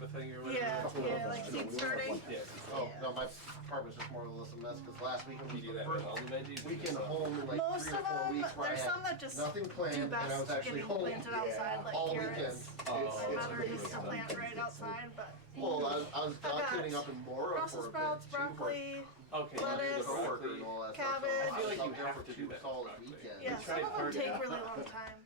type of thing or whatever. Yeah, like seed starting. Yeah. Oh, no, my apartment's just more or less a mess because last weekend was You do the that with first all the veggies? weekend home in like Most 3 or of 4 them, weeks where I there's had some that just nothing planned do and I was best actually getting home planted outside, like all carrots. weekend. My It's mother amazing. used to plant right outside, but Well, I was got cleaning up in Mora Brussels for a sprouts, bit, too, for broccoli. Okay. the lettuce, coworker and all that cabbage. stuff. So I feel like was you out there have for to do 2 that solid broccoli. weekends. Yeah, We some tried of them hard, take yeah. really long time.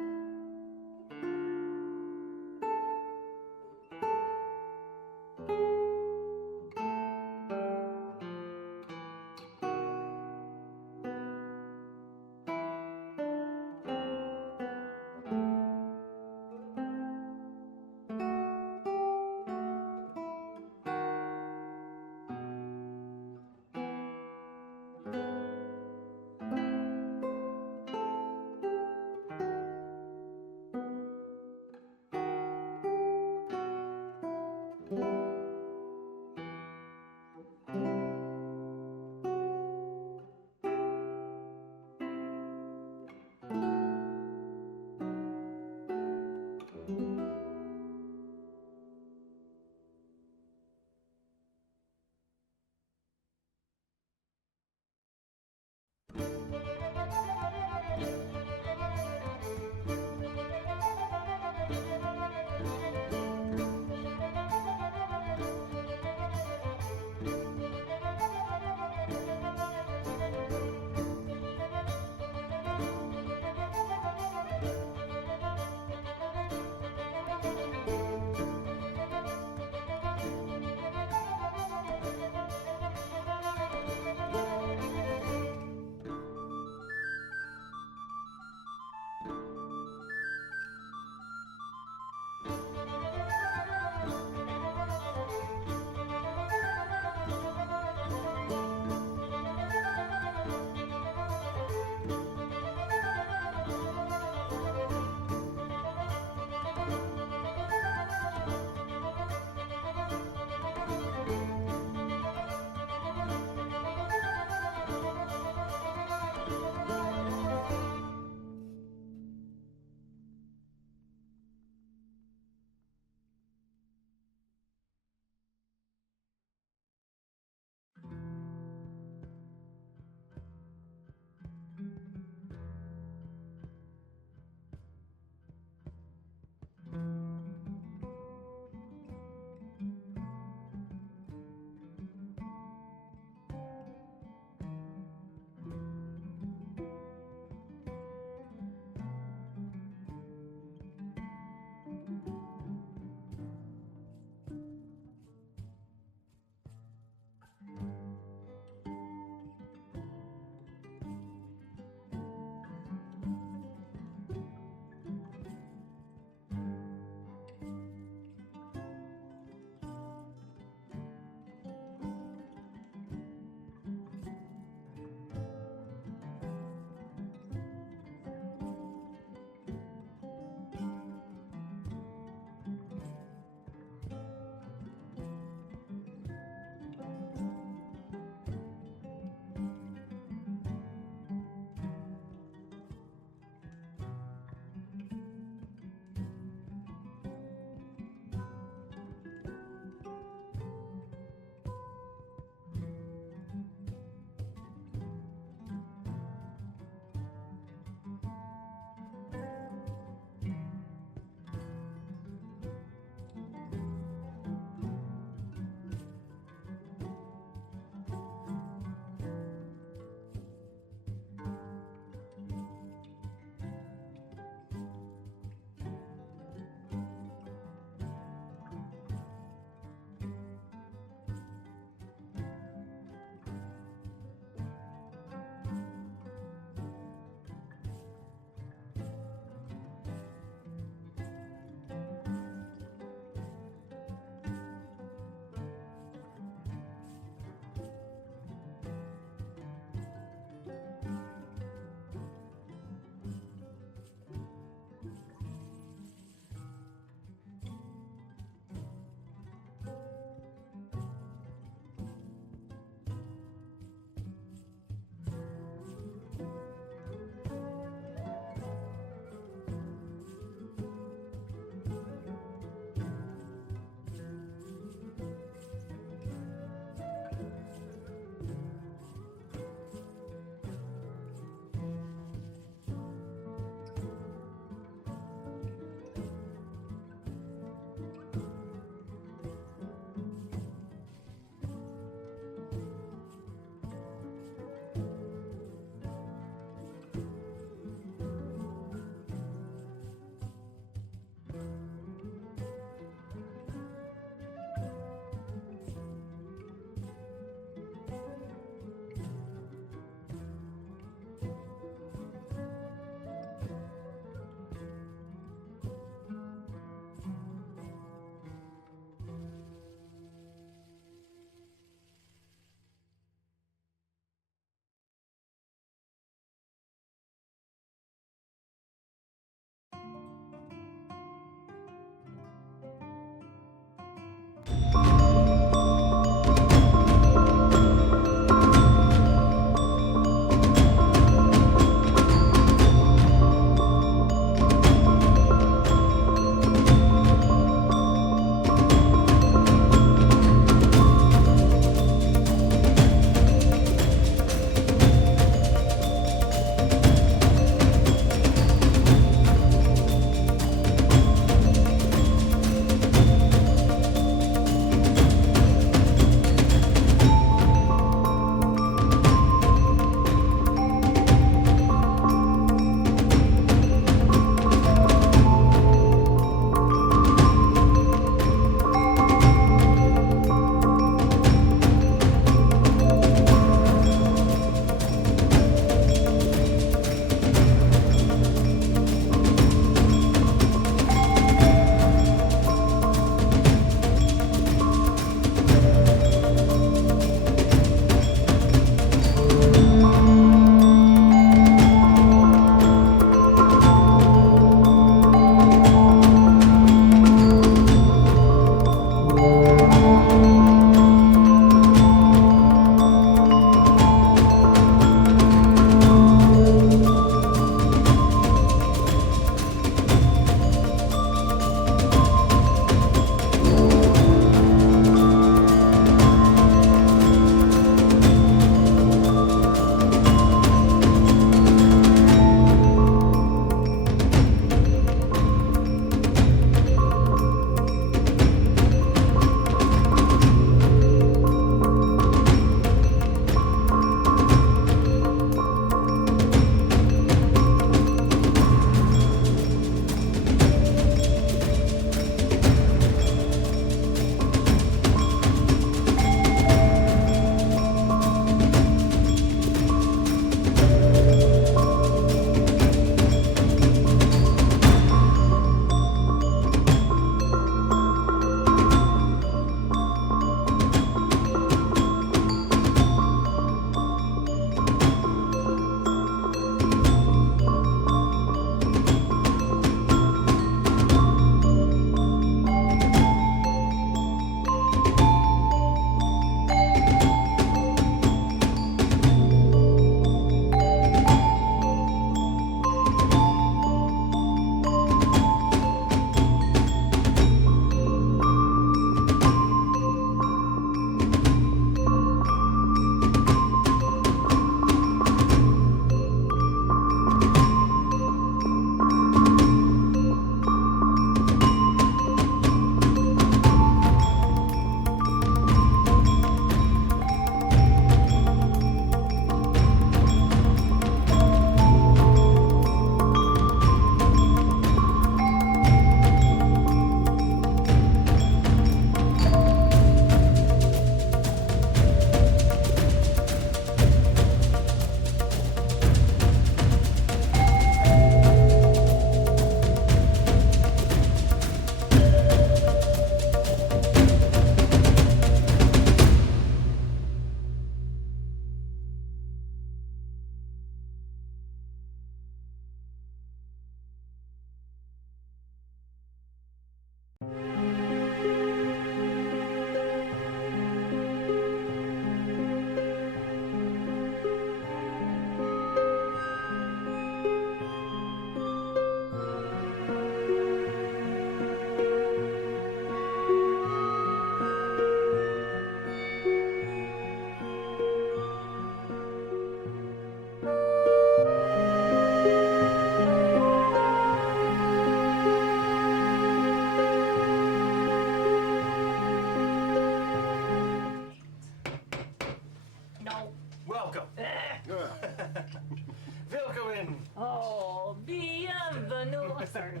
Oh, bienvenue. I'm sorry.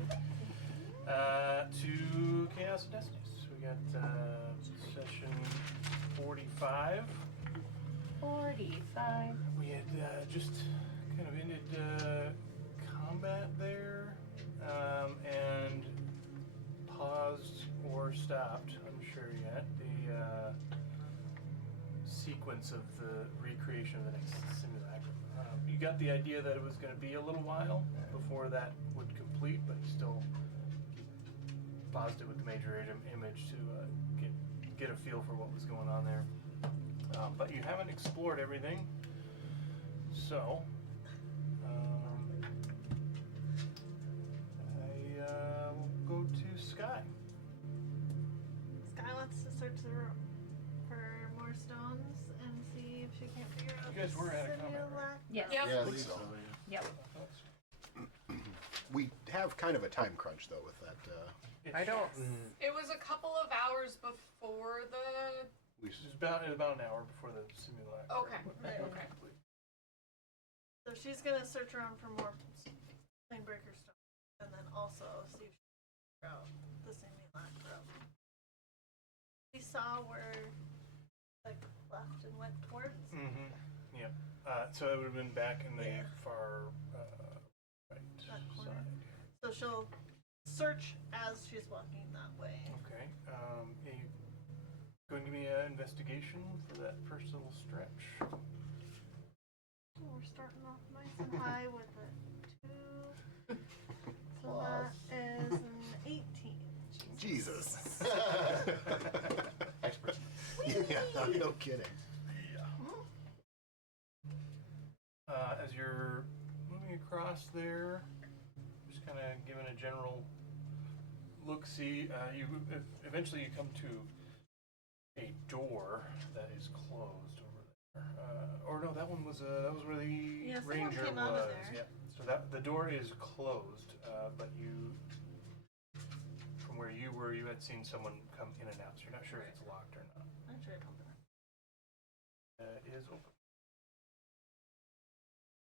To Chaos and Destinies. We got session 45. 45. We had just kind of ended combat there and paused or stopped, I'm sure yet, the sequence of the recreation of the next simulacrum. You got the idea that it was going to be a little while before that would complete, but you still paused it with the major image to get a feel for what was going on there. But you haven't explored everything, so I will go to Sky. Sky wants to search the room for more stones and see if she can't figure out. You guys the were out of combat, right? simulacrum. Yes. Yep. Yeah, I think believe so. so. Yep. We have kind of a time crunch though with that. I don't. It was a couple of hours before the. We It was about an hour before the simulacrum. Okay, Right. okay. So she's gonna search around for more plane breaker stones, and then also see if she can figure out the simulacrum. We saw where like left and went towards. Mm-hmm. Yep. So it would have been back in the Yeah. far right That corner. side. So she'll search as she's walking that way. Okay. Yeah, you going to give me an investigation for that first little stretch? We're starting off nice and high with a 2. So Plus. that is an 18. Jesus. Expertise. Yeah, no kidding. As you're moving across there, just kind of giving a general look-see, you eventually you come to a door that is closed over there. Or no, that was where the Yeah, someone ranger came was. out of there. Yeah. So that the door is closed, but you, from where you were, you had seen someone come in and out. So you're not sure if it's locked or not. I'm sure I pumped it. It is open.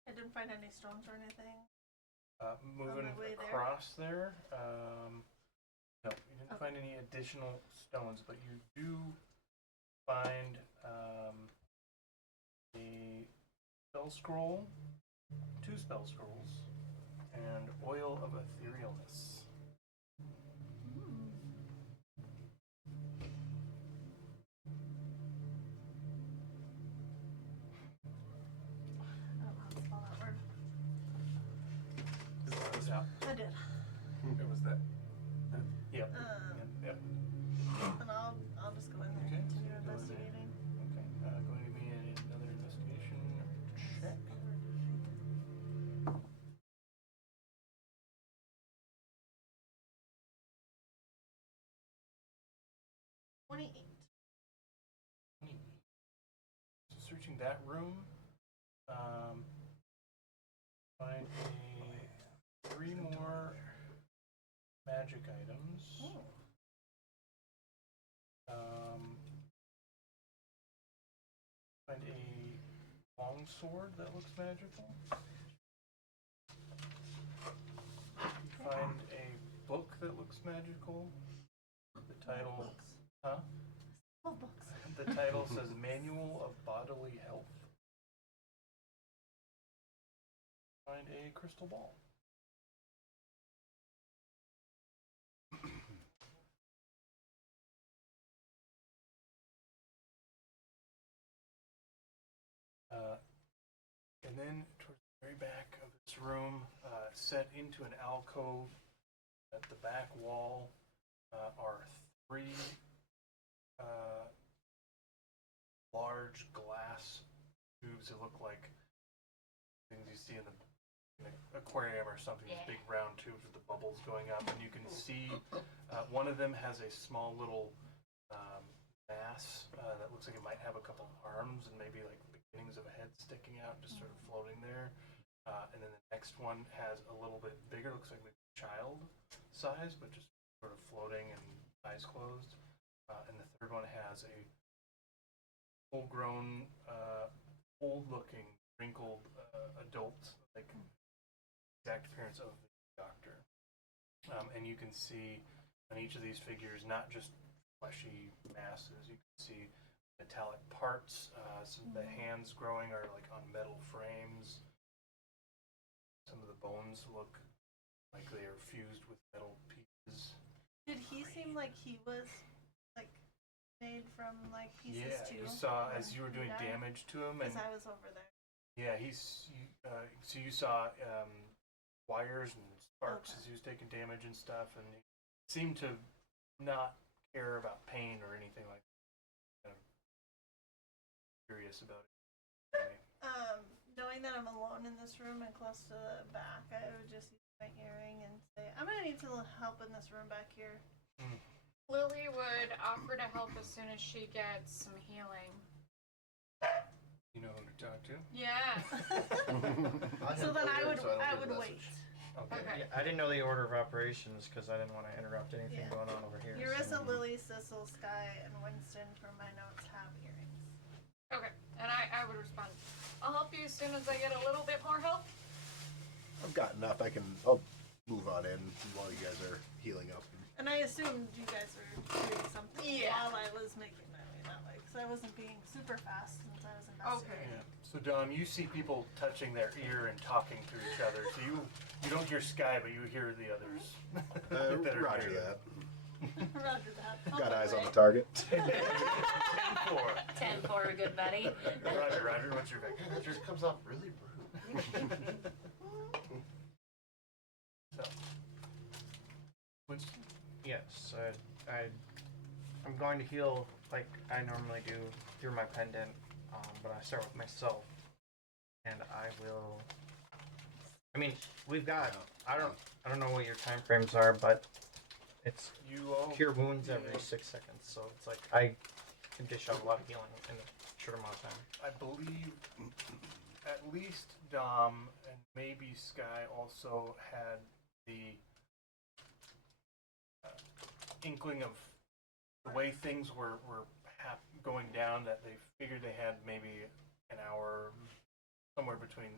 I didn't find any stones or anything. Moving my way there? across there, no, you didn't find any additional stones, but you do find a spell scroll, 2 spell scrolls, and oil of etherealness. I don't know how to spell that word. Yeah. I did. It was that. Yep. Yep. And I'll just go in there Okay, and continue so you go in there. investigating. Okay. Going to be another investigation check. 28. So searching that room, find 3 more magic items. Find a long sword that looks magical. You find a book that looks magical. The title, huh? Oh, books. The title says Manual of Bodily Health. Find a crystal ball. And then towards the very back of this room, set into an alcove at the back wall, are 3 large glass tubes that look like things you see in an aquarium or something, these big round tubes with the bubbles going up, and you can see one of them has a small little mass that looks like it might have a couple arms and maybe like the beginnings of a head sticking out, just sort of floating there. And then the next one has a little bit bigger, looks like maybe child size, but just sort of floating and eyes closed. And the third one has a full-grown, old-looking, wrinkled adult, like exact appearance of the doctor. And you can see on each of these figures not just fleshy masses. You can see metallic parts. Some of the hands growing are like on metal frames. Some of the bones look like they are fused with metal pieces. Did he seem like he was like made from like pieces Yeah, too? you saw when as you were doing he died? damage to him, and Because I was over there. yeah, so you saw wires and sparks Okay. as he was taking damage and stuff, and he seemed to not care about pain or anything like that. Kind of curious about it. Knowing that I'm alone in this room and close to the back, I would just use my earring and say, I'm gonna need some help in this room back here. Lily would offer to help as soon as she gets some healing. You know who to talk to? Yeah. So then I would leave a wait. message. Okay. Okay. Yeah, I didn't know the order of operations because I didn't want to interrupt anything Yeah. going on over here. Eurissa, Lily, Sissel, Sky, and Winston from my notes have earrings. Okay. And I would respond. I'll help you as soon as I get a little bit more help. I've got enough. I'll move on in while you guys are healing up. And I assumed you guys were doing something Yeah. while I was making my way that way, because I wasn't being super fast since I was investigating. Yeah. So Dom, you see people touching their ear and talking to each other. So you don't hear Sky, but you hear the others. that are Roger near you. that. Roger that. Got eyes on the way. target. 10-4. 10-4, good buddy. Roger, what's your vector? That just comes off really rude. So, Winston? Yes, I'm going to heal like I normally do through my pendant, but I start with myself, and I will. I mean, we've got. I don't know what your time frames are, but it's You all cure wounds every 6 seconds, so it's like I can dish out a lot of healing in a short amount of time. I believe at least Dom and maybe Sky also had the inkling of the way things were going down, that they figured they had maybe an hour, somewhere between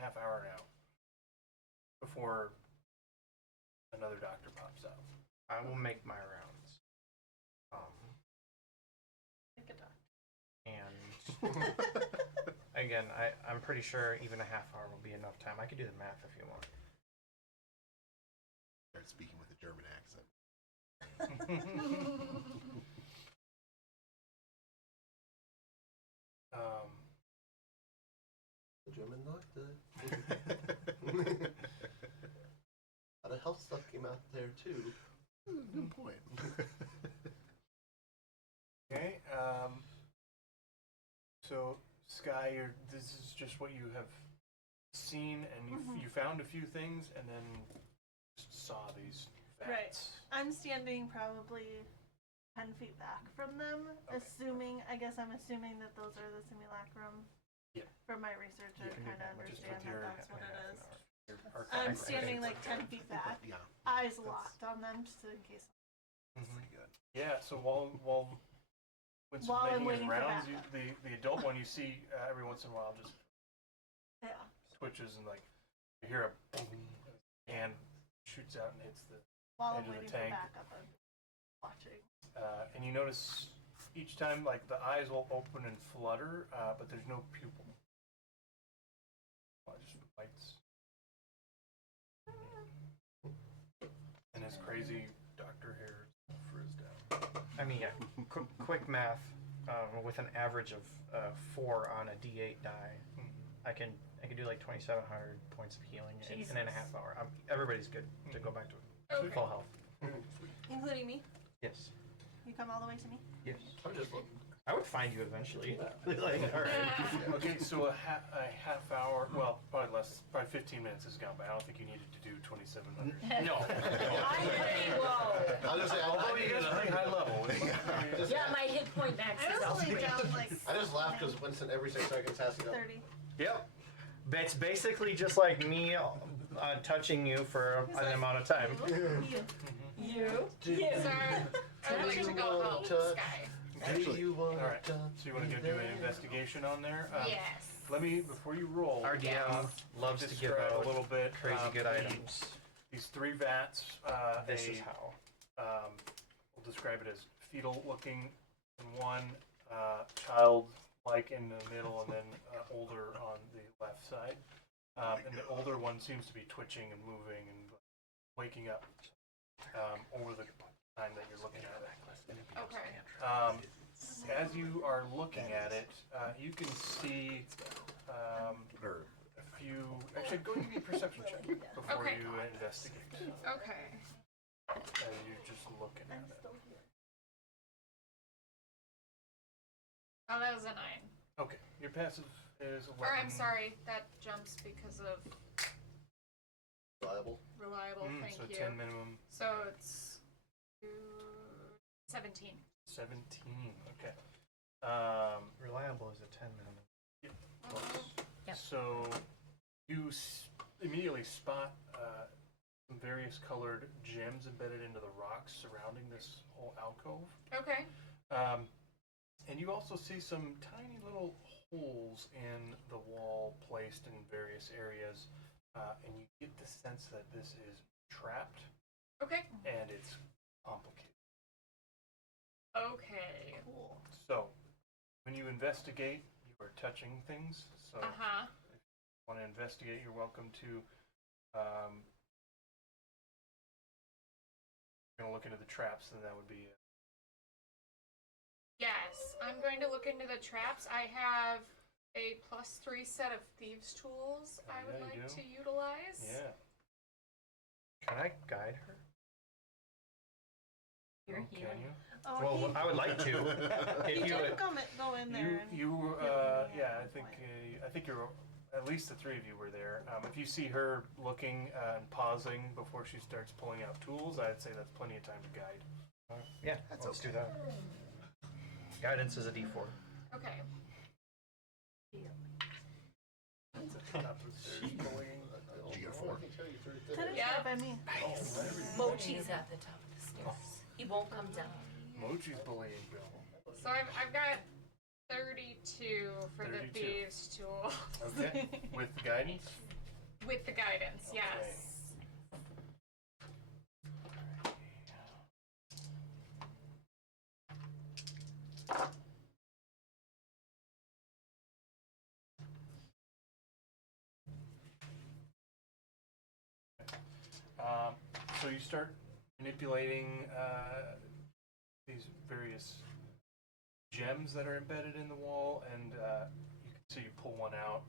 half hour and an hour before another doctor pops out. I will make my rounds. Take a duck. And again, I'm pretty sure even a half hour will be enough time. I could do the math if you want. Start speaking with a German accent. The German doctor. A lot of health stuff came out there too. Good point. Okay. So Sky, this is just what you have seen, and you found a few things, and then just saw these vats. Right. I'm standing probably 10 feet back from them, Okay. I'm assuming that those are the simulacrum. Yeah. For my research, I You can do kind of that, just understand with your that that's what it half is. an hour. Your arcane I'm range. standing like 10 feet back, Yeah, eyes locked on them just in case. pretty good. Yeah. So while Winston's While I'm making his waiting for rounds, backup. the adult one you see every once in a while just Yeah. twitches, and like you hear a boom, and shoots out and hits the. While Edge I'm of the waiting for tank. backup, I'm watching. And you notice each time, like, the eyes will open and flutter, but there's no pupil. Just lights. And his crazy doctor hair frizz down. I mean, yeah, quick math. With an average of 4 on a D8 die, I can do like 2,700 points of healing in a half hour. Everybody's good to go back to Okay. full health. Including me? Yes. You come all the way to me? Yes. I'm just looking. I would find you eventually. Like, all right. Okay, so a half hour, well, probably less, probably 15 minutes has gone by. I don't think you needed to do 2,700. No. I'm pretty low. I was gonna say, Although you guys are pretty high level. Yeah, my hit point max I is was also only down like I just laughed because Winston every 6 seconds has to go. 30. Yep. It's basically just like me touching you for He's an like, amount of time. You? Sir, I'd like to go help Sky. Do you want Alright, to so you want to go do an investigation on there? Yes. let me, before you roll, Our DM loves to give describe out a little bit crazy good the- items. These 3 vats. This is how. We'll describe it as fetal looking in one, child-like in the middle, and then older on the left side. And the older one seems to be twitching and moving and waking up over the time that you're looking at it. Okay. As you are looking at it, you can see Or a few. Actually, go and give me a perception check before Okay. you investigate. Okay. As you're just looking at it. Oh, that was a 9. Okay, your passive is 11. Or I'm sorry, that jumps because of Reliable. reliable. Thank so you. 10 minimum, So it's 17. 17. Okay. Reliable is a 10 minimum. Yep. So you immediately spot some various colored gems embedded into the rocks surrounding this whole alcove. Okay. And you also see some tiny little holes in the wall placed in various areas. And you get the sense that this is trapped Okay. and it's complicated. Okay. Cool. So, when you investigate, you are touching things. So, if Uh-huh. you want to investigate, you're welcome to. You're going to look into the traps, then that would be. Yes, I'm going to look into the traps. I have a +3 set of thieves' tools Oh, I would yeah, you like do. to utilize. Yeah. Can I guide her? You're Oh, here. can you? Oh, Well, I would like to. he If you did go in there. and You, give him yeah, a I think, point. I think you're, at least the 3 of you were there. If you see her looking and pausing before she starts pulling out tools, I'd say that's plenty of time to guide. Yeah, let's do that. Guidance is a D4. Okay. Up the stairs, bullying. GR4. That is Yeah. right by me. Mochi's at the top of the stairs. He won't come down. Mochi's bullying Bill. So I've got 32 for 32. the thieves' tool. Okay, with guidance? With the guidance, Okay. yes. So you start manipulating these various gems that are embedded in the wall, and you can see you pull one out.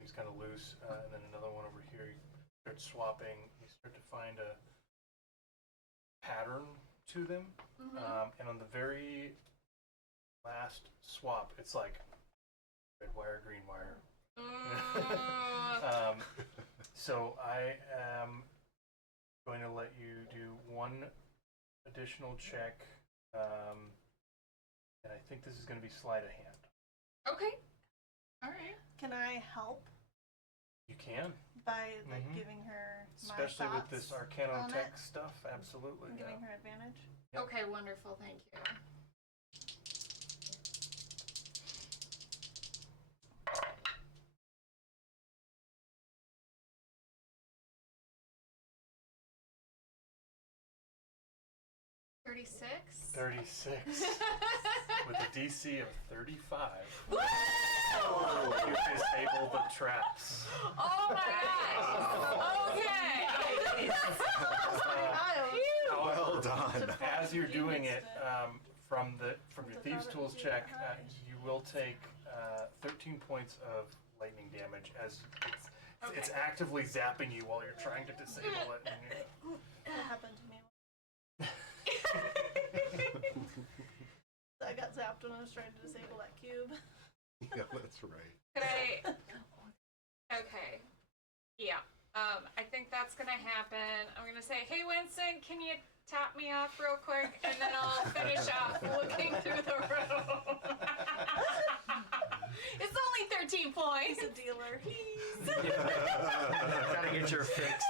It's kind of loose, and then another one over here. You start swapping. You start to find a pattern to them, and on the very last swap, it's like red wire, green wire. So I am going to let you do one additional check, and I think this is going to be sleight of hand. Okay. All right. Can I help You can, by like Mhm. giving her my especially with thoughts this on Arcanotech it? stuff. Absolutely. and Yeah. giving her advantage? Yep. Okay, wonderful. Thank you. $36. 36 with a DC of 35. Woo! You disable the traps. Oh my gosh. Okay. Well done. As you're doing it, from your thieves tools check, you will take 13 points of lightning damage as it's actively zapping you while you're trying to disable it. That happened to me. I got zapped when I was trying to disable that cube. Yeah, that's right. Could I? Okay. Yeah. I think that's gonna happen. I'm gonna say, hey Winston, can you top me off real quick, and then I'll finish off looking through the room. It's only 13 points. He's a dealer. Gotta get your fix.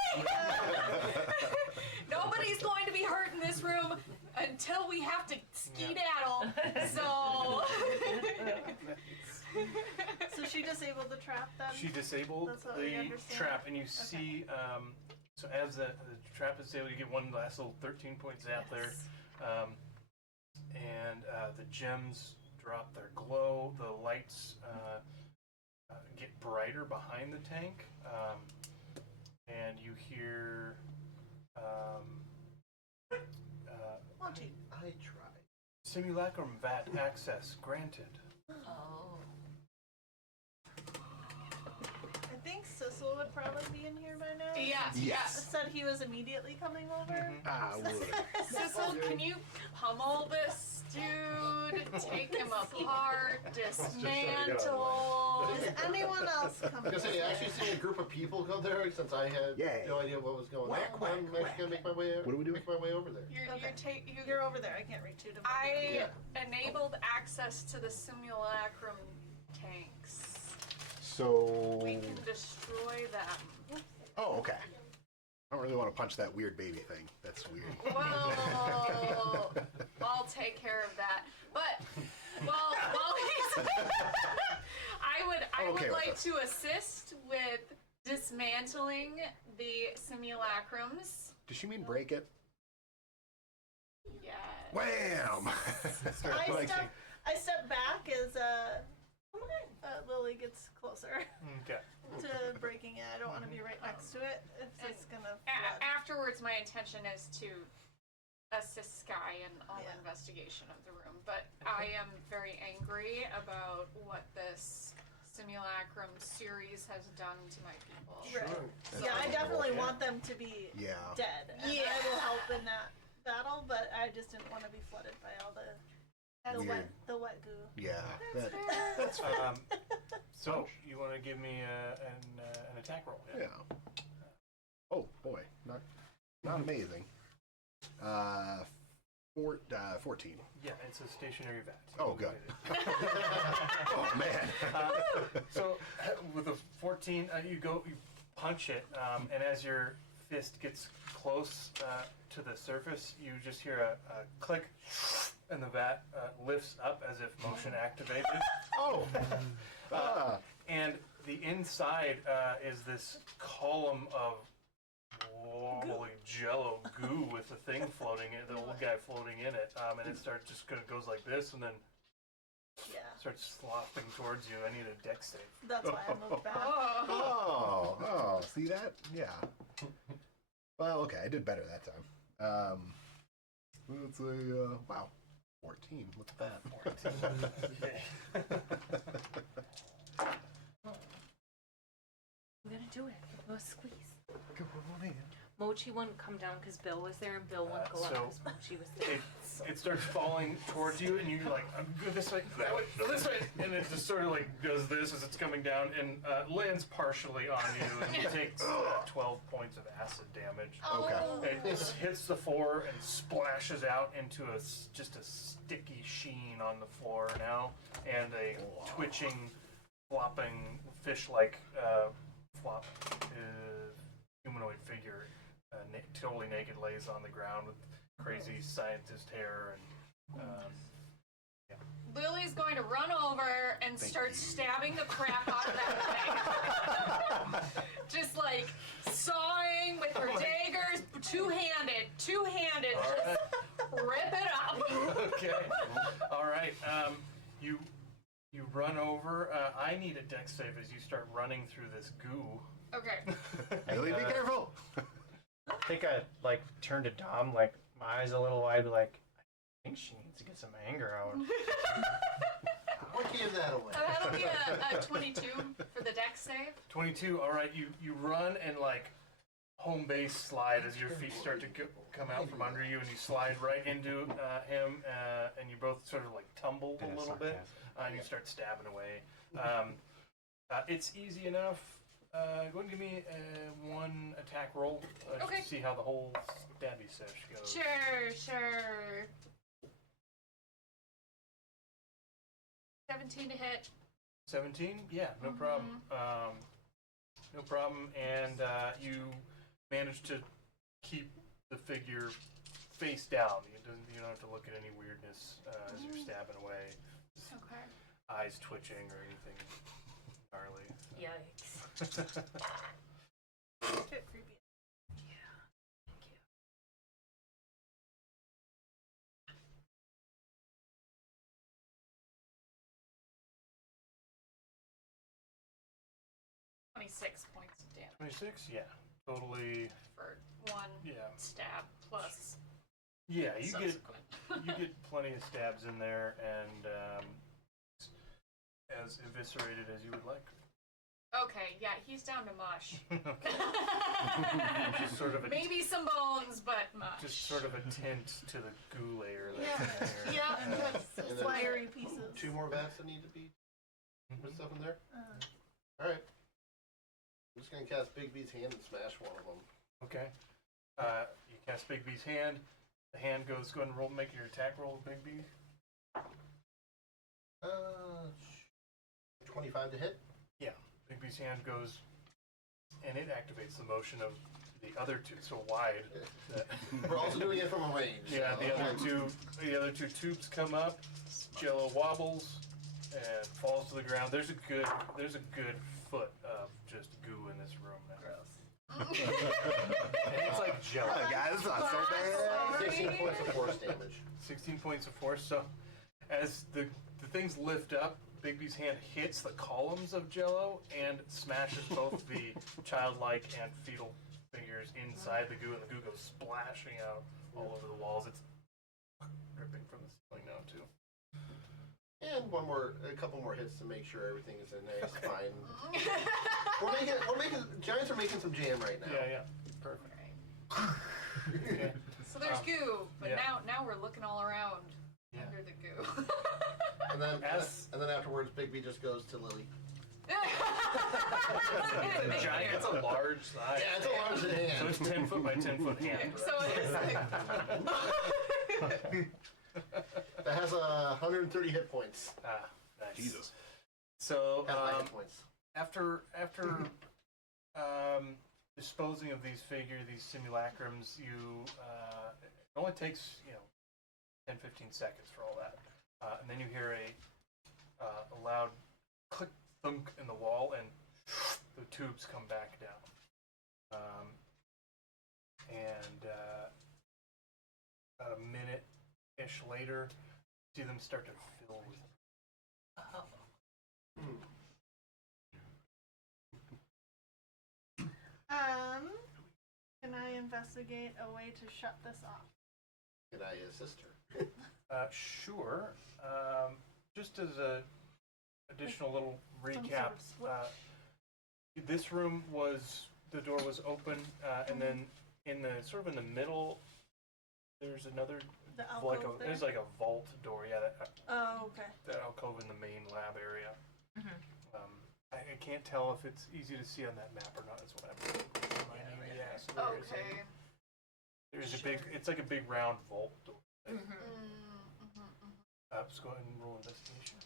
Nobody's going to be hurt in this room until we have to skedaddle. So. disabled the trap then? She disabled That's what we the understand. trap, and you see, so as the trap is disabled, you get one last little 13-point zap there. And the gems drop their glow. The lights get brighter behind the tank, and you hear. Mochi. I tried. Simulacrum VAT access granted. Oh. I think Sissel would probably be in here by now. Yes. Yes. Said he was immediately coming over. I would. Sissel, can you pummel this dude? Take him apart, dismantle. Is anyone else coming? Because I actually seen a group of people go there since I had Yay. no idea what was going Whack, on. whack, I'm actually whack. gonna make my way. What do we do? Make my way over there. You're over there. I can't reach you. I Yeah. enabled access to the simulacrum tanks. So. We can destroy them. Oh, okay. I don't really want to punch that weird baby thing. That's weird. Well, I'll take care of that. But while he's, I Okay would with like this. to assist with dismantling the simulacrums. Does she mean break it? Yes. Wham! I step back as Lily gets closer Okay. to breaking it. I don't want to be right next to it if it's gonna flood. Afterwards, my intention is to assist Sky in all Yeah. investigation of the room. But I am very angry about what this simulacrum series has done to my people. Right. Yeah, I definitely want them to be Yeah. dead, and I will help in that battle. But I just didn't want to be flooded by all the Weird. wet goo. Yeah. That's That, fair. So you want to give me an attack roll? yeah. Oh boy, not amazing. 14. Yeah, it's a stationary vat. Oh, good. Oh man. So with a 14, you punch it, and as your fist gets close to the surface, you just hear a click, and the vat lifts up as if motion activated. Oh. And the inside is this column of wobbly jello goo with the thing floating in, the old guy floating in it, and it starts just goes like this, and then Yeah, starts slopping towards you. I need a dex save. that's why I moved back. Oh. Oh. See that? Yeah. Well, okay, I did better that time. Let's say, wow, 14. Look at that. We're gonna do it. We're gonna squeeze. Come on in. Mochi wouldn't come down because Bill was there, and Bill wouldn't go up so because Mochi was there. It starts falling towards you, and you're like, go this way, that way, go this way, and it just sort of like does this as it's coming down, and lands partially on you, and you take 12 points of acid damage. Okay. It just hits the floor and splashes out into just a sticky sheen on the floor now, and a twitching, flopping, fish-like humanoid figure, totally naked, lays on the ground with crazy scientist hair and. Lily's going to run over and start stabbing the crap out of that thing. Just like sawing with her daggers, two-handed, All right. just rip it up. Okay. All right. You run over. I need a dex save as you start running through this goo. Okay. Really be careful. I think I like turned to Dom, like my eyes a little wide, like I think she needs to get some anger out. What gave that away? That'll be a 22 for the dex save. 22. All right. You run and like home base slide as your feet start to come out from under you, and you slide right into him, and you both sort of like tumble a little bit, and you start stabbing away. It's easy enough. Go ahead and give me one attack roll just Okay. to see how the whole stabby sesh goes. Sure. 17 to hit. 17? Yeah, no problem. No problem. And you manage to keep the figure face down. You don't have to look at any weirdness as you're stabbing away. Okay. Eyes twitching or anything gnarly. Yikes. It's a bit creepy. Thank you. 26 points of damage 26? Yeah. Totally. for one Yeah. stab plus Yeah, you get subsequent. you get plenty of stabs in there, and as eviscerated as you would like. Okay, yeah, he's down to mush. Okay. Just sort of a Maybe some bones, but mush. just sort of a tint to the goo layer Yeah, that's in there. yeah, and that's And some then wiry pieces. 2 more bats that need to be Mhm. put stuff in there. Uh, Alright. I'm just gonna cast Big B's hand and smash one of them. Okay. You cast Big B's hand. The hand goes. Go ahead and roll. Make your attack roll, Big B. 25 to hit. Big B's hand goes, and it activates the motion of the other two so wide that We're also doing it from a range. yeah, so- the other two tubes come up. Jello wobbles and falls to the ground. There's a good foot of just goo in this room now. gross. And it's like Jello. Oh, guys, it's not so bad. 16 points of force damage. 16 points of force. So as the things lift up, Big B's hand hits the columns of Jello and smashes both the childlike and fetal figures inside the goo, and the goo goes splashing out all over the walls. It's dripping from the ceiling now too. And a couple more hits to make sure everything is in there. It's fine. Giants are making some jam right now. Yeah, perfect. Okay. So there's goo, but yeah. now we're looking all around Yeah. under the goo. And then As- afterwards, Big B just goes to Lily. It's a giant. It's a large size. Yeah, it's a large hand. So it's 10 foot by 10 foot hand. So it's like, That has 130 hit points. Ah, nice. Jesus. So Half my hit points. after disposing of these simulacrums, you it only takes 10-15 seconds for all that, and then you hear a loud click thunk in the wall, and the tubes come back down. And about a minute-ish later, you see them start to fill with. Oh. Can I investigate a way to shut this off? Can I assist her? Sure. Just as a additional little Some sort recap, of switch. this room the door was open, and then in the middle, there's another The alcove there? there's like a vault door. Yeah, Oh, okay. that alcove in the main lab area. Mhm. I can't tell if it's easy to see on that map or not. Is what I'm reminding you. Yeah, so okay. there's a big. It's like a big round vault door. Mm-hmm. Let's go ahead and roll investigation.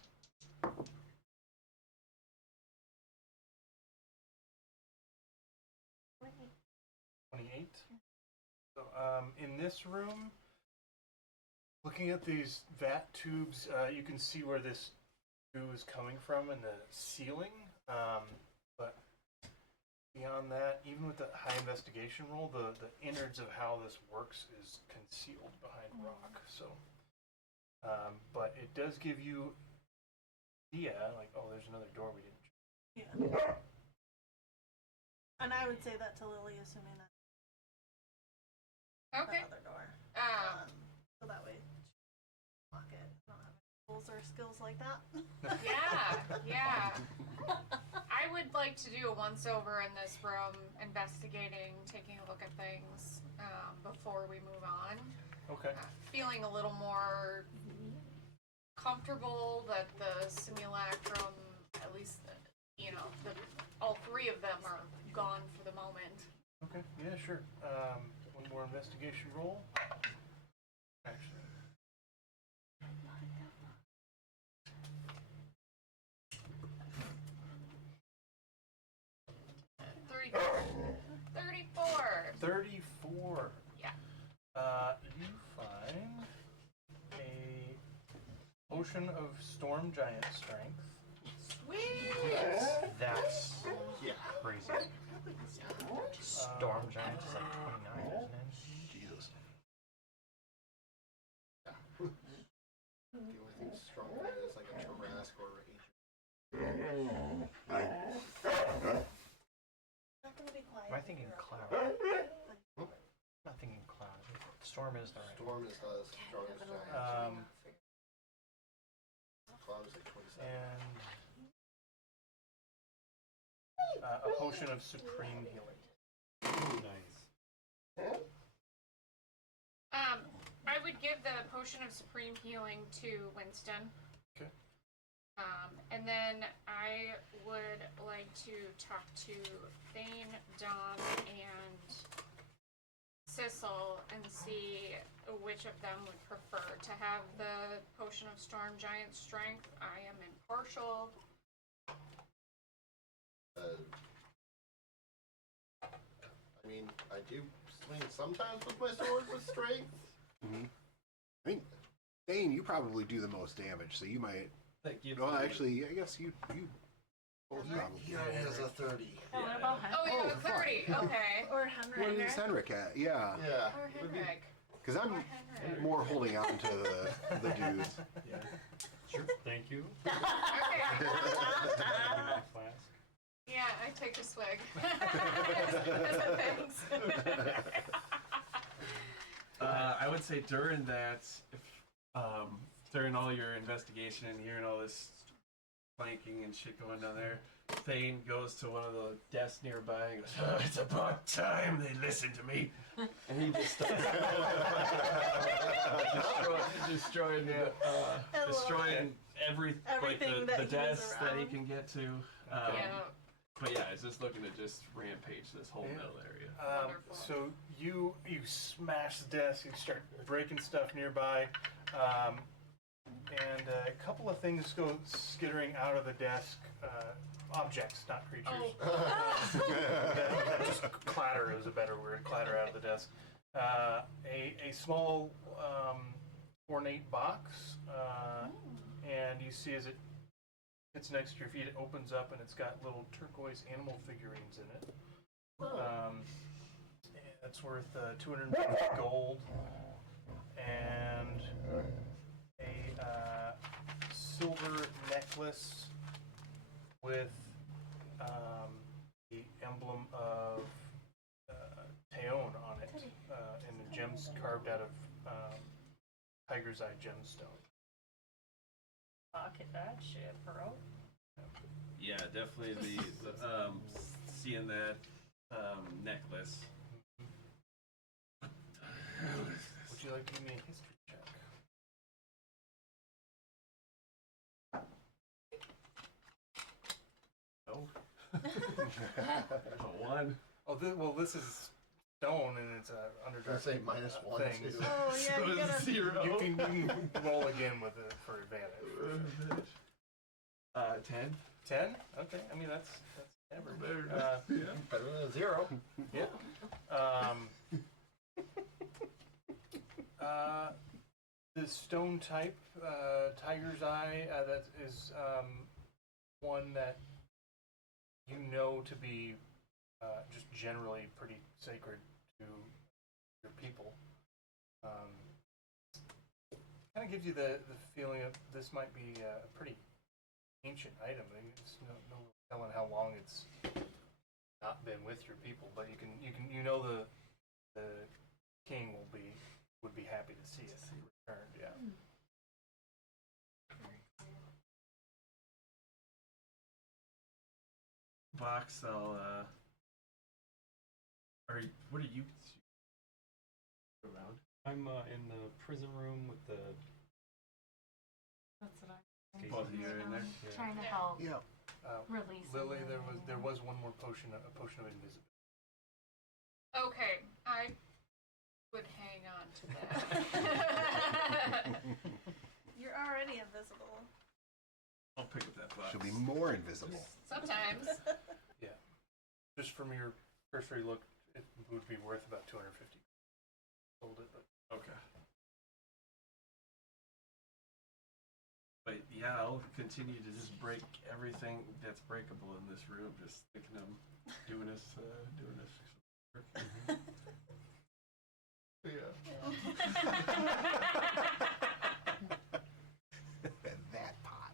28. So, in this room, looking at these vat tubes, you can see where this goo is coming from in the ceiling. But beyond that, even with the high investigation roll, the innards of how this works is concealed behind rock. So, but it does give you, like, oh, there's another door we didn't. Yeah. And I would say that to Lily, assuming that Okay. that other door. So that way, lock it. I don't have any tools or skills like that. Yeah. I would like to do a once over in this room, investigating, taking a look at things before we move on. Okay. Feeling a little more comfortable that the simulacrum, at least, all three of them are gone for the moment. Okay, yeah, sure. One more investigation roll. Actually. Three, 34. 34. Yeah. You find a potion of storm giant strength. Sweet. That's Yeah. crazy. Storm Giants is like 29, isn't it? Jesus. The only thing strong in it is like a Tarrasque or a Not gonna be quiet. Am I thinking cloud? I'm not thinking cloud. Storm is the right one. Storm is the strongest giant. Cloud is like 27. And a potion of supreme healing. Nice. I would give the potion of supreme healing to Winston. Okay. And then I would like to talk to Thane, Dom, and Sissel and see which of them would prefer to have the potion of storm giant strength. I am impartial. I mean, I do swing sometimes with my sword with strength. I mean, Dane, you probably do the most damage, so you might. Thank you. Well, actually, I guess you both probably. He only has a 30. What about Oh, you Oh, have a 30. fuck. Okay. Or What Henry. is Henrik at? Yeah, Yeah. Or Henrik. because I'm Or Henrik. more holding on to the dudes. Yeah. Sure. Thank you. Okay. My flask. Yeah, I take a swig. As a thanks. I would say during that, if, during all your investigation and hearing all this planking and shit going down there, Thane goes to one of the desks nearby and goes, "Oh, it's about time they listen to me." And he just starts destroying every Everything like that the he was desks that he around. can get to. Yeah. But yeah, it's just looking to just rampage this whole Yeah. middle area. Wonderful. So you smash the desk, you start breaking stuff nearby, and a couple of things go skittering out of the desk. Objects, not creatures. That just clatter is a better word. Clatter out of the desk. A small ornate box, and you see as it's next to your feet, it opens up and it's got little turquoise animal figurines in it. That's worth 250 gold, and a silver necklace with the emblem of Teon on it, and the gems carved out of tiger's eye gemstone. Pocket that shit, bro. Yeah, definitely the seeing that necklace. Would you like to give me a history check? No. One. Oh, this is stone and it's a I was gonna say underdark -1 thing. too. Oh yeah, So you it's gotta. zero. You can roll again with it for advantage. 10. 10? Okay, I mean that's average. Yeah. Better than a 0. Yeah. The stone type, tiger's eye, that is one that you know to be just generally pretty sacred to your people. Kind of gives you the feeling of this might be a pretty ancient item. I mean, it's no telling how long it's not been with your people, but you know the king would be happy to see it returned. Yeah. Box, I'll, what are you around? I'm in the prison room with the. That's what I'm Both of you are in there? Yeah. trying to help Yeah. release. Lily, it. there was one more potion, a potion of invisibility. Okay, I would hang on to that. You're already invisible. I'll pick up that box. She'll be more invisible. Sometimes. Just from your cursory look, it would be worth about 250. Sold it, but Okay. But yeah, I'll continue to just break everything that's breakable in this room. Just thinking I'm doing this work. Yeah. That pot.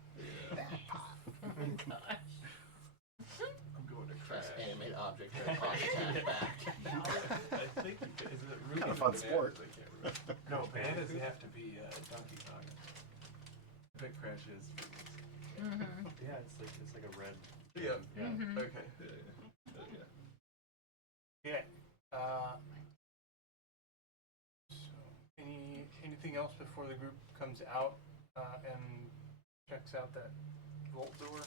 That pot. I'm going to Press crash. animate object and toss attack back. I think you could, is it Ruby Kinda or fun Bananas? sport. I can't remember. No, bananas have to be Donkey Kong. I bet Crash is. Yeah, it's like a red. Yeah. Yeah. Okay. Yeah. Okay. So, anything else before the group comes out and checks out that vault door?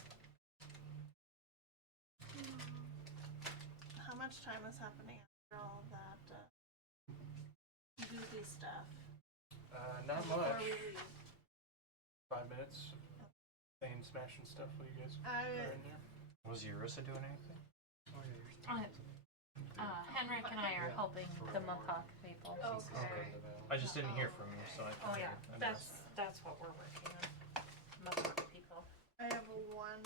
How much time is happening after all of that goofy stuff? Not Before much. we leave. 5 minutes. Playing, smashing stuff while you guys are I in there. Was Eurissa doing anything? Henrik and I are helping the Mohawk people. Okay. I just didn't hear from you, so I Oh yeah, figured I'd ask. that's what we're working on. Mohawk people. I have one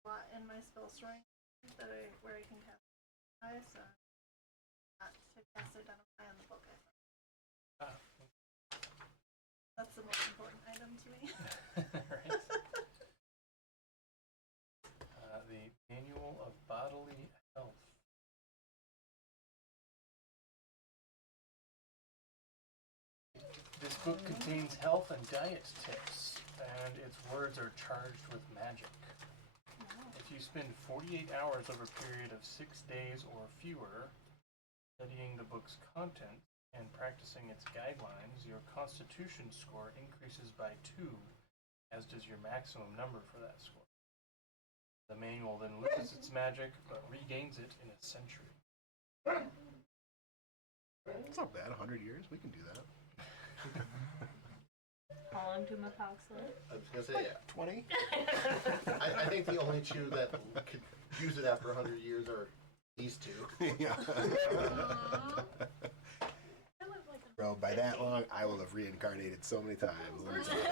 slot in my spell storing where I can cast identify, so not to cast identify on the book. I thought. Ah. That's the most important item to me. Right. The Manual of Bodily Health. This book contains health and diet tips, and its words are charged with magic. If you spend 48 hours over a period of 6 days or fewer studying the book's content and practicing its guidelines, your constitution score increases by 2, as does your maximum number for that score. The manual then loses its magic, but regains it in a century. It's not bad. 100 years. We can do that. How long do Mohawks live? I was gonna say, yeah. 20. I think the only two that could use it after 100 years are these two. Yeah. I live like a Bro, by that long, I will have reincarnated so many times. Let me tell you.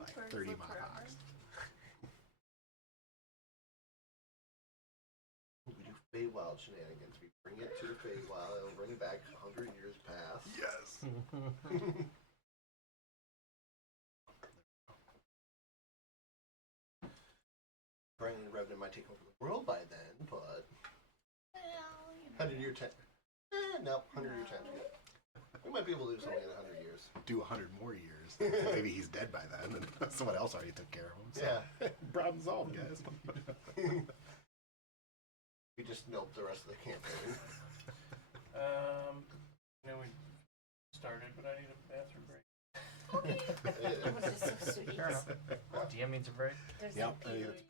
Like Birds 30 live forever. Mohawks. We do Feywild shenanigans. We bring it to the Feywild, it'll bring it back 100 years past. Yes. Brandon Revenant might take over the world by then, but Well, you know. 100-year time. No, 100-year time. We might be able to do something in 100 years. Do 100 more years. Maybe he's dead by then, and someone else already took care of him. So. Yeah. Problem solved, guys. We just nope the rest of the campaign. I know we started, but I need a bathroom break. It was just so sweet. Fair enough. DM needs a break. There's Yep, no I think pee. that's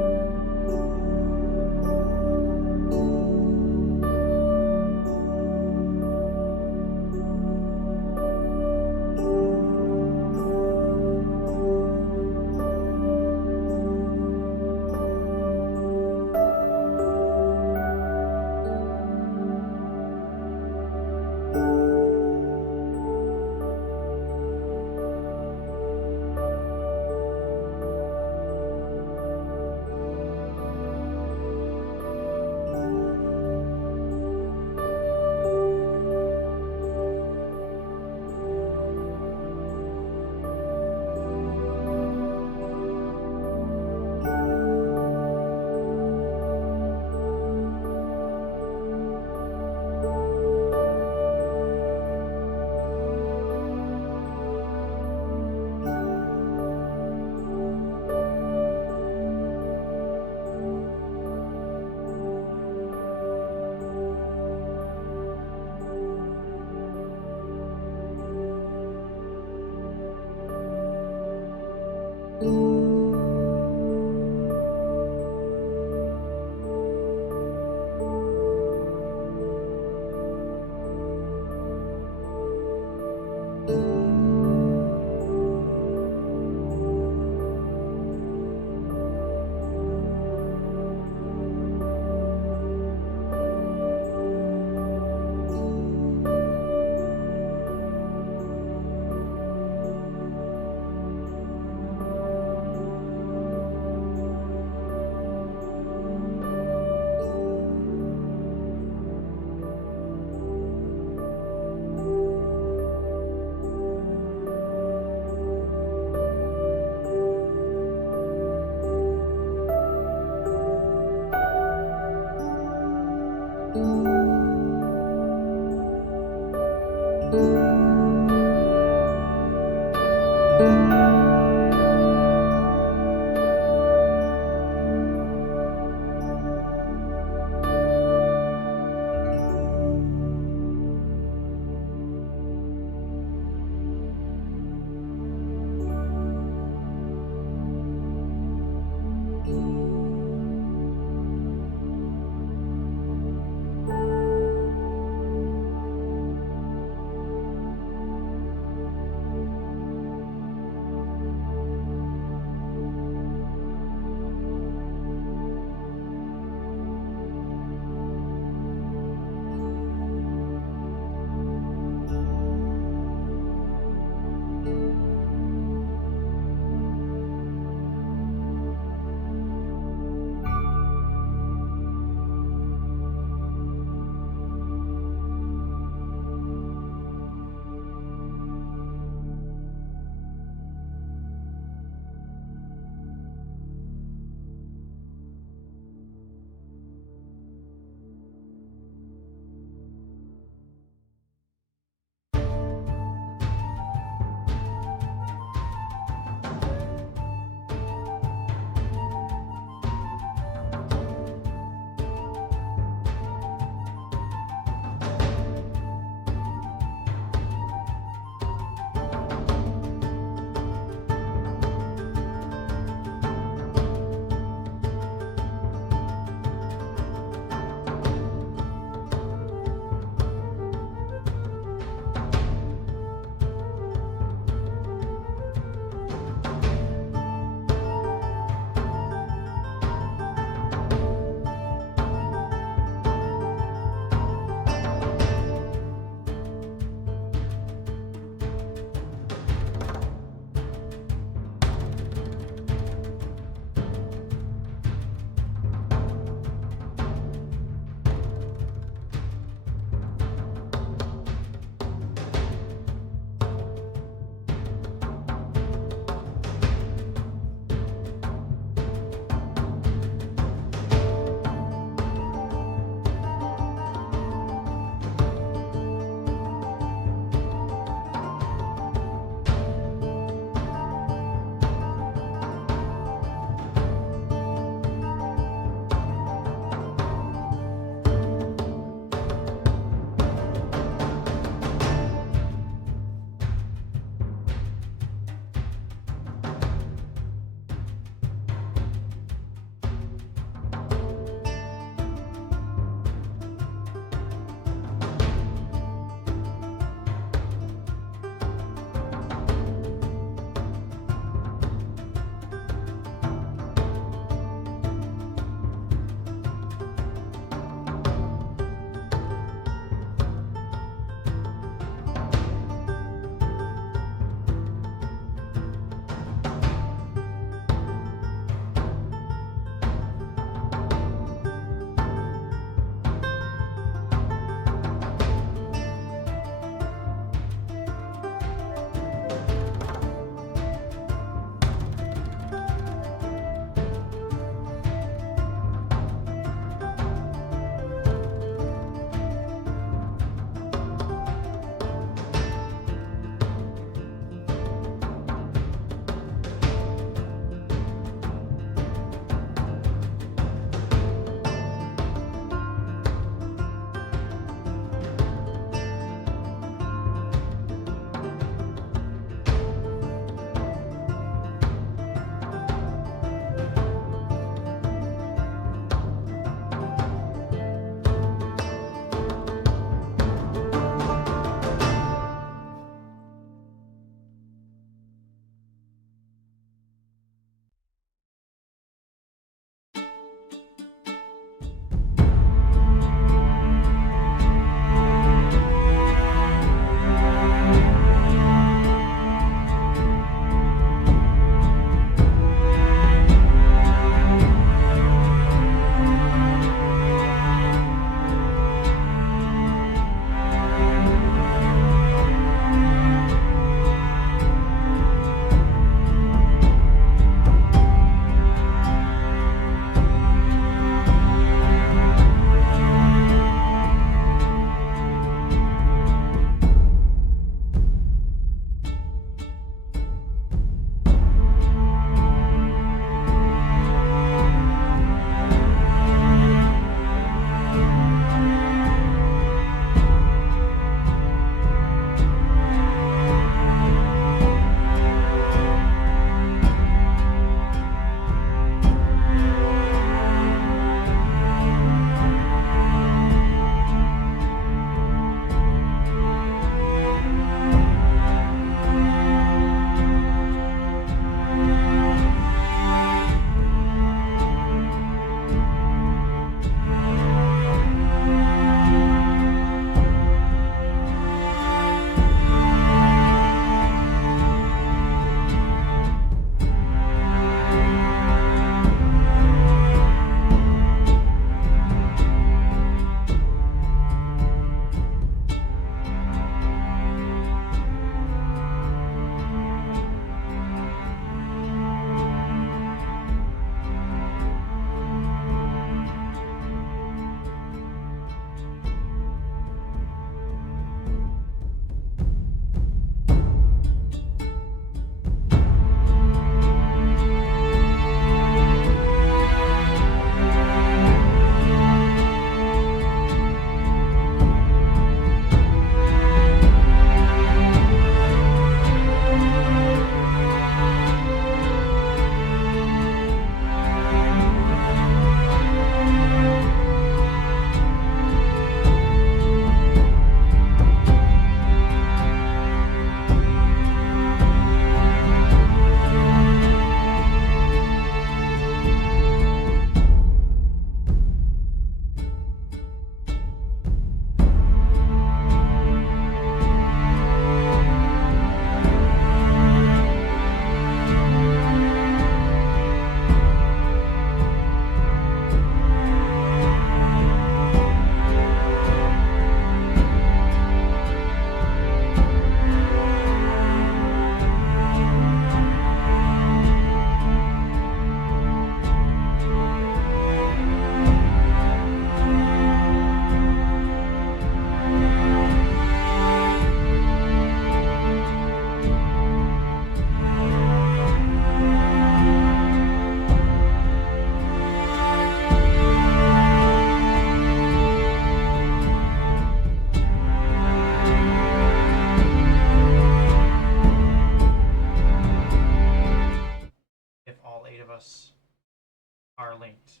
linked.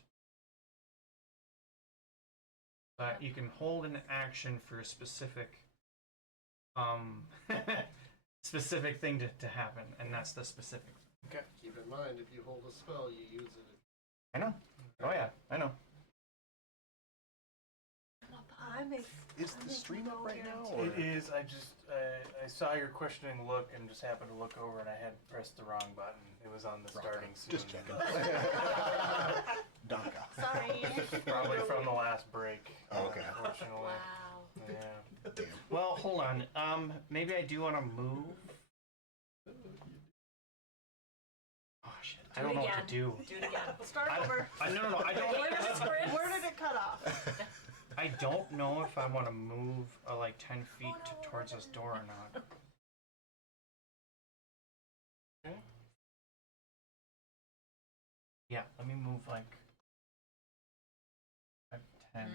But you can hold an action for a specific specific thing to happen, and that's the specific. Keep in mind, if you hold a spell, you use it. I know. Oh yeah, I know. I make. Is the stream up right now? Or? It is. I saw your questioning look and just happened to look over and I had pressed the wrong button. It was on the starting scene. Just checking. Donka. Sorry. Probably from the last break. Okay. Unfortunately. Wow. Yeah. Damn. Well, hold on. Maybe I do want to move. Oh shit! I don't know what to do. Do it again. Start over. No. I don't. Where did it cut off? I don't know if I want to move like 10 feet towards this door or not. Okay. Yeah, let me move like 10.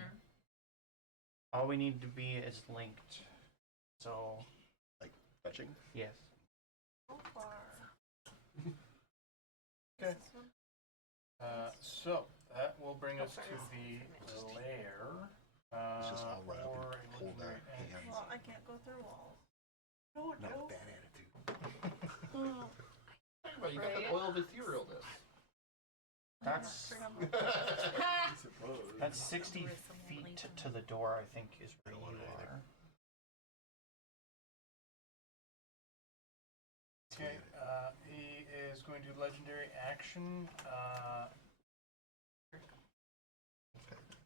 All we need to be is linked. So, Fetching? yes. So far. Okay. So that will bring us to the lair. Let's just all run up for and a hold our legendary action. hands. Well, I can't go through walls. Not a bad attitude. Well, you got the oil of etherealness. That's I suppose. that's 60 feet to the door, I think, is where you are. Okay, he is going to do legendary action.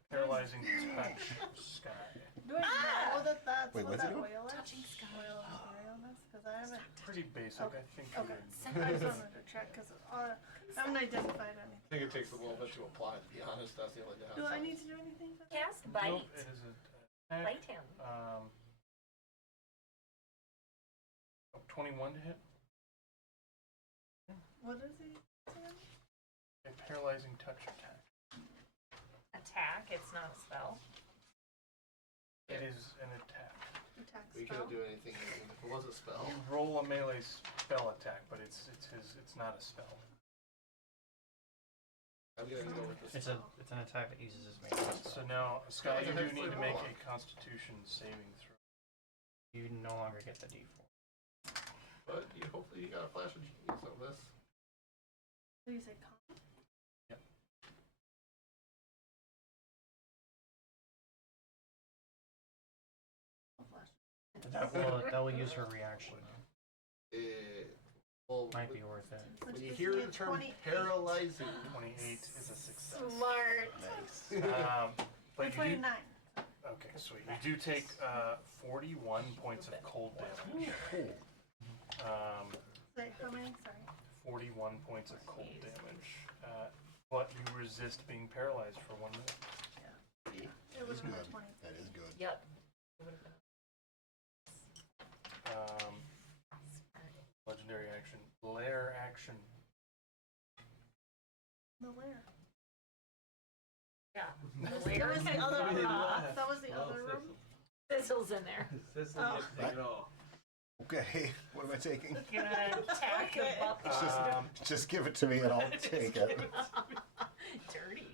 Paralyzing touch Sky. Do I know that that's Wait, what what's it that doing? oil is? Touching sky. Oil of etherealness? Because I haven't. Pretty basic, I think. you Okay. would- I just wanted to check because I haven't identified anything. I think it takes a little bit to apply, to be honest. That's the only downside. Do I need to do anything for that? Cast Nope, bite. it is a attack. Bite him. 21 to hit. What is he saying? A paralyzing touch attack. Attack. It's not a spell. It is an attack. Attack We spell? couldn't do anything even if it was a spell. You roll a melee spell attack, but it's not a spell. I'm gonna go with this. It's an attack that uses his magic. So now, Sky, you Sounds do like need to a make roll. a Constitution saving throw. You no longer get the D4. But hopefully you got a flash of genius on this. Did you say con? Yep. Oh, flash. That will use her reaction. Well, Might be worth it. Which when you gives hear me the a term 28. paralyzing, 28 is a success. Smart. But Or you do, 29. okay, sweet. You do take 41 points of cold damage. Say how many? Sorry. 41 points of cold damage. But you resist being paralyzed for 1 minute. It was That's in the good. 20. That is good. Yep. It would have been Legendary action. Lair action. The lair. yeah. That Layer was the can other come room. off. That was the other room. Thistle's in there. Thistle, Oh. you have to take it all. Okay, what am I taking? Gonna attack the butt. Just give it to me and I'll take it. Dirty.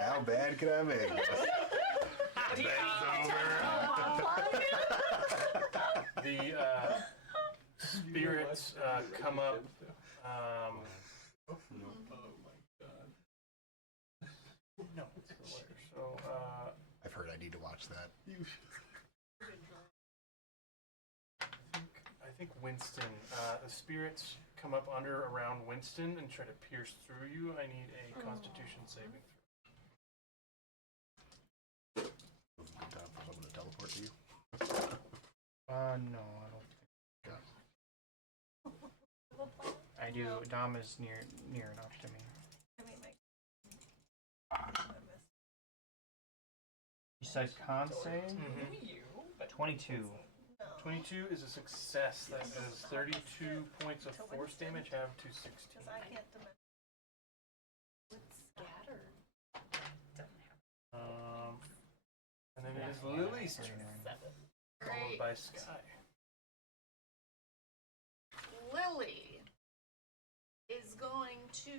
How bad can I make this? The spirits come up. Oh my god. No, it's the lair. So, I've heard I need to watch that. I think Winston. The spirits come up under around Winston and try to pierce through you. I need a Constitution saving throw. This is a good time for someone to teleport to you. No, I don't think. I do. Dom is near enough to me. I mean, like, You said con save? Mm-hmm. 22. no. 22 is a success. That is 32 points of force damage, have to 16. Because I can't dimension. It's scattered. Doesn't have And then it is Lily's turn, 7. followed by Sky. Lily is going to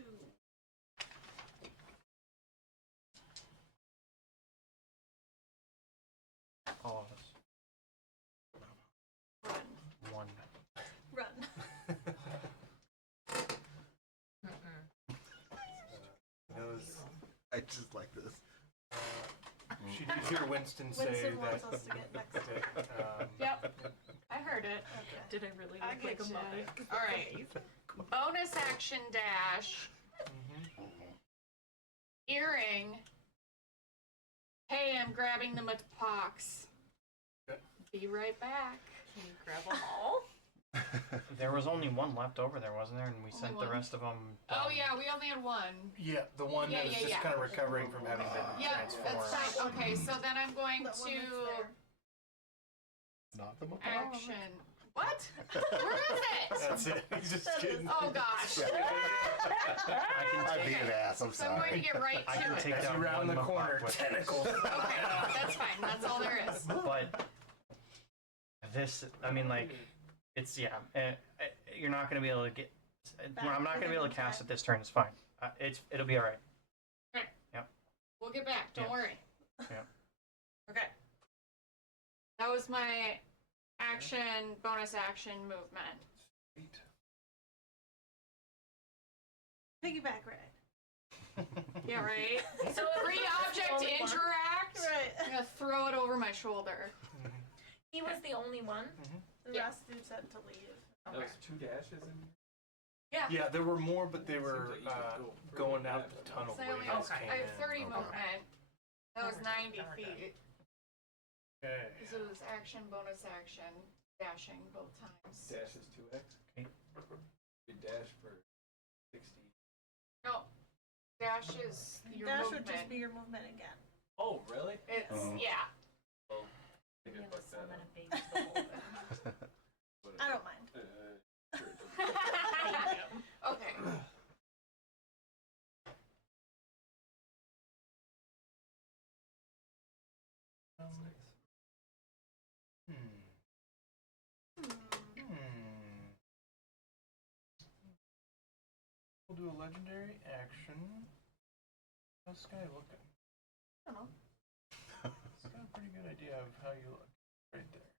I just like this. She did hear Winston say Winston that. wants us to get next to it. Yep, I heard it. Okay. Did I really I look like a getcha. mother? All right. Bonus action dash. Earring. Hey, I'm grabbing them at the box. Okay. Be right back. Can you grab them all? There was only one left over there, wasn't there? And we sent the one? rest of them. Oh yeah, we only had one. Yeah, the one Yeah, that is yeah, just yeah. kind of recovering from having been Yeah, transformed. that's fine. Okay, so then I'm going That one to that's there. Not the action. What? Where is it? That's it. He's just That kidding. is- Oh gosh. I can I take beat an ass. I'm So I'm going to sorry. get right I can to it. take As down you round one the Mapop corner, with tentacles. Okay, that's fine. That's all there is. But this, I mean, like, it's you're not gonna be able to get. I'm not gonna be able to cast it this turn. It's fine. It'll be all right. We'll get back. Don't Yeah. worry. Yeah. Okay. That was my action, bonus action movement. Sweet. Piggyback ride. Yeah, right? So Free object only one? interact. Right. I'm gonna throw it over my shoulder. He was the only one. The Yeah. rest dudes had to leave. That was 2 dashes in Yeah, there were more, but they were Seems like you could go further going than out that, the but- tunnel So I way only you guys have, came I have in. 30 Okay. movement. That was Then 90 we're good. feet. Okay. So it was action, bonus action, dashing both times. Dash is 2x. Okay. You dash for 60. No, dash is your Dash movement. would just be your movement again. Oh, really? It's Mhm. yeah. Oh, I think I'm I gonna fucked that summon up. a baby to the whole thing. I don't mind. Sure it doesn't. Okay. That's nice. We'll do a legendary action. How's Sky looking? I don't know. It's got a pretty good idea of how you look right there.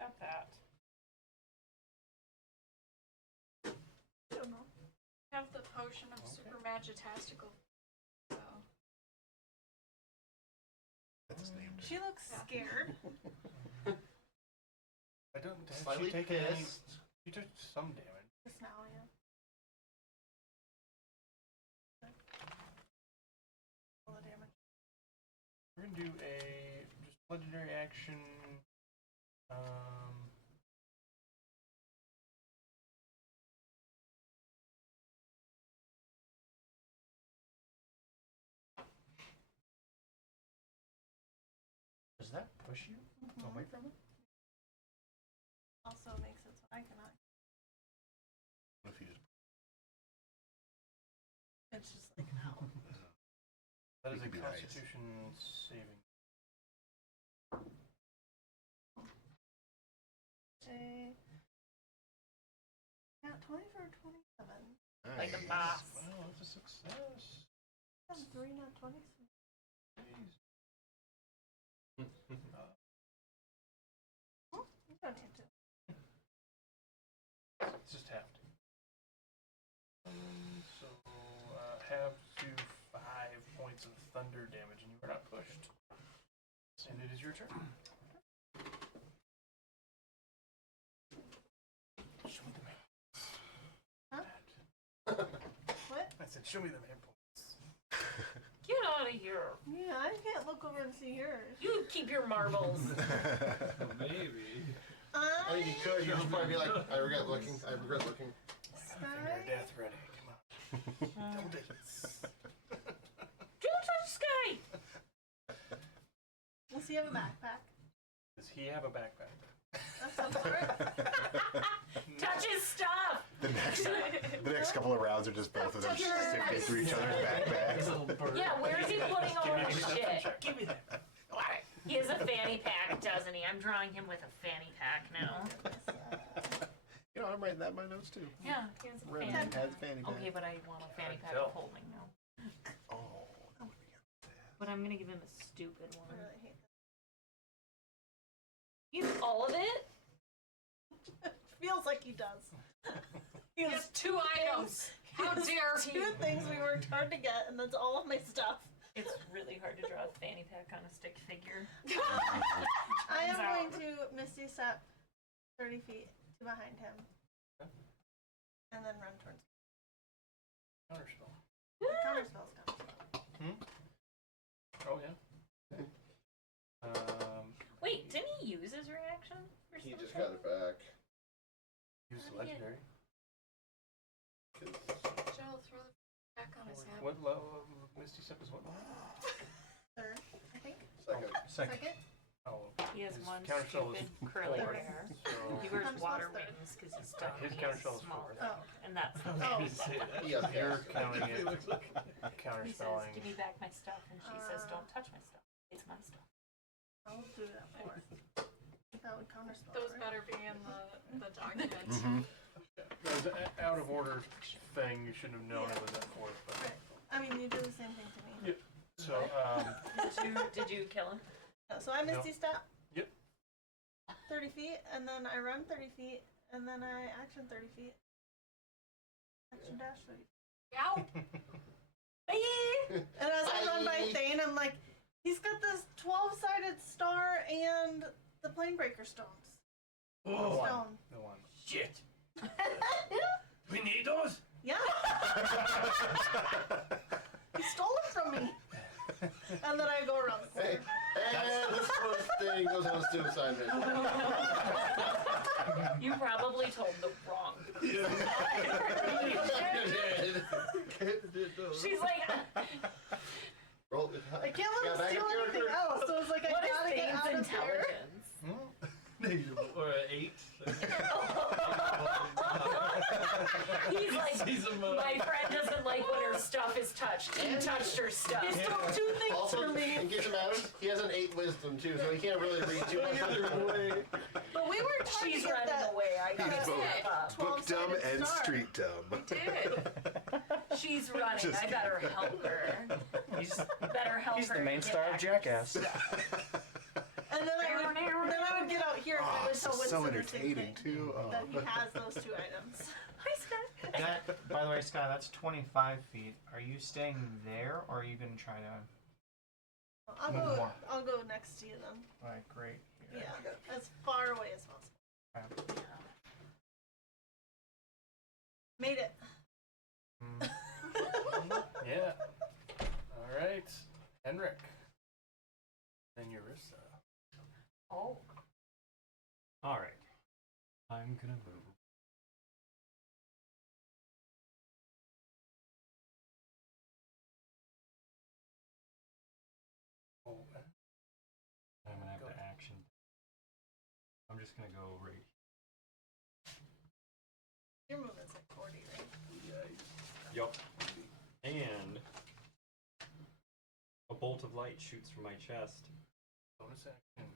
Got that. I don't know. Have the potion of Okay. super magitastical. So That's his name. She looks Yeah. scared. I don't. Has Slightly she taken any? pissed. She took some damage. Just now, yeah. All the damage. We're gonna do a just legendary action. Does that push you away from it? Also makes it so I cannot. If you just It's just like an owl. That You is a could be nice. Constitution saving. Yeah, 20 for 27. Like a Nice. boss. Wow, that's a success. 3, not 20. You don't need to. It's just halved. So half to 5 points of thunder damage, and you are not pushed. And it is your turn. Show me the man. Huh? What? I said, show me the man points. Get out of here. Yeah, I can't look over and see yours. You keep your marbles. Maybe. I mean, you could. You should probably be like, I regret looking. I regret looking. Finger of death ready. Come on. Double digits. Don't touch Sky. Does he have a backpack? Does he have a backpack? Of some sort? Touch his stuff. The next couple of rounds are just both of them sifting through each other's backpacks. Little bird. Yeah, where is he putting all his shit? Give me that. He has a fanny pack, doesn't he? I'm drawing him with a fanny pack now. You know, I'm writing that in my notes too. Yeah, he has a Ren fanny has pack. fanny pack. Okay, but I want a fanny pack tell. of holding now. Oh, that would be But I'm gonna give him a stupid I one. really hate Use all of it? that. Feels like he does. He He has 2 items. How dare he? Two things we worked hard to get, and that's all of my stuff. It's really hard to draw a fanny pack on a stick figure. I am Turns going out- to Misty Step 30 feet to behind him. Okay. And then run towards Counterspell. Counterspell's counterspell. Oh yeah. Wait, didn't he use his reaction? Or He something? just got it back. Use the How do you- legendary. 'Cause Joe, throw the back on his head. What level of Misty Step is what level? Third, I think. second. Second. Oh, He has his one counterspell is stupid curly fourth, hair. so He wears Counterspell's water third. wings because he's dumb. His and he has counterspell is small fourth. Oh. And that's the Oh. fanny pack. He has You're gas. counting it. He says, Counterspelling. "Give me back my stuff," and she says, Uh. "Don't touch my stuff. It's my stuff." I'll do that fourth. That would counterspell. Those right? better be in the document. That was an out of order thing. You shouldn't have known it was at fourth. But. Right. I mean, you do the same thing to me. Yeah. So, Did you kill him? No, so I No. Misty Step. Yep. 30 feet, and then I run 30 feet, and then I action 30 feet. Action dash 30 feet. Ow! And as I run by Bye. Thane, I'm like, he's got this 12-sided star and the Planebreaker stones. Oh, Stone. the one. shit. We need those. Yeah. He stole it from me. And then I go around the Hey, corner. and this first thing goes on a suicide mission. You probably told the wrong. She's like, Roll. I can't Yeah, let him back steal up your anything character. else, so it's like, "What I is gotta get Thane's out of here. intelligence?" Or 8. He's like, Sees him, "My friend doesn't like when her stuff is touched. He touched her stuff." He stole two things Also, from me. in case it matters, he has an 8 wisdom too, so he can't really read too much either way. But we worked hard She's to get running that away. I gotta He's step up. Book dumb 12-sided and star. street dumb. Did. She's running. Just I better help her. He's Better help he's her. the main get star of back. Jackass. And then I would get out here if I Oh, would this tell is Winston so the same entertaining thing, too. Oh. that he has those two items. Hi, Scott. That, by the way, Scott, that's 25 feet. Are you staying there, or are you gonna try to? Move more. I'll go next to you then. Alright, great. Yeah, as far away as possible. Made it. Mm. Yeah. All right. Henrik. Then Eurissa. Oh. All right. I'm gonna move. Oh, I'm gonna have to action. I'm just gonna go right. Your movement's like 40, right? Yup. And a bolt of light shoots from my chest. bonus action.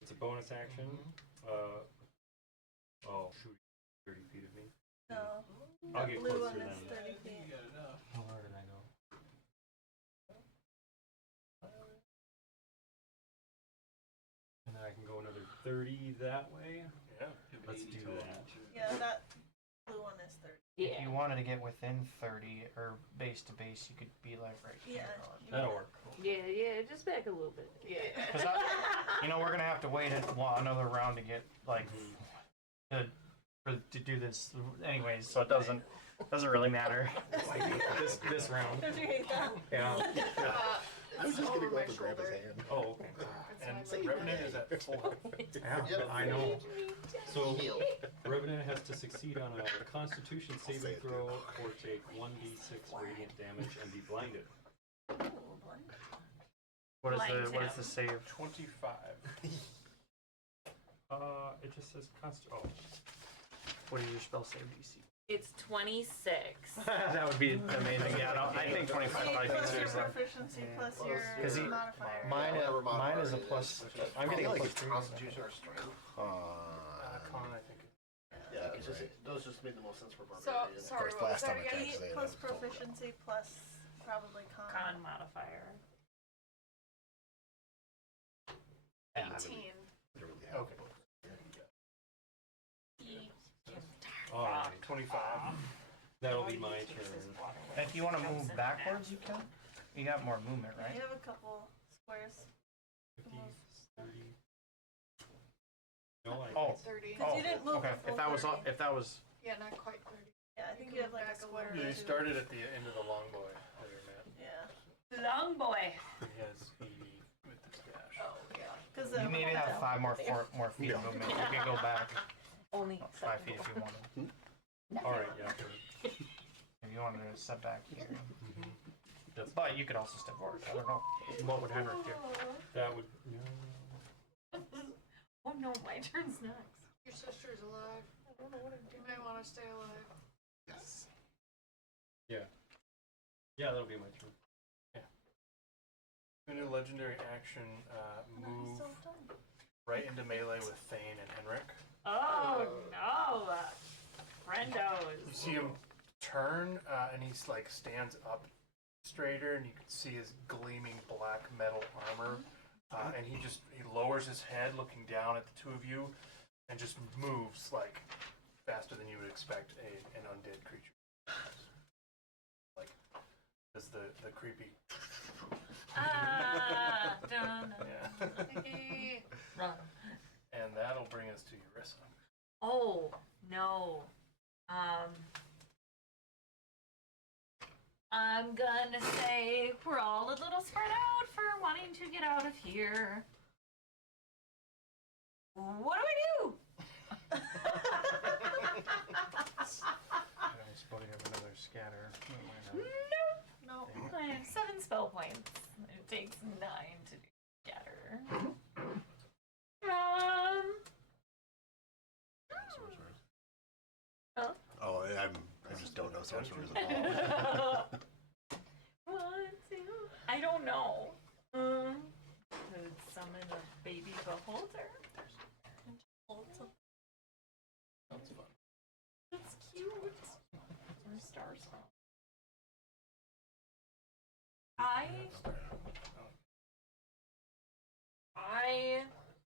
It's a bonus action. Oh, shoot, 30 feet of me. No. I'll The get blue closer one then. is 30 feet. How far did I go? And then I can go another 30 that way. Yeah. Let's do that. Yeah, that blue one is 30. If you wanted to get within 30 or base to base, you could be like right here. Yeah. That'll work. Yeah, just back a little bit. Yeah. 'Cause you know, we're gonna have to wait another round to get like to do this, anyways. So it doesn't really matter this round. Don't you hate that? Yeah. I was just over gonna go my up and grab his shoulder. hand. Oh, okay. And Revenant is at 4. Yeah. Yep. I know. So, Heal. Revenant has to succeed on a Constitution say saving it, throw or take 1d6 radiant damage and be blinded. What is Blind what is him. the save? 25. It just says What is your spell save DC? It's 26. That would be amazing. Yeah, no, I think 25 probably Plus beats your yours. proficiency, plus your 'Cause he- modifier. Mine, Whatever mine is a modifier it plus. is. I'm getting a Like plus it's 3. Constitution or strength. Con, I think. Yeah, it's just, those just made the most sense for So, barbarians. sorry, course, what was last that time I again? tried to say it, I Plus was told proficiency, plus probably Con modifier. 18. Okay. Alright. 25. That'll be my turn. And if you want to move backwards, you can. You got more movement, You right? have a couple squares. 50, 30. No, I. Oh, 30. Because you didn't move okay. the full If that was 30. if that was Yeah, not quite 30. Yeah, I think you have like a square. Yeah, or you two. started at the end of the long boy there, Matt. Yeah. Long boy. He has 80 with this dash. Oh, yeah. Because you maybe have 5 more feet of movement. You can go back Only 5 feet if you wanted. Alright, yeah. If you wanted to step back here. That's, But you could also step forward. I don't know. What would Henrik do? that would. Oh no, my turn's next. Your sister's alive. I don't know what I'm doing. You may want to stay alive. Yes. Yeah. Yeah, that'll be my turn. In a legendary action, move right into melee with Thane and Henrik. Oh no, friendos. You see him turn, and he's like stands up straighter, and you can see his gleaming black metal armor. And he lowers his head, looking down at the two of you, and just moves like faster than you would expect an undead creature. Like, does the creepy. Dun, Yeah. run. And that'll bring us to Eurissa. Oh no. I'm gonna say we're all a little spread out for wanting to get out of here. What do? I suppose you have another scatter. Nope. No. I have 7 spell points. It takes 9 to do scatter. Oh, I just don't know sorcerers at all. 1, 2. I don't know. Could summon a baby beholder. Sounds fun. That's cute. Or star song.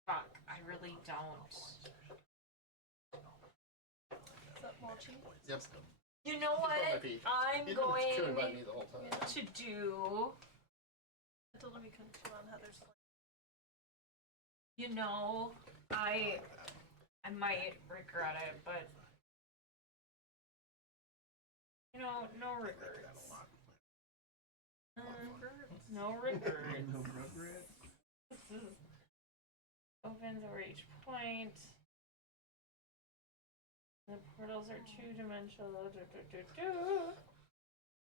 Fuck, I really don't. Is that mulching? Yep. You know He's on what? my feet. I'm He's been chewing by going me the whole time. to do. I told him he couldn't chew on Heather's leg. You know, I might regret it, but you know, no regrets. No regrets. This is opens over each point. The portals are 2-dimensional.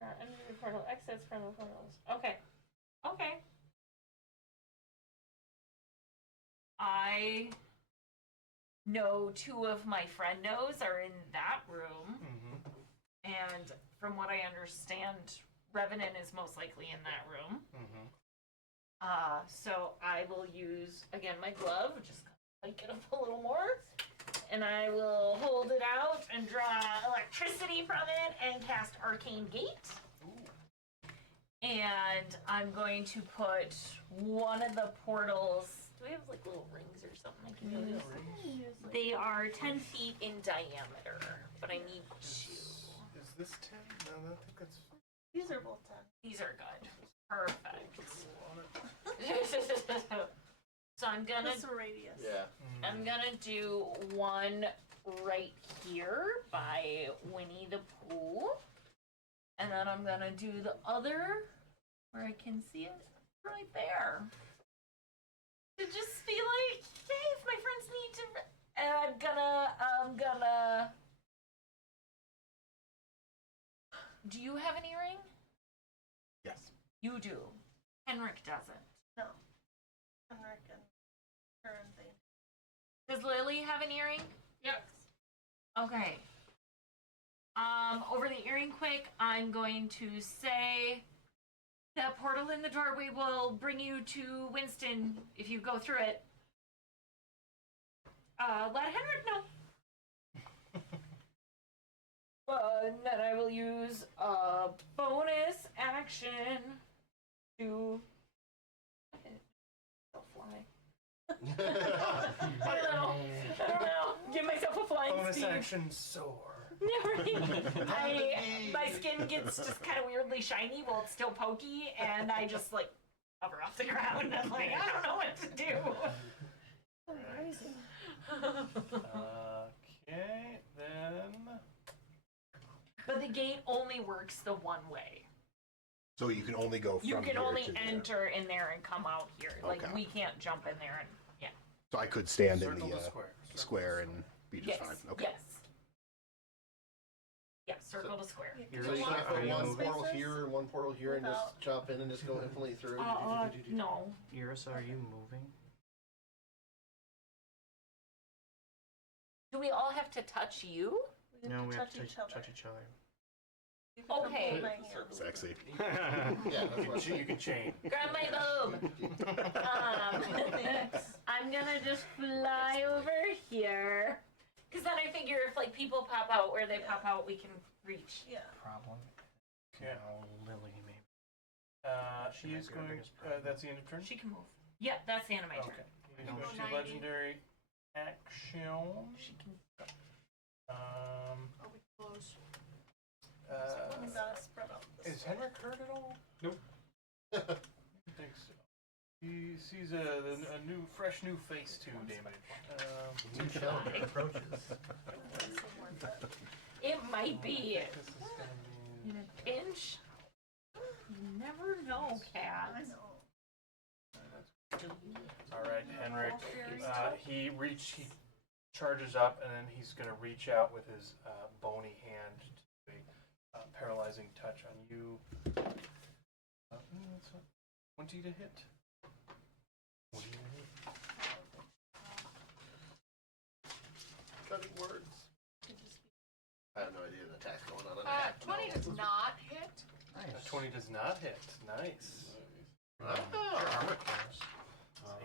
Entering the portal, exits from the portals. Okay. Okay. I know 2 of my friendos are in that room, and from what I understand, Revenant is most likely in that room. So I will use, again, my glove, just hike it up a little more, and I will hold it out and draw electricity from it and cast Arcane Gate. And I'm going to put one of the portals. Do we have like little rings or something I can use? They are 10 feet in diameter, but I need 2. Is this 10? No, I think that's. These are both 10. These are good. Perfect. So I'm gonna What's the radius? Yeah. I'm gonna do one right here by Winnie the Pooh. And then I'm gonna do the other where I can see it right there. To just be like, hey, if my friends need to, and I'm gonna. Do you have an earring? Yes. You do. Henrik doesn't. No. Henrik and her and thing. Does Lily have an earring? Yes. Okay. Over the earring quick, I'm going to say that portal in the doorway will bring you to Winston if you go through it. Let Henrik know. And then I will use a bonus action to fly. I don't know. Give myself a flying Bonus speed. action soar. My skin gets just kind of weirdly shiny while it's still pokey, and I just like hover off the ground. I'm like, I don't know what to do. Okay, then. But the gate only works the one way. So you can only go from You can here only to there. enter in there and come out here. Like Okay. we can't jump in there and yeah. So I could stand in Circle the the square. square and be just Yes. fine. Okay. Yes. Yeah, circle to square. Yeah, So you want can't Are put you one moving? portal here and one portal here and Without- just chop in and just go infinitely through. No. Eurus, are you moving? Do we all have to touch you? We No, have we to have touch to each other. touch each other. You can come Okay. hold my hand. Sexy. Yeah, that's what You can chain. Grab my boob. I'm gonna just fly over here. Cause then I figure if like people pop out where they pop out, we can reach. Yeah. Problem. Yeah. Now Lily maybe. She is might be our going. biggest problem. That's the end of turn. She can move. Yeah, that's the end of my turn. Okay. He's No, going she- to legendary action. She can. Are we close? We gotta spread out this Is way. Henrik hurt at all? Nope. I think so. He sees a new, fresh new face to damage. New challenge approaches. It might be This is gonna be. in a pinch. You never know, cat. I know. All right, Henrik. He charges up, and then he's gonna reach out with his bony hand to a paralyzing touch on you. That's a 20 to hit. 20 to hit. Cutting words. I have no idea the attack's going on. 20 does not hit. A 20 does not hit. Nice. Oh.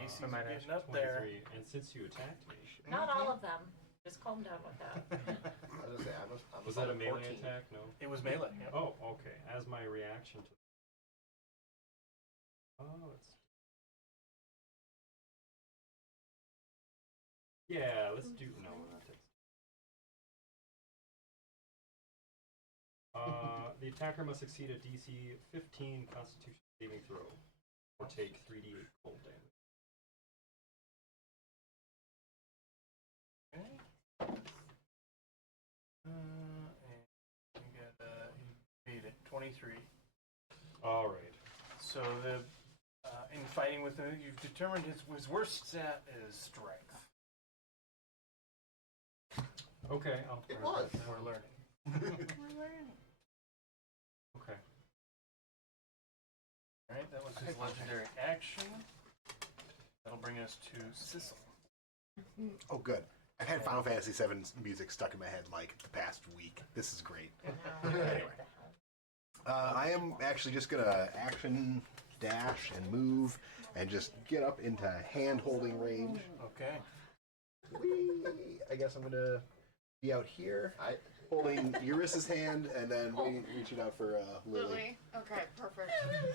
AC's I might getting ask up there. 23, and since you attacked me, Not all of them. Just calm down with that. I was gonna say, I'm was that a melee 14. attack? No. It was melee. Yeah. Oh, okay. As my reaction to. Oh, it's. Yeah, let's do no, not that. The attacker must succeed a DC 15 Constitution saving throw, or take 3d8 cold damage. Okay. And you got he beat it 23. All right. So the in fighting with him, you've determined his worst stat is strength. Okay, I'll. It mark was. that down. We're learning. We're learning. Okay. All right, that was his legendary action. That'll bring us to Sissel. Oh, good. I've had Final Fantasy VII music stuck in my head like the past week. This is great. Anyway. I am actually just gonna action dash and move and just get up into hand holding range. Okay. Whee! I guess I'm gonna be out here holding Eurys's hand and then reaching out for Lily. Lily. Okay, perfect.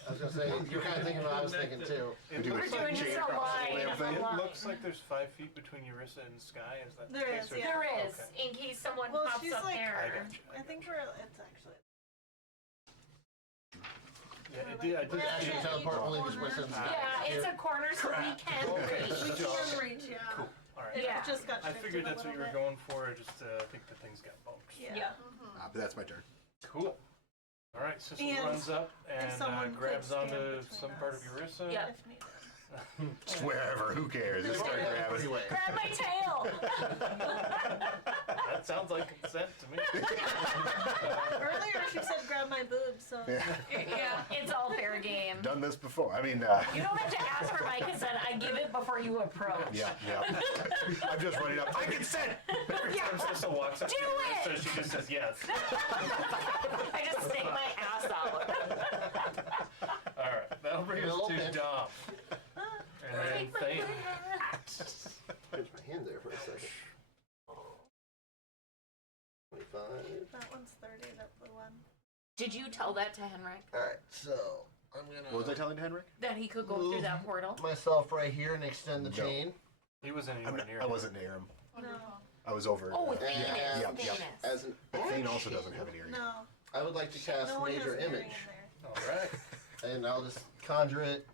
I was gonna say, you're kind of thinking what I was thinking too. It Do We're looks it. doing like, just chain a across the line. damn A thing. it line. looks like there's 5 feet between Eurissa and Sky. Is that the There case? is, or- yeah. There is, Okay. in case someone Well, pops she's up like- I there. gotcha. I think it's actually. Yeah, it did. I did Yeah, Action yeah, teleport each only just corner. within. Yeah, it's a corner, so we Crap. can Okay. reach. We can reach, yeah. Cool. All right. It Yeah. just got I shifted figured a that's what you little were bit. going for. I just think the things got bumped. Yeah. But that's my turn. Cool. All right, Sissel And runs up and someone could grabs stand onto between some part of us. Eurissa. Yeah. If needed. Just wherever, who cares? Just start grabbing. Anyway. Grab my tail! That sounds like consent to me. Earlier she said grab my boobs, so. Yeah. Yeah, it's all fair game. Done this before. I mean, You don't have to ask for my consent. I give it before you approach. yeah. I'm just running up. I consent. Every time Sissel walks up to Do Eurissa, it! she just says yes. I just stick my ass out. All right, that'll bring us Little to pinch. Dom. And then Take my Thane. Pinch my hand there for a second. 25. That one's 30, that blue one. Did you tell that to Henrik? Alright, so I'm gonna What was I telling Henrik? That he could go through that portal? myself right here and extend the No. chain. He wasn't anywhere near I him. wasn't near him. No. I was over. Oh, yeah, Thanos. yep, yep. Thanos. As an Thane also action, doesn't have an earring. No. I would like to cast No one has Major an earring Image, in there. All right. and I'll just conjure it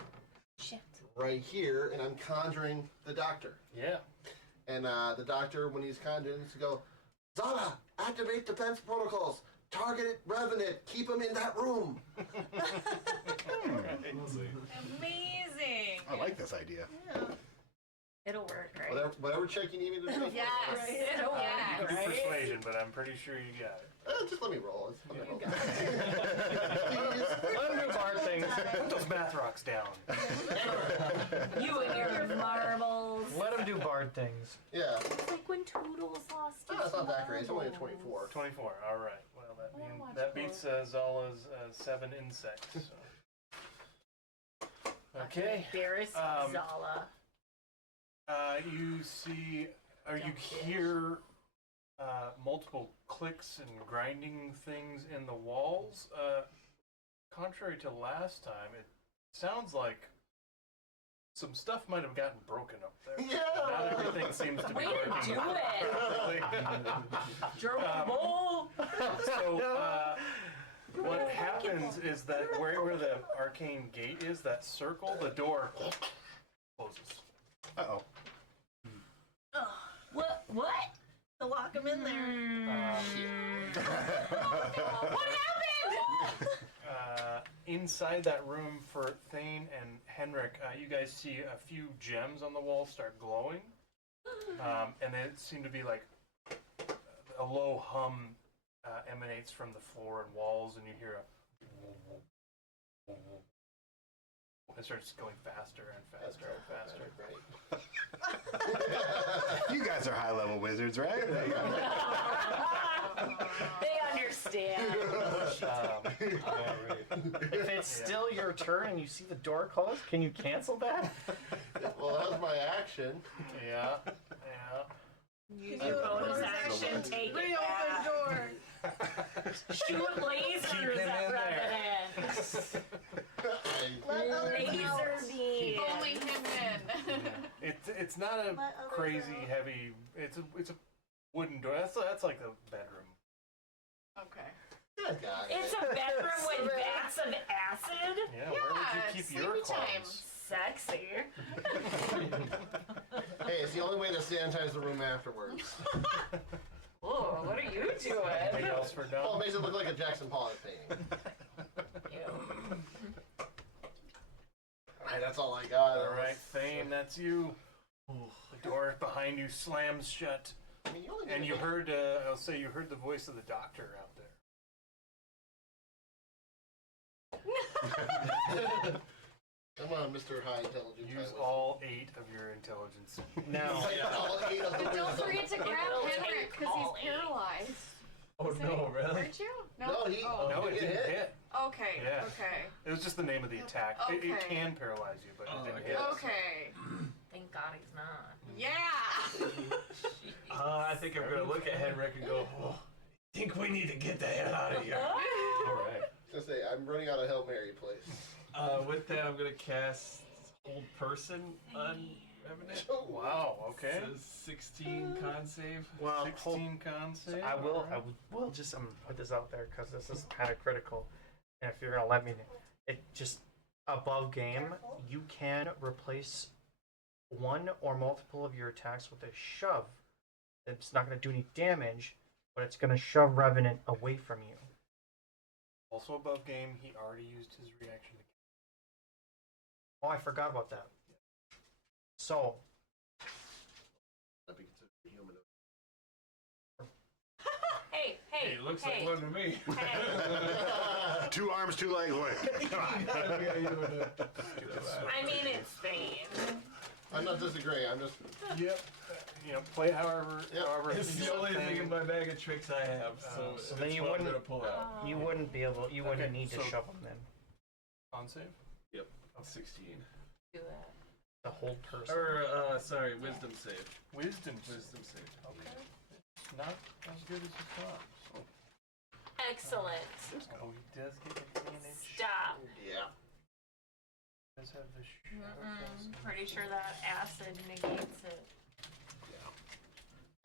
Shit. right here, and I'm conjuring the Doctor. Yeah. And the Doctor, when he's conjuring, needs to go, Zala, activate defense protocols. Target Revenant. Keep him in that room. Amazing. I like this idea. Yeah. It'll work, right? Whatever check you need me to do. Yes, Right. it'll Yes. work, Do right? persuasion, but I'm pretty sure you got it. Just let me roll. Let me roll. Let him do hard things. Put those math rocks down. You and your marbles. Let him do bard things. Yeah. It's like when Toodles lost his Oh, it's not that great. It's only a marbles. 24. 24. All right. Well, Oh, watch that beats Zala's 7 insects. So. Okay. Embarrass Um, Zala. You see, or you Dumb bitch. hear multiple clicks and grinding things in the walls. Contrary to last time, it sounds like some stuff might have gotten broken up there. Yeah. Not everything seems to be Way to working do it. perfectly. Gerbil. So, what happens is that where the arcane gate is, that circle, the door closes. Uh-oh. What? What? To lock him in there. What happened? Inside that room for Thane and Henrik, you guys see a few gems on the wall start glowing. And they seem to be like a low hum emanates from the floor and walls, and you hear a. It starts going faster and faster and faster. Right. You guys are high-level wizards, right? They understand. If it's still your turn and you see the door closed, can you cancel that? Well, that was my action. Yeah, yeah. Use Can your you bonus bonus action. action Take it reopen back. door? Shoot lasers him at in there. Revenant. Let others Laser out. beam. Only him in. It's not a Let others crazy out. heavy. It's a wooden door. That's like the bedroom. Okay. Good God. It's a bedroom with vats of acid. Yeah. Where would you keep your sleepy time. clothes? Sexy. Hey, it's the only way to sanitize the room afterwards. Whoa, what are you Anything doing? else for Well, it Dom? makes it look like a Jackson Pollock painting. Ew. Alright, that's all I got. All right, Thane, that's you. The door behind you slams shut, I mean, you only and need you to- heard. I'll say you heard the voice of the doctor out there. Come on, Mr. High Intelligence. Use all 8 of your intelligence. Now, All 8 of the But don't wisdom. forget to grab will Henrik take because he's all 8. paralyzed. Oh Is no, it- really? Aren't you? No, he- Oh. No, it you get didn't hit? hit. Okay. Yeah. Okay. It was just the name of the attack. It Okay. can paralyze you, but Oh, it didn't okay. hit. Okay. Thank God he's not. Yeah. I think I'm gonna look at Henrik and go, oh, I think we need to get the hell out of here. All right. I was gonna say, I'm running out of Hail Mary, please. With that, I'm gonna cast Hold Person on Revenant. Wow. Okay. Says 16 con save. well, 16 con save. I will just put this out there because this is kind of critical. And if you're gonna let me, it just above game, Careful. you can replace one or multiple of your attacks with a shove. It's not gonna do any damage, but it's gonna shove Revenant away from you. Also above game, he already used his reaction to. Oh, I forgot about that. So That'd be considered human. Hey, hey, Hey, looks hey, like one to me. hey. 2 arms, 2 legs. Wait. Come on. I mean, it's Thane. I'm not disagreeing, I'm just. Yep. Play however. Yep. However. It's the only thing in my bag of tricks I have, so, So then it's you what I'm wouldn't- gonna pull out. you wouldn't be able. You wouldn't Okay, need to so- shove them then. Con save. Yep. 16. Do it. The whole person. Or, sorry, wisdom save. Wisdom. Wisdom save. Okay. Not as good as you thought. Excellent. Oh, he does get advantage. Stop. Yeah. Does have the Pretty sure that acid negates it.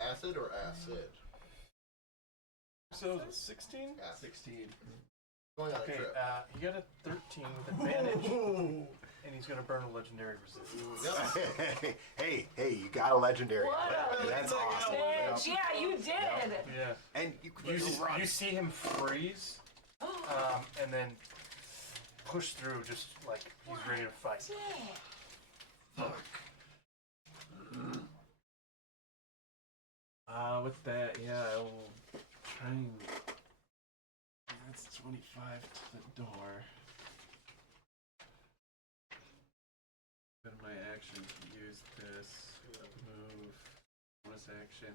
Acid acid or acid? So it was a 16? Acid. 16. Going on a Okay, trip. he got a 13 with advantage, and he's gonna burn a legendary resistance. Yep. hey, you got a legendary. What a That's awesome. bitch! Yeah, you did. Yeah. And You see him freeze, and then push through, just like he's ready to fight. Fuck. With that, yeah, I will try and. That's 25 to the door. Go to my action to use this move. Bonus action.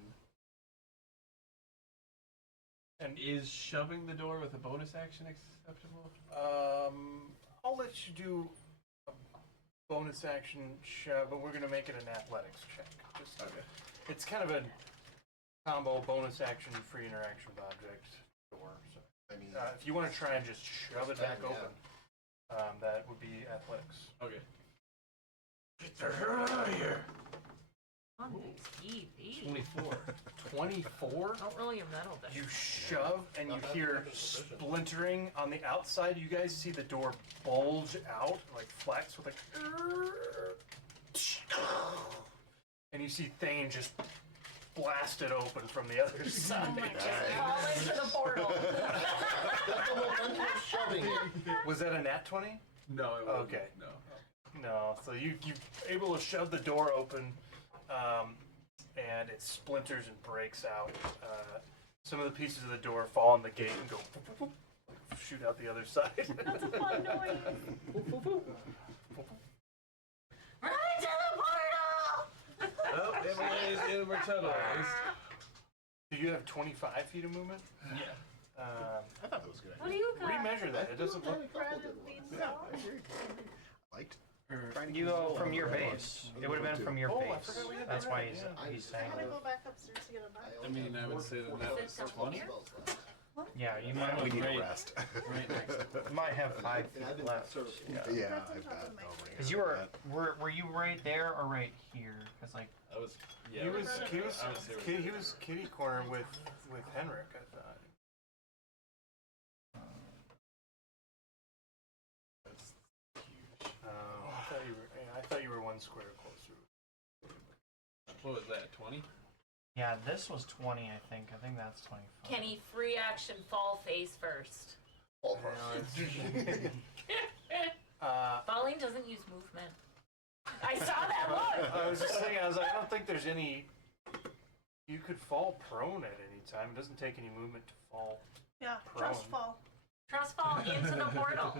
And Is shoving the door with a bonus action acceptable? I'll let you do a bonus action shove, but we're gonna make it an athletics check. Just, Okay. It's kind of a combo bonus action free interaction with object door. So I mean, if you want to try and just shove it back Yeah. open, that would be athletics. Okay. Get the hell out of here! Easy. 24. 24. Don't roll your metal dice. You shove and you hear splintering on the outside. You guys see the door bulge out, like flex with like, and you see Thane just blast it open from the other side. Fall into the portal. That's the momentum of shoving it. Was that a nat 20? No, it wasn't. Okay. No. No. So you able to shove the door open, and it splinters and breaks out. Some of the pieces of the door fall on the gate and go shoot out the other side. That's a fun noise. Run into the portal! Oh, everybody's in we're tunnels. Do you have 25 feet of movement? Yeah. I thought that was a good. What do you got? Remeasure that. It doesn't look. Liked. You go from your base. It would have been from your Oh, I base. forgot we had That's that why right, he's yeah. he's I'm saying gonna that. go back upstairs to get a knife. I mean, I would say that that was 20. Yeah, you might We need Right. a rest. Right next. might have 5 And I've feet been left. sort of Yeah, That's I on top bet. of my I'll bring Cause it you up. were you right there or right here? Cause like I was. Yeah. He I was I would say he was kitty corner with Henrik, I thought. That's huge. I thought you were one square closer. What was that? 20? yeah, this was 20. I think that's 25. Kenny, free action fall face first. All for Falling doesn't use movement. I saw that look. I was just saying, I don't think there's any. You could fall prone at any time. It doesn't take any movement to fall. Yeah, Prone. trust fall. Trust fall into the portal.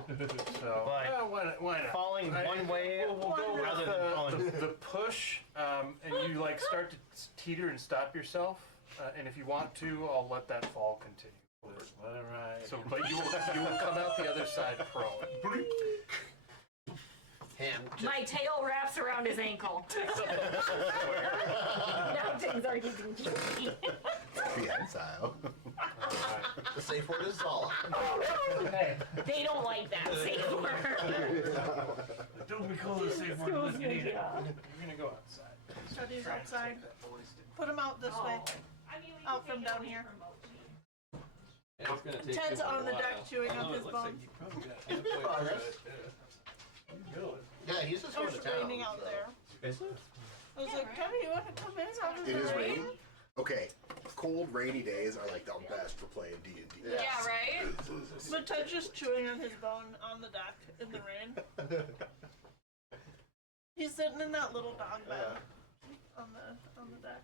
So But why not? falling one way We'll go rather than falling. with the push, and you like start to teeter and stop yourself. And if you want to, I'll let that fall continue. Alright. So, but you will come out the other side prone. Ham. My tail wraps around his ankle. Now things are getting juicy. Prehensile. The safe word is Zala. They don't like that safe word. Don't be calling the safe word unless you need it. You're gonna go outside. Study's outside. Put him out this way. Out from down here. Yeah, it's gonna take Ted's him a on the while. deck chewing up Although it his looks like bone. you probably got halfway Progress. through it, Yeah, he's just Oh, going to it's town. raining out so. there. Is it? I was like, Kenny, you want to come in? How does It is rain? raining. Okay, cold, rainy days are like the best for playing D&D. Yeah. Yeah, right? But Ted's just chewing on his bone on the deck in the rain. He's sitting in that little dog bed on the deck.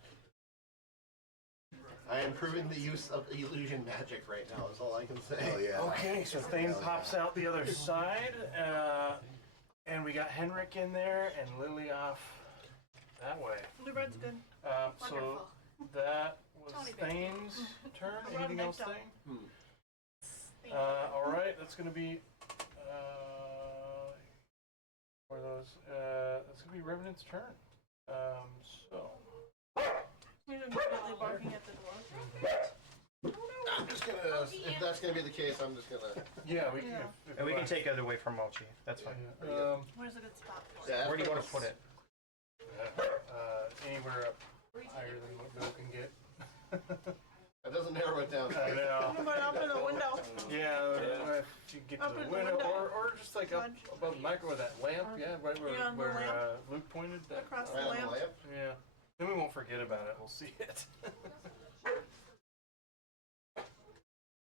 I am proving the use of illusion magic right now, is all I can say. Oh yeah. Okay, so Thane pops out the other side, and we got Henrik in there and Lily off that way. Blue red's good. So Wonderful. that was Tony baby. Thane's turn. I brought Anything him else, down. Thane? Thank you. All right, that's gonna be. What are those? That's gonna be Revenant's turn. So. He's immediately barking at the door. I'm just gonna, if that's gonna be the case, I'm just gonna. Yeah, we can. Yeah. If And we you can want. take other way from Mochi. That's fine. Where's a good spot for it? Yeah, Where do you want to put it? Anywhere up higher than what Bill can get. That doesn't narrow it down. I know. But up in the window. Yeah, if you get Up to the in the window, window. or just like up Judge. above the micro with that lamp, yeah, right where, Yeah, the lamp. Luke pointed. That, Across the Right on the lamp. lamp. yeah. Then we won't forget about it. We'll see it.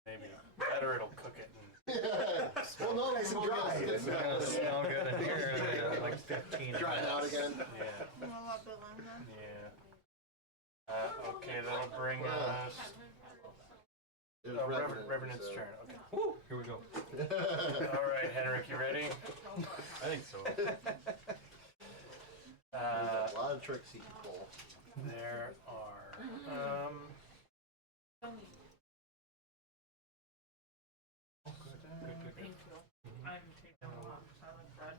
Maybe that, or it'll cook it. Well, no, Nice and we'll dry. get It's gonna smell good in here in like 15 Dry it out minutes. again. Yeah, We'll let Bill in then. yeah. Okay, that'll bring us. It was Revenant's so- turn. Okay. Here we go. All right, Henrik, you ready? I think so. There's a lot of tricks he can pull. There are. Thank you. I'm taking a lot of salad bread.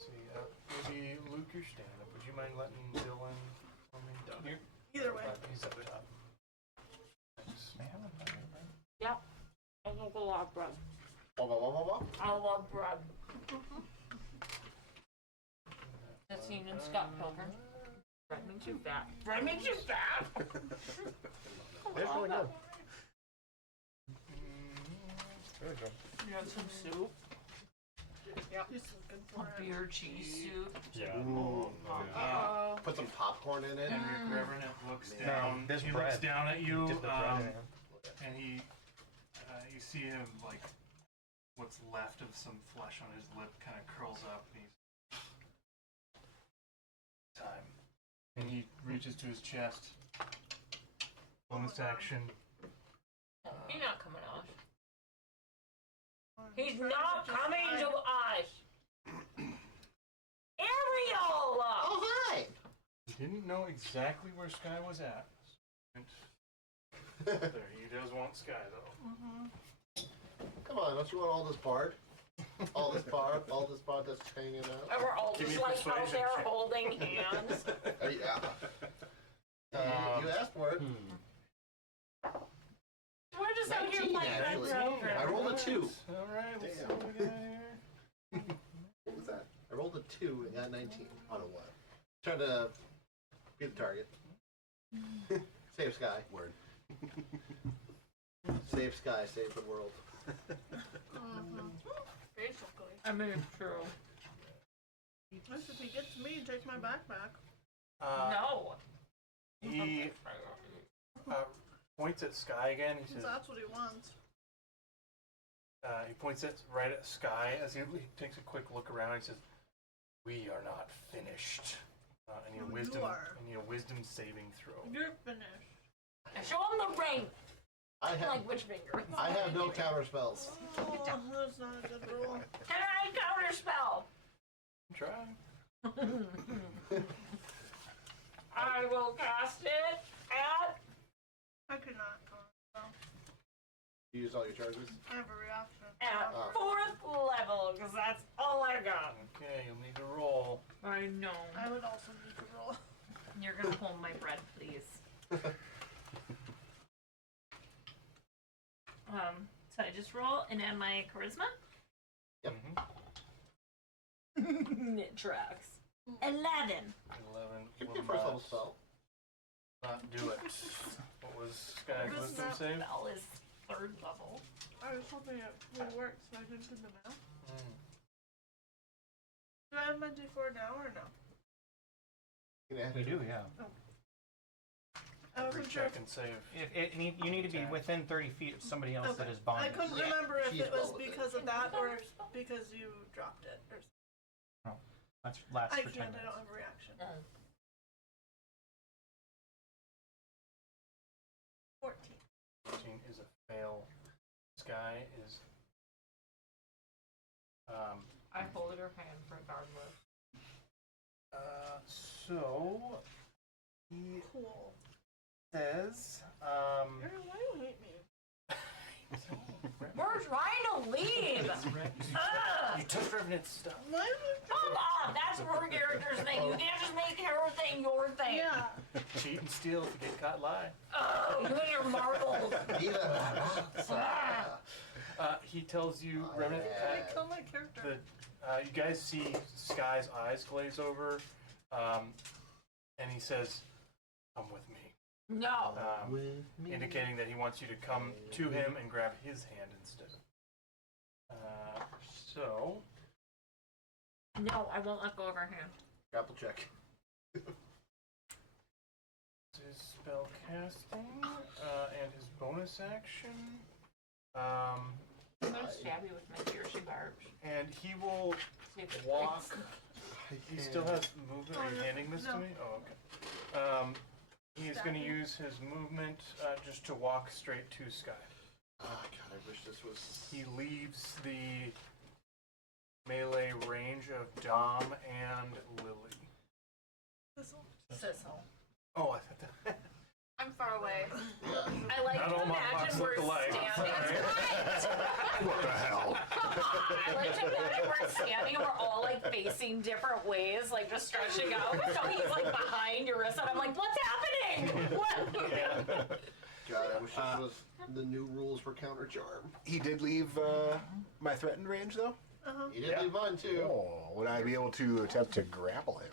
See, maybe Luke, you're standing up. Would you mind letting Bill in for me? Here. Either way. He's up top. Thanks. Yeah. I love a lot of bread. Wah, wah, wah, wah, wah. I love bread. That's Union Scott Pilgrim. Bread makes you fat. Bread makes you fat! It's really good. There we go. You want some soup? He's looking for it. Beer cheese soup. Yeah. Uh-oh. Put some popcorn in it. Henrik Revenant looks No, down. this he bread. looks down at you, Dip the bread in it. and he, you see him like, what's left of some flesh on his lip kind of curls up, and he's time. And he reaches to his chest. Bonus action. He's not coming to us. He's not coming to us! Ariel! Oh, hi! He didn't know exactly where Sky was at. There, he does want Sky though. Come on, don't you want all this bard? All this bard that's hanging out? And we're all Give me just a like out persuasion there check. holding hands. Yeah. You asked for it. We're just out here 19 like that actually. program. I rolled a 2. Alright, let's see Damn. what we got here. What was that? I rolled a 2 and got 19. On a what? Trying to be the target. Save Sky. Word. Save Sky, save the world. Basically. I mean, it's true. Unless if he gets me and takes my backpack. No. He points at Sky again. He says, That's what he wants. he points it right at Sky as he takes a quick look around. He says, "We are not finished." I need a You wisdom. are. I need a wisdom saving throw. You're finished. Show him the ring. I have Like which finger? I have no counter spells. Oh, that's not a good rule. Can I counter spell? Try. I will cast it at. I could not. So You used all your charges? I have a reaction. At 4th level, because that's all I got. Okay, you'll need to roll. I know. I would also need to roll. You're gonna hold my bread, please. So I just roll and add my charisma. Yep. It tracks. 11. 11 Give me will a first level not, spell. not do it. What was Sky's Charisma. wisdom save? Spell is 3rd level. I was hoping it would work, so I didn't do the math. Mm. Do I have my D4 now or no? You can add We it. do, yeah. I Every wasn't sure. check and save. You need to be within 30 feet of somebody else that Okay. is I bonded. couldn't Yeah, remember if she's it was well within. because of that or if because you dropped it. Or That's lasts I for 10 can't. I minutes. don't have a reaction. 14. 14 is a fail. Sky is. I hold her hand regardless. So he Cool. says, Aaron, why do you hate me? We're trying to leave! Ugh! you took Revenant's stuff. Why would Come on! That's your character's thing. You can't just make her thing your thing. Yeah. Cheat and steal if you get caught lying. Oh, you and your marbles. He tells you, Oh, Revenant, yeah. I kill my character. you guys see Sky's eyes glaze over, and he says, "Come with me." No. Indicating that he wants you to come to him and grab his hand instead. So, No, I won't let go of her hand. Grapple check. his spell casting and his bonus action. I'm gonna stab you with my piercing barbs. And he will See if it walk. breaks. He still has movement. Are you handing this to me? Oh, okay. He is going to use his movement just to walk straight to Sky. Oh, God, I wish this was. He leaves the melee range of Dom and Lily. Sissel. Oh, I thought that. I'm far away. I like Not to all imagine Mohawks we're look alike. standing. What the hell? I like to imagine we're standing and we're all like facing different ways, like just stretching out. So he's like behind Eurissa, and I'm like, what's happening? What? God, I wish this was the new rules for counter charm. He did leave my threatened range, though. He did leave mine too. Oh, would I be able to attempt to grapple him?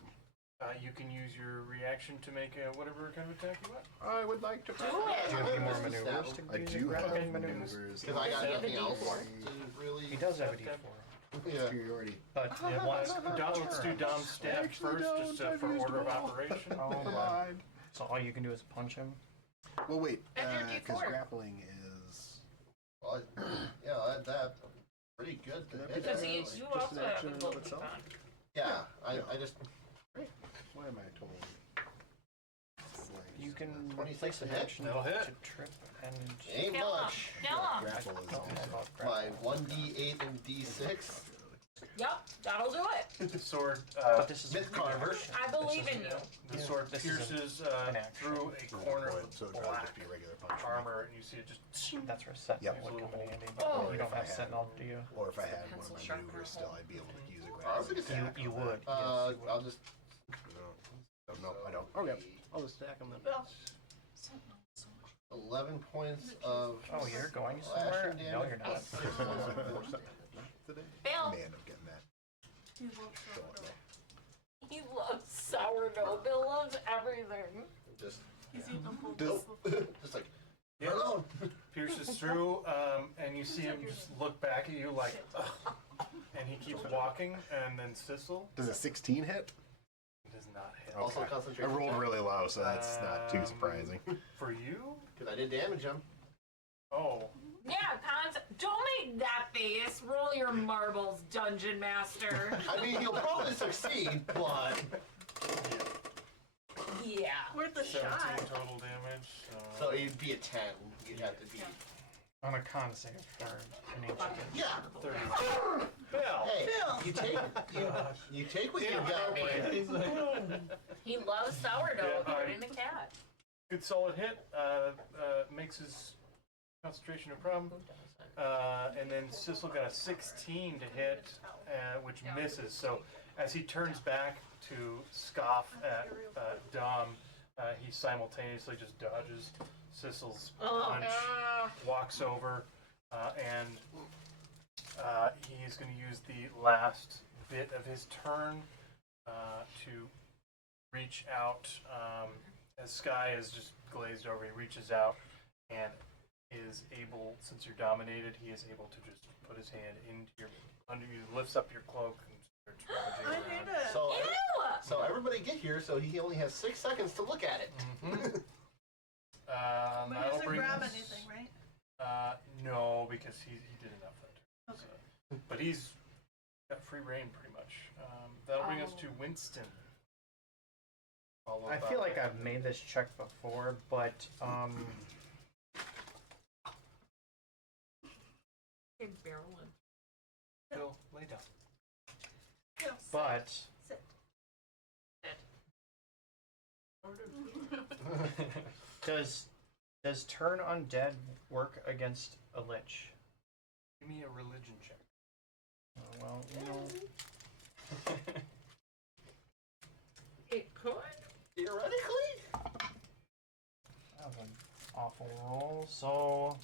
You can use your reaction to make whatever kind of attack you want. I would like to. Do it. Do you have any more Just maneuvers stab to I use do your have grappling maneuvers? maneuvers. Because I got Does he have a nothing else D4? to really. He does have a Stab D4. Yeah. Superiority. But it was Let's do Dom's stab Actually, first, don't. just I've for used order of them all. operation. Oh, Never my. mind. So all you can do is punch him? Well, wait. And your Because D4. grappling is. Well, yeah, that pretty good. To hit, Because actually. you Just also an have action a in book of itself? on. Yeah, I just. Why am I told? You can 26 place to an hit. action That'll hit. to trip and... Ain't Kill him. much. Kill him. Grapple I is. don't know about My grapple. 1d8 and d6. Yep, that'll do it. The sword, But this is Myth Carver. I believe in you. the sword This is pierces an action. through a corner of So the it'd probably black just be a regular punch. armor, and you see it just. That's where Sentinel Yep. would come in handy. Oh. You don't If I have had- Sentinel, do you? Or if I had one Pencil of my sharpener maneuvers still, I'd be able to use a I was grapple. gonna say. You would. I'll just. No, I don't. Okay. I'll just stack them then. 11 points of. Oh, you're going somewhere? slashing No, damage. you're not. Today. Fail. Man, I'm getting that. He loves sourdough. Bill loves everything. Just. He's eating them both. Nope. Just like. Yeah. Alone. Pierces through, and you see him just look back at you like, ugh. And he keeps walking, and then Sissel Does a 16 hit? does not hit. Also Okay. I concentration. rolled check. really low, so that's not too surprising. For you? Because I did damage him. Oh. Yeah, don't make that face. Roll your marbles, Dungeon Master. I mean, he'll probably succeed, but. Yeah. Worth a 17 shot. total damage. So it'd be a 10. You'd have to be. On a con save for an ancient. Yeah. 30. Hey, Bill. you take what you got, man. He loves sourdough, Yeah, according to Cat. Good solid hit. Makes his concentration a problem. And then Sissel got a 16 to hit, which misses. So as he turns back to scoff at Dom, he simultaneously just dodges Sissel's punch, walks over, and he is going to use the last bit of his turn to reach out. As Sky is just glazed over, he reaches out and is able, since you're dominated, he is able to just put his hand into your, under you, lifts up your cloak and starts I rummaging need around. it. So, Ew! so everybody get here. So he only has 6 seconds to look at it. Mhm. But he That'll doesn't bring grab us- anything, right? No, because he did enough that turn. Okay. So- but he's got free reign pretty much. That'll bring us to Winston. Followed I by- feel like I've made this check before, but Big barreling. Bill, lay down. No, but sit. does turn undead work against a lich? Give me a religion check. Well, you know, It could. Theoretically. that was an awful roll. So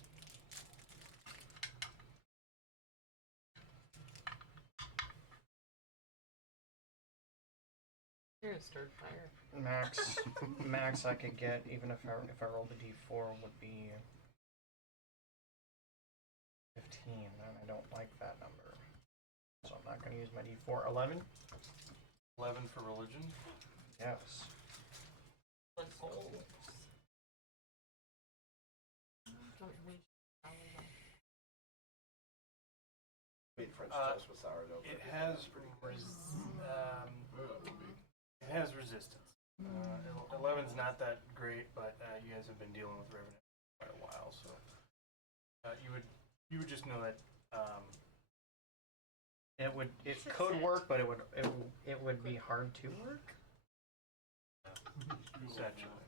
fire is start fire. Max I could get even if I rolled a d4 would be 15, and I don't like that number, so I'm not going to use my d4. 11. 11 for religion. Yes. What goals? Made French toast with sourdough. It has it has resistance. 11's not that great, but you guys have been dealing with Revenant for quite a while, so you would just know that It Should could sit. work, but it would be hard to work. essentially.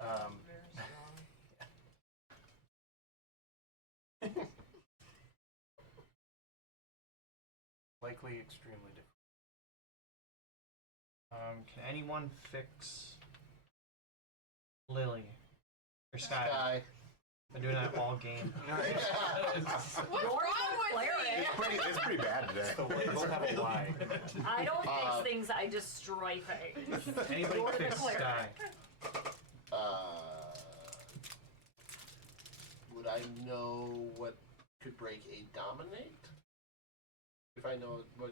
Very strong. Likely extremely different. Can anyone fix Lily or Sky? Sky. Been doing that all game. What's wrong with me? It's pretty bad today. So we both have a lie. I don't fix things, I destroy things. Anybody You're the fix cleric. Sky? Would I know what could break a dominate? If I know what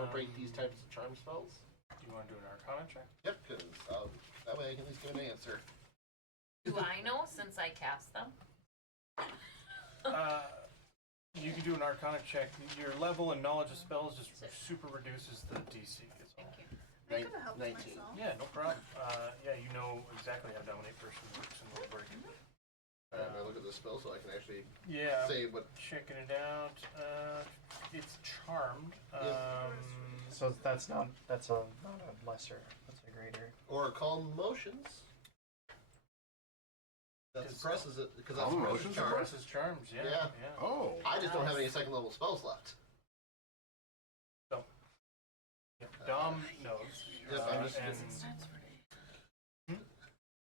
would break these types of charm spells? Do you want to do an Arcana check? Yep, because that way I can at least give an answer. Do I know since I cast them? You can do an Arcana check. Your level and knowledge of spells just super reduces the DC. Is all. Thank you. I could have helped 19. myself. Yeah, no problem. Yeah, you know exactly how Dominate Person works and will break it. And I look at the spell so I can actually Yeah, say what. checking it out. It's charmed. So that's not a lesser. That's a greater. Or calm motions. That suppresses it because that's Calm suppresses emotions charm. Presses charms. Yeah. Yeah. Yeah. Oh. I just don't have any second level spells left. Yeah. Dom knows. Yes, I'm just-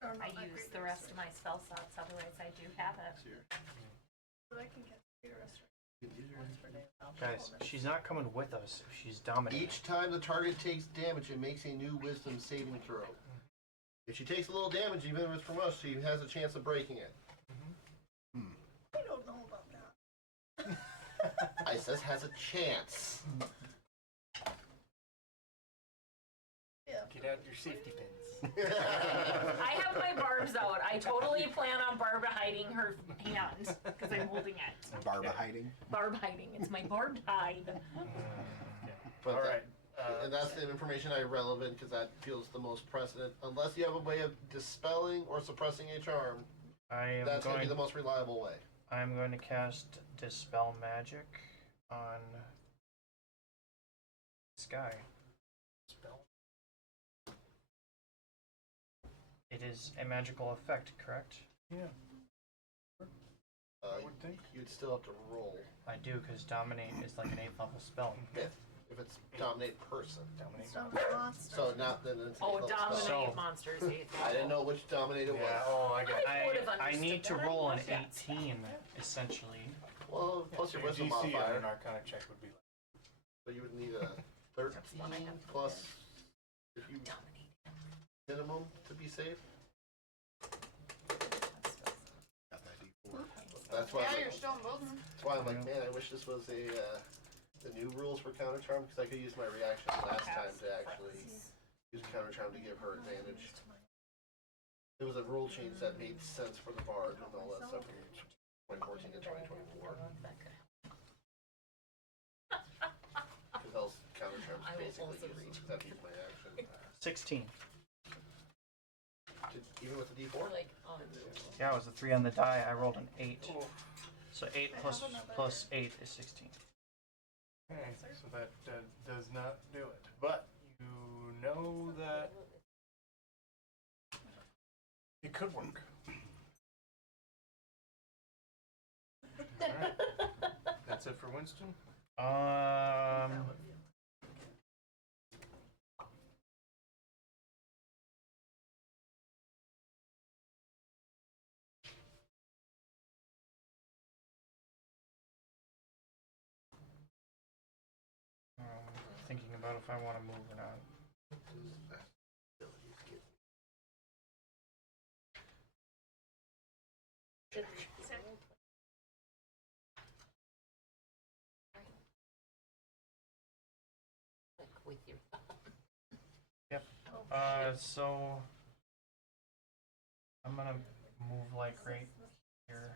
and I use the rest of my spell slots, otherwise I do have it. But I can get Peter restoration once per day. Guys, she's not coming with us if she's dominating. Each time the target takes damage, it makes a new wisdom saving throw. If she takes a little damage, even if it's from us, she has a chance of breaking it. I don't know about that. I says has a chance. Yeah. get out your safety pins. I have my barbs out. I totally plan on Barb hiding her hand because I'm holding it. Barba hiding. Barb hiding. It's my barbed hide. But All right. and that's the information I relevant because that feels the most precedent. Unless you have a way of dispelling or suppressing a charm, that's going to be the most reliable way. I'm going to cast Dispel Magic on Sky. Spell. It is a magical effect, correct? Yeah. Uh, I would think. You'd still have to roll. I do, because Dominate is like an 8th level spell. If it's dominate person. Dominate. Some monster. So not then it's an Oh, eighth level dominate spell. So- monsters. I didn't know which dominate it was. Yeah. Oh, I got it. I would've I need to understood that. roll an Yes. 18, essentially. Well, plus So your wisdom DC on modifier. an Arcana check would be like. So you would need a 13 what I have to plus if you Dominate. minimum to be safe. Got that D4. That's why. Yeah, you're still moving. That's why I'm like, man, I wish this was the new rules for counter charm because I could use my reaction last time to actually use counter charm to give her advantage. There was a rule change that made sense for the bard and all that stuff from 2014 to 2024. Because else counter charms I will basically also useless reach. because I use my action. 16. Even with the D4? Like, Yeah, it was a 3 on the die. I rolled an 8. Oh. So 8 plus 8 is 16. Okay, so that does not do it. But you know that it could work. Alright. That's it for Winston? about if I want to move or not. Like with your thumb. So I'm gonna move like right here.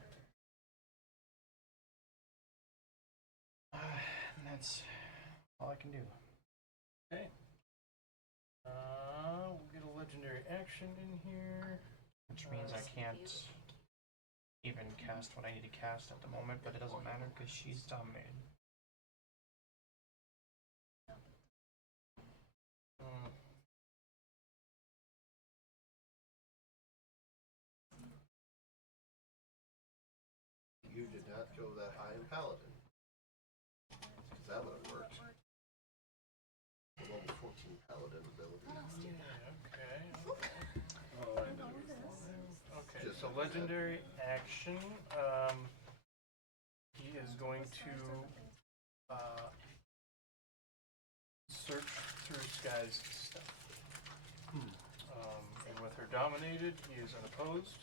And that's all I can do. Okay. We'll get a legendary action in here. Which means I can't even cast what I need to cast at the moment, but it doesn't matter because she's dominated. You did not go that high in Paladin. Because that would have worked. The level 14 Paladin ability. Okay. Oh, I know. Okay. Just So something that- legendary action. He is going to search through Sky's stuff. And with her dominated, he is unopposed.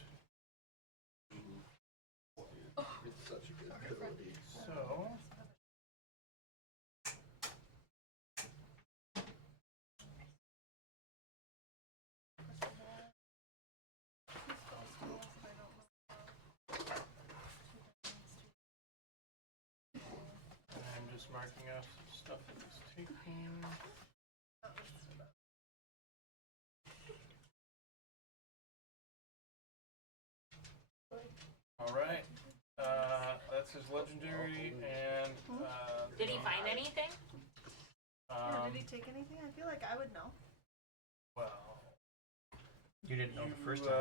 It's such a good ability. So. I'm just marking off some stuff that he's taking. Alright. That's his legendary and Did he find anything? Yeah, did he take anything? I feel like I would know. Well, You didn't know the first you, time.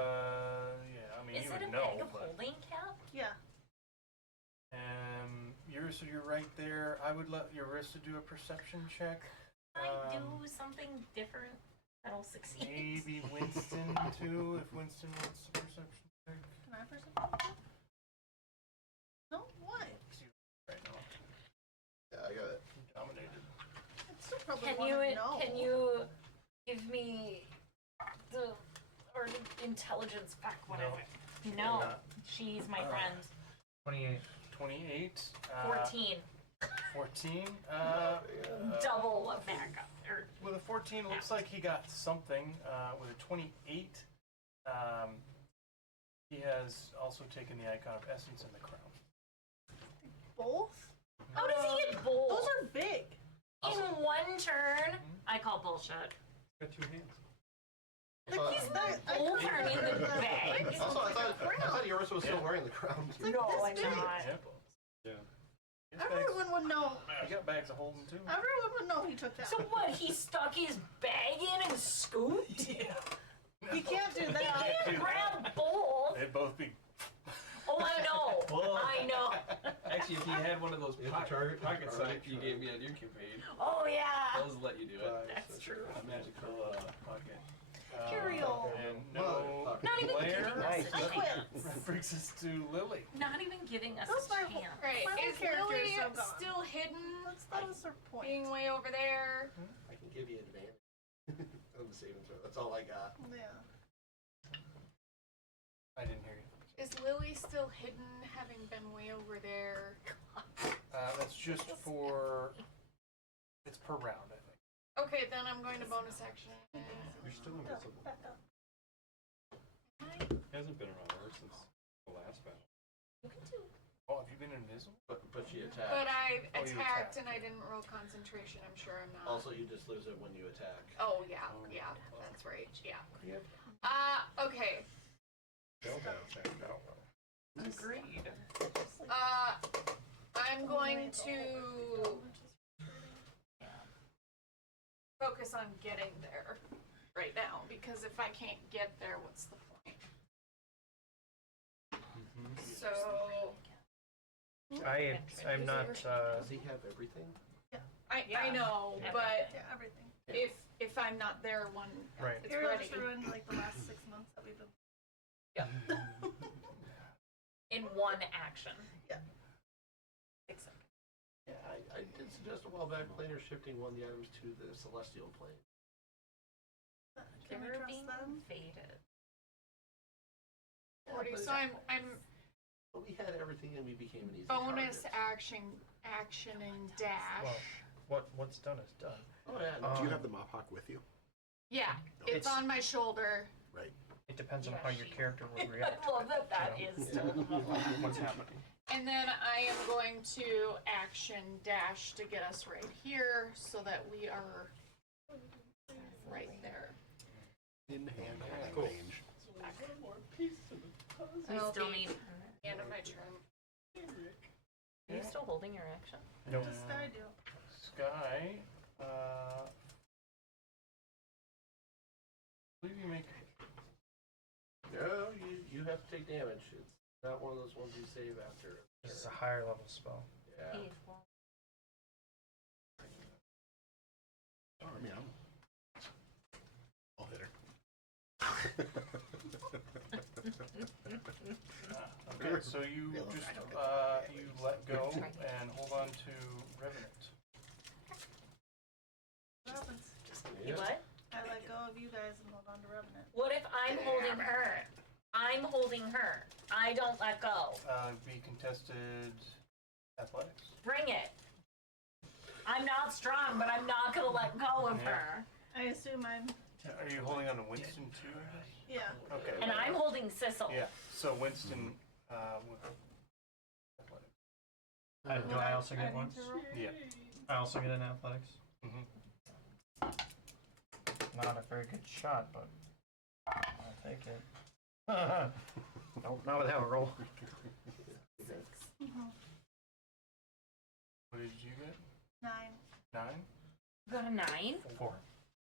yeah, I mean, Is you it would a know, bag of but holding cap? Yeah. you're right there. I would let Eurissa do a perception check. I do something different that'll succeed. Maybe Winston too, if Winston wants a perception check. Can I perceive? No? Why? Right now, Yeah, I got it. dominated. I'd still probably Can want you to know. can you give me the or the intelligence back, whatever? No, Not. she's my friend. 28. 28. 14. 14. Double a backup. Or With a 14, looks like he got something. With a 28, he has also taken the icon of essence and the crown. Both? how does he get bold? Those are big. In one turn? I call bullshit. Got 2 hands. Like he's not. I Bull couldn't turn in remember the that. bag. Also, I thought Eurissa was still Yeah. wearing the crown. Like No, this I'm big. not. Yep. Yeah. His bags, Everyone would know. he got bags of holding too. Everyone would know he took that. So what? He stuck his bag in and scooped? Yeah. You can't do He that. can't grab both. They'd both be. Oh, I know. Well, I know. Actually, if you had one of those You have to target the pocket target sites you gave me on your campaign, Oh yeah. those let you do it. That's true. A magical pocket. Curial. And no Not even Blair. giving us a I quit. chance. That brings us to Lily. Not even giving us Those a my whole- chance. Right. My whole Is character Lily is so gone. still hidden? That was her point. Being way over there? I can give you advantage on the saving throw. That's all I got. Yeah. I didn't hear you. Is Lily still hidden, having been way over there? That's just for. It's per round, I think. Okay, then I'm going to bonus action. You're still invisible. Back up. Hasn't been around her since the last battle. Oh, have you been invisible? But she attacked. But I Oh, you attacked attacked. and I didn't roll concentration. I'm sure I'm not. Also, you just lose it when you attack. Oh yeah, yeah, that's right. Yeah. Yep. Okay. Agreed. I'm going to focus on getting there right now because if I can't get there, what's the point? So I'm not. Does he have everything? I Yeah. know, but Yeah, everything. if I'm not there when Right. it's Ariel ready. just ruined like the last 6 months that we've been. In one action. Yeah. 6 seconds. Yeah, I did suggest a while back planar shifting one of the items to the celestial plane. Can we They're trust being them? invaded. Yeah, Forty. but So I'm but we had everything and we became an easy bonus target. action and dash. Well, what's done is done. Oh yeah, no. Do you have the Mop Hawk with you? Yeah, it's on my shoulder. Right. It depends on Yeah, how your she- character would react. I love that that you know, is still what's happening. And then I am going to action dash to get us right here so that we are right there. In hand Cool. range. One more piece to the puzzle. We I'll still be- need. End of my turn. Are you still holding your action? Nope. What does Sky do? Sky, I believe you make. No, you have to take damage. It's not one of those ones you save after. This is a higher level spell. Yeah. Oh, I mean, I'll hit her. Okay, so you just you let go and hold on to Revenant. What happens? You what? I let go of you guys and hold on to Revenant. What if I'm holding her? I'm holding her. I don't let go. Be contested athletics. Bring it. I'm not strong, but I'm not gonna let go of Yeah. her. I assume I'm. Are you holding on to Winston too? Yeah. Okay. And I'm holding Sissel. Yeah. So Winston with athletics. Do I also get need one? to roll? Yeah. I also get an athletics. Mm-hmm. Not a very good shot, but I'll take it. Nope, not with that roll. 6. What did you get? 9. 9? Got a 9. 4.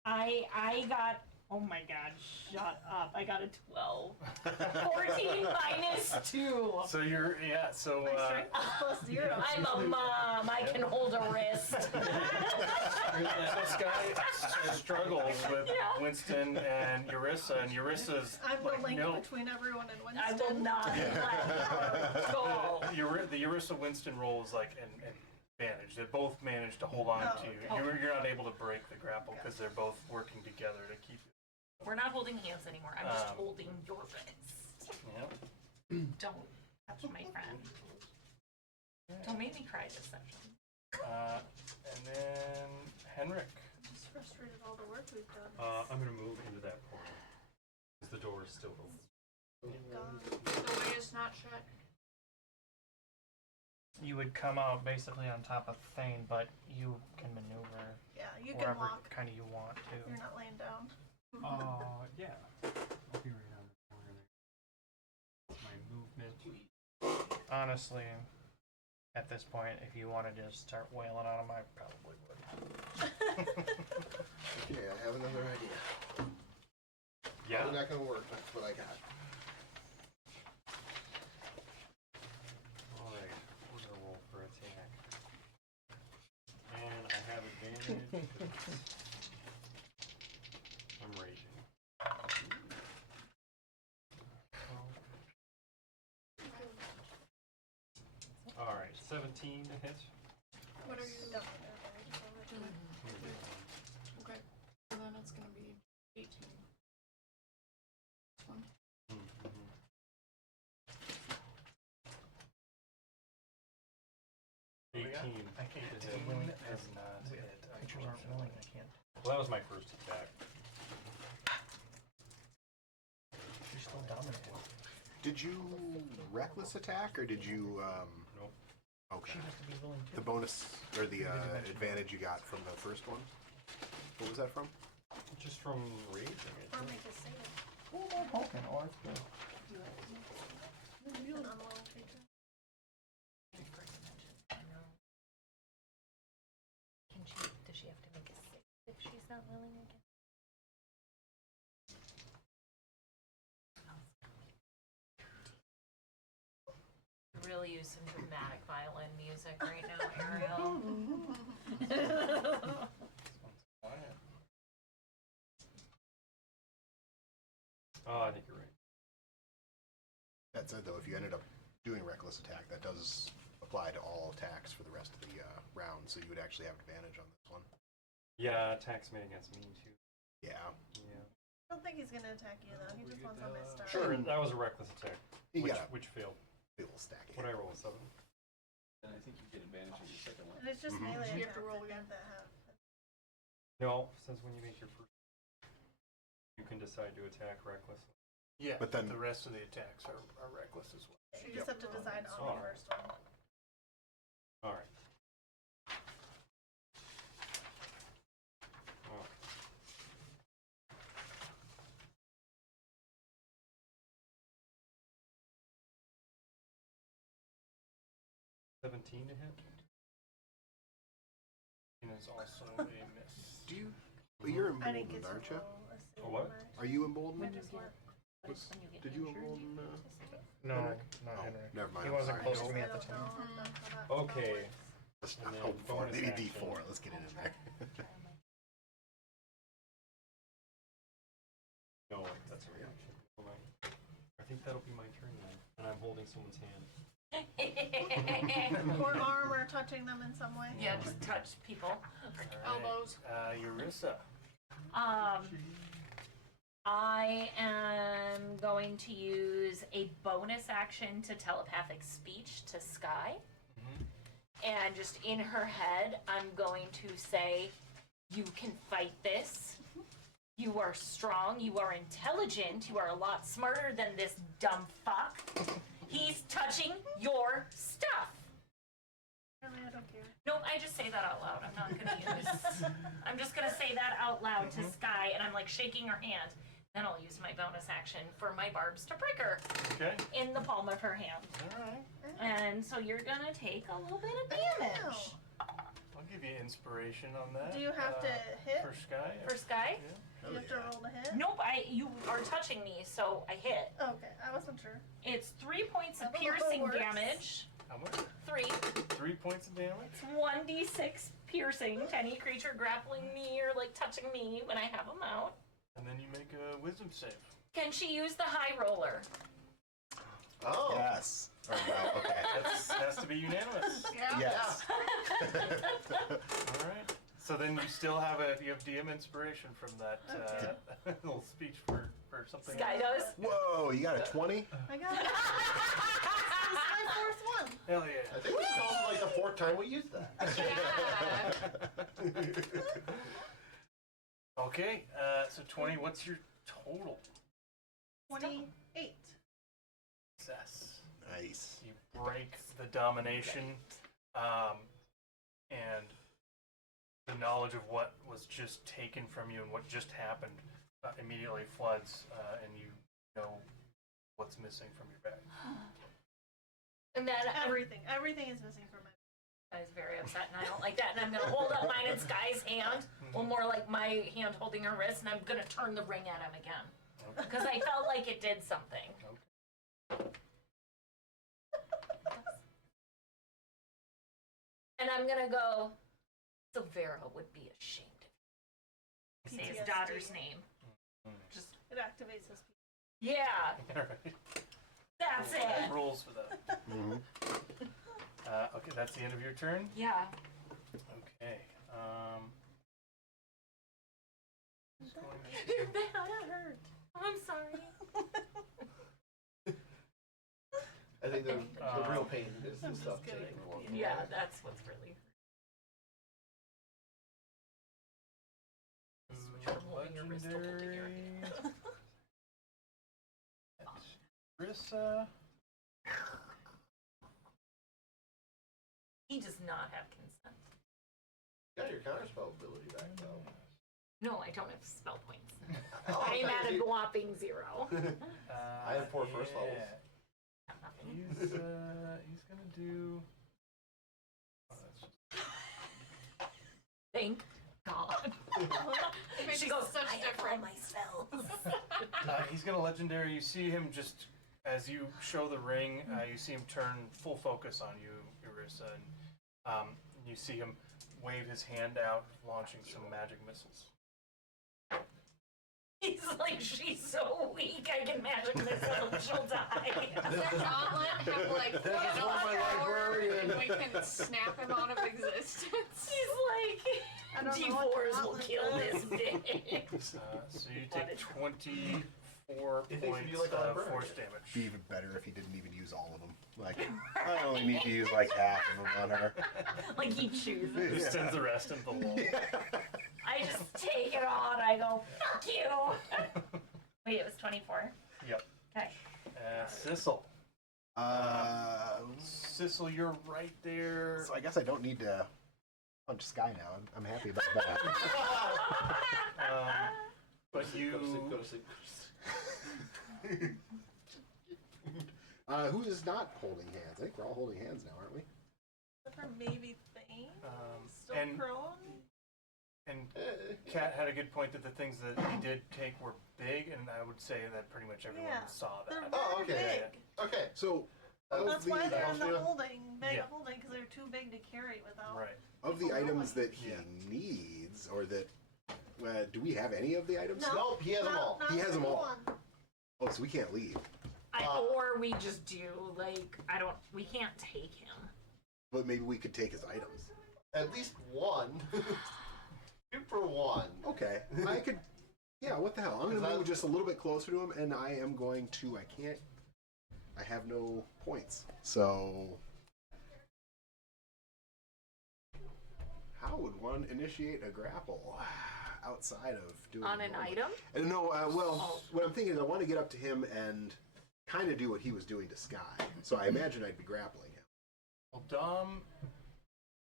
I got. Oh my god! Shut up! I got a 12. 14 minus 2. So you're So My strength is plus 0. I'm a mom. I can hold a wrist. so Sky struggles with Yeah. Winston and Yurissa's I'm the like link no. between everyone and Winston. I will not let her go. The Eurissa Winston roll is like an advantage. They both manage to hold on Oh, to you. okay. You're not able to break the grapple because they're both working together to keep you. We're not holding hands anymore. I'm just Um, holding your wrist. Yeah. Don't touch my friend. Don't make me cry this session. And then Henrik. I'm just frustrated all the work we've done. I'm gonna move into that portal. Because the door is still open. Gone. The way is not shut. You would come out basically on top of Thane, but you can maneuver Yeah, you can wherever walk. kind of you want to. You're not laying down. Yeah. I'll be right on the corner there. My movement. Honestly, at this point, if you want to just start wailing on him, I probably would. Okay, I have another idea. Yeah. Probably not gonna work. That's what I got. Alright. We're gonna roll for attack. And I have advantage. I'm raging. Alright, 17 to hit. What are you? Okay. And then it's gonna be 18. This one. What do we got? 18. I can't Is do it willing. Does not hit. Pictures aren't willing. I can't. Well, that was my first attack. She's still dominant. Did you reckless attack or did you? Nope. Okay. She has to be willing too. The bonus or the advantage you got from the first one. What was that from? Just from raging. Or make a save. Oh, my poking. Oh, that's good. You can unload feature. Does she have to make a 6 if she's not willing again? Really use some dramatic violin music right now, Ariel. Quiet. Oh, I think you're right. That said, though, if you ended up doing reckless attack, that does apply to all attacks for the rest of the round, so you would actually have advantage on this one. Yeah, attacks made against me too. Yeah. Yeah. I don't think he's gonna attack you though. He just wants on my star. Sure. That was a reckless attack. You Which, gotta which failed. be a little stacky. What I roll, a 7? And I think you get advantage on your second one. And it's just Mhm. melee You have attacks to roll I again. think, that have. No, since when you make your first, you can decide to attack recklessly. Yeah, But then- the rest of the attacks are reckless as well. You just have to decide on the Alright. first one. All right. Oh. $17 to hit. And is also a miss. Do you? But you're I didn't get emboldened, to aren't you? roll a save A what? on my- Are you emboldened? When you Just get, what? what is when you get Did you injured, embolden? No, Henrik? not Oh, Henrik. never mind. He I'm wasn't sorry. close to me I at the don't time. know if that's how that Okay. works. Let's And not then hope for it. bonus Maybe action. D4. Let's get it in there. No, wait, that's a reaction. Hold on. I think that'll be my turn then, and I'm holding someone's hand. Or arm or touching them in some way. Yeah, just touch people. Elbows. Eurissa. I am going to use a bonus action to telepathic speech to Sky. And just in her head, I'm going to say, you can fight this. You are strong. You are intelligent. You are a lot smarter than this dumb fuck. He's touching your stuff. Really, I don't care. Nope, I just say that out loud. I'm not gonna use. I'm just gonna say that out loud to Sky, and I'm like shaking her hand. Then I'll use my bonus action for my barbs to prick her Okay. in the palm of her hand. Alright. And so you're gonna take a little bit of damage. I'll give you inspiration on that. Do you have to hit? For Sky? For Sky? Do you have to roll to hit? Nope, you are touching me, so I hit. Okay, I wasn't sure. It's 3 points of I don't know how it piercing works. damage. How much? 3. 3 points of damage? It's 1d6 piercing to any creature grappling me or like touching me when I have them out. And then you make a wisdom save. Can she use the high roller? Oh. Yes. Or no, okay. That has to be unanimous. Yes. Alright. So then you still have you have DM inspiration from that little speech for something. Sky does? Whoa, you got a 20? I got it. This is my fourth one. Hell I yeah. think this is also like the 4th time we used that. Okay, so 20, what's your total? 28. Success. Nice. You break the domination, and the knowledge of what was just taken from you and what just happened immediately floods, and you know what's missing from your bag. And then Everything is missing from my. I was very upset, and I don't like that. And I'm gonna hold up mine in Sky's hand, well, more like my hand holding her wrist, and I'm gonna turn the ring at him again because I felt like it did something. And I'm gonna go. Silvera would be ashamed of you. Say his PTSD. daughter's name. Just It activates his. yeah, Alright. that's it. Rules for that. Mhm. Okay, that's the end of your turn. Yeah. Okay. just going to- That hurt. I'm sorry. I think the real pain is the stuff kidding. taken along. Yeah, that's what's really. Switch from holding your wrist to holding your hand. Rissa. He does not have consent. You got your counterspell ability back though. No, I don't have spell points. Oh, I'm okay, at a you- whopping 0. I have 4 first levels. Got nothing. He's gonna do. Oh, that's just... Thank God. It makes She goes, such I have all difference. my spells. He's gonna legendary. You see him just as you show the ring. You see him turn full focus on you, Eurissa, and you see him wave his hand out, launching some magic missiles. He's like, she's so weak, I can magic missile, she'll die. Does that gauntlet have like That's another my power librarian. and we can snap him out of existence? He's I like, don't know what D4s that will looks kill like. this bitch. So you take 24 It makes points you like a of librarian. force damage. Be even better if he didn't even use all of them. Like, I only need to use like half of them on her. Like he chooses. Just sends the rest into the wall. I just take it on, I go, fuck you. Wait, it was 24. Yep. Okay. Sissel. Sissel, you're right there. So I guess I don't need to punch Sky now. I'm happy about that. But you. Go to sleep. Who is not holding hands? I think we're all holding hands now, aren't we? Except for maybe Thane. Still and- prone. And Kat had a good point that the things that he did take were big, and I would say that pretty much everyone Yeah, saw They're that. Oh, very okay. big. Okay. So That's why they're in the Yeah. bag Yeah. of holding, because they're too big to carry without. Right. of the items that he Yeah. needs, or that do we have any of the items? No, Nope, he has them all. not He has them all. one. Oh, so we can't leave. Or we just do, like, we can't take him. But maybe we could take his items. At least one. Shoot for one. Okay, I could. Yeah, what the hell? I'm Is gonna that- move just a little bit closer to him, and I am going to. I have no points, so. How would one initiate a grapple outside of doing On an normal? item? No, well, Oh. what I'm thinking is I want to get up to him and kind of do what he was doing to Sky. So I imagine I'd be grappling him. Well, Dom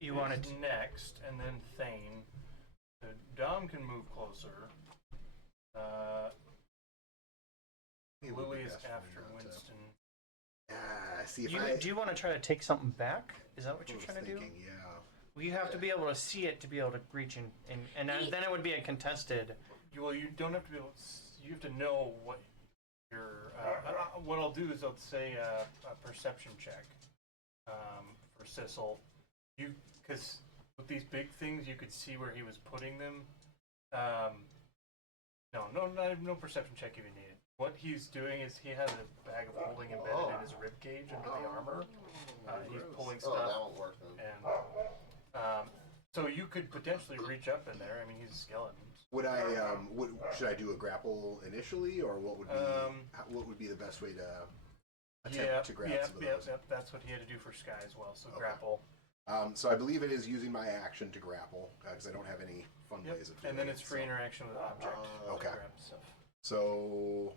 You is wanted to. next, and then Thane. So Dom can move closer. It would Lily be is best for me after not to- Winston. See if I. Do you want to try to take something back? Is that what you're was trying to do? thinking, yeah. Well, you have to be able to see it to be able to reach in, and then it would be a contested. Well, you don't have to be able. You have to know what your. What I'll do is I'll say a perception check for Sissel. Because with these big things, you could see where he was putting them. No perception check even needed. What he's doing is he has a bag of holding embedded in his rib cage under the armor. He's pulling Oh, that stuff, won't work then. and so you could potentially reach up in there. I mean, he's a skeleton. Would I? Should I do a grapple initially, or what would be? What would be the best way to attempt to grab some of those? Yep. That's what he had to do for Sky as well. So Okay. grapple. So I believe it is using my action to grapple because I don't have any fun Yep. ways of doing And then it, it's free so. interaction with object. Okay. Grab stuff. So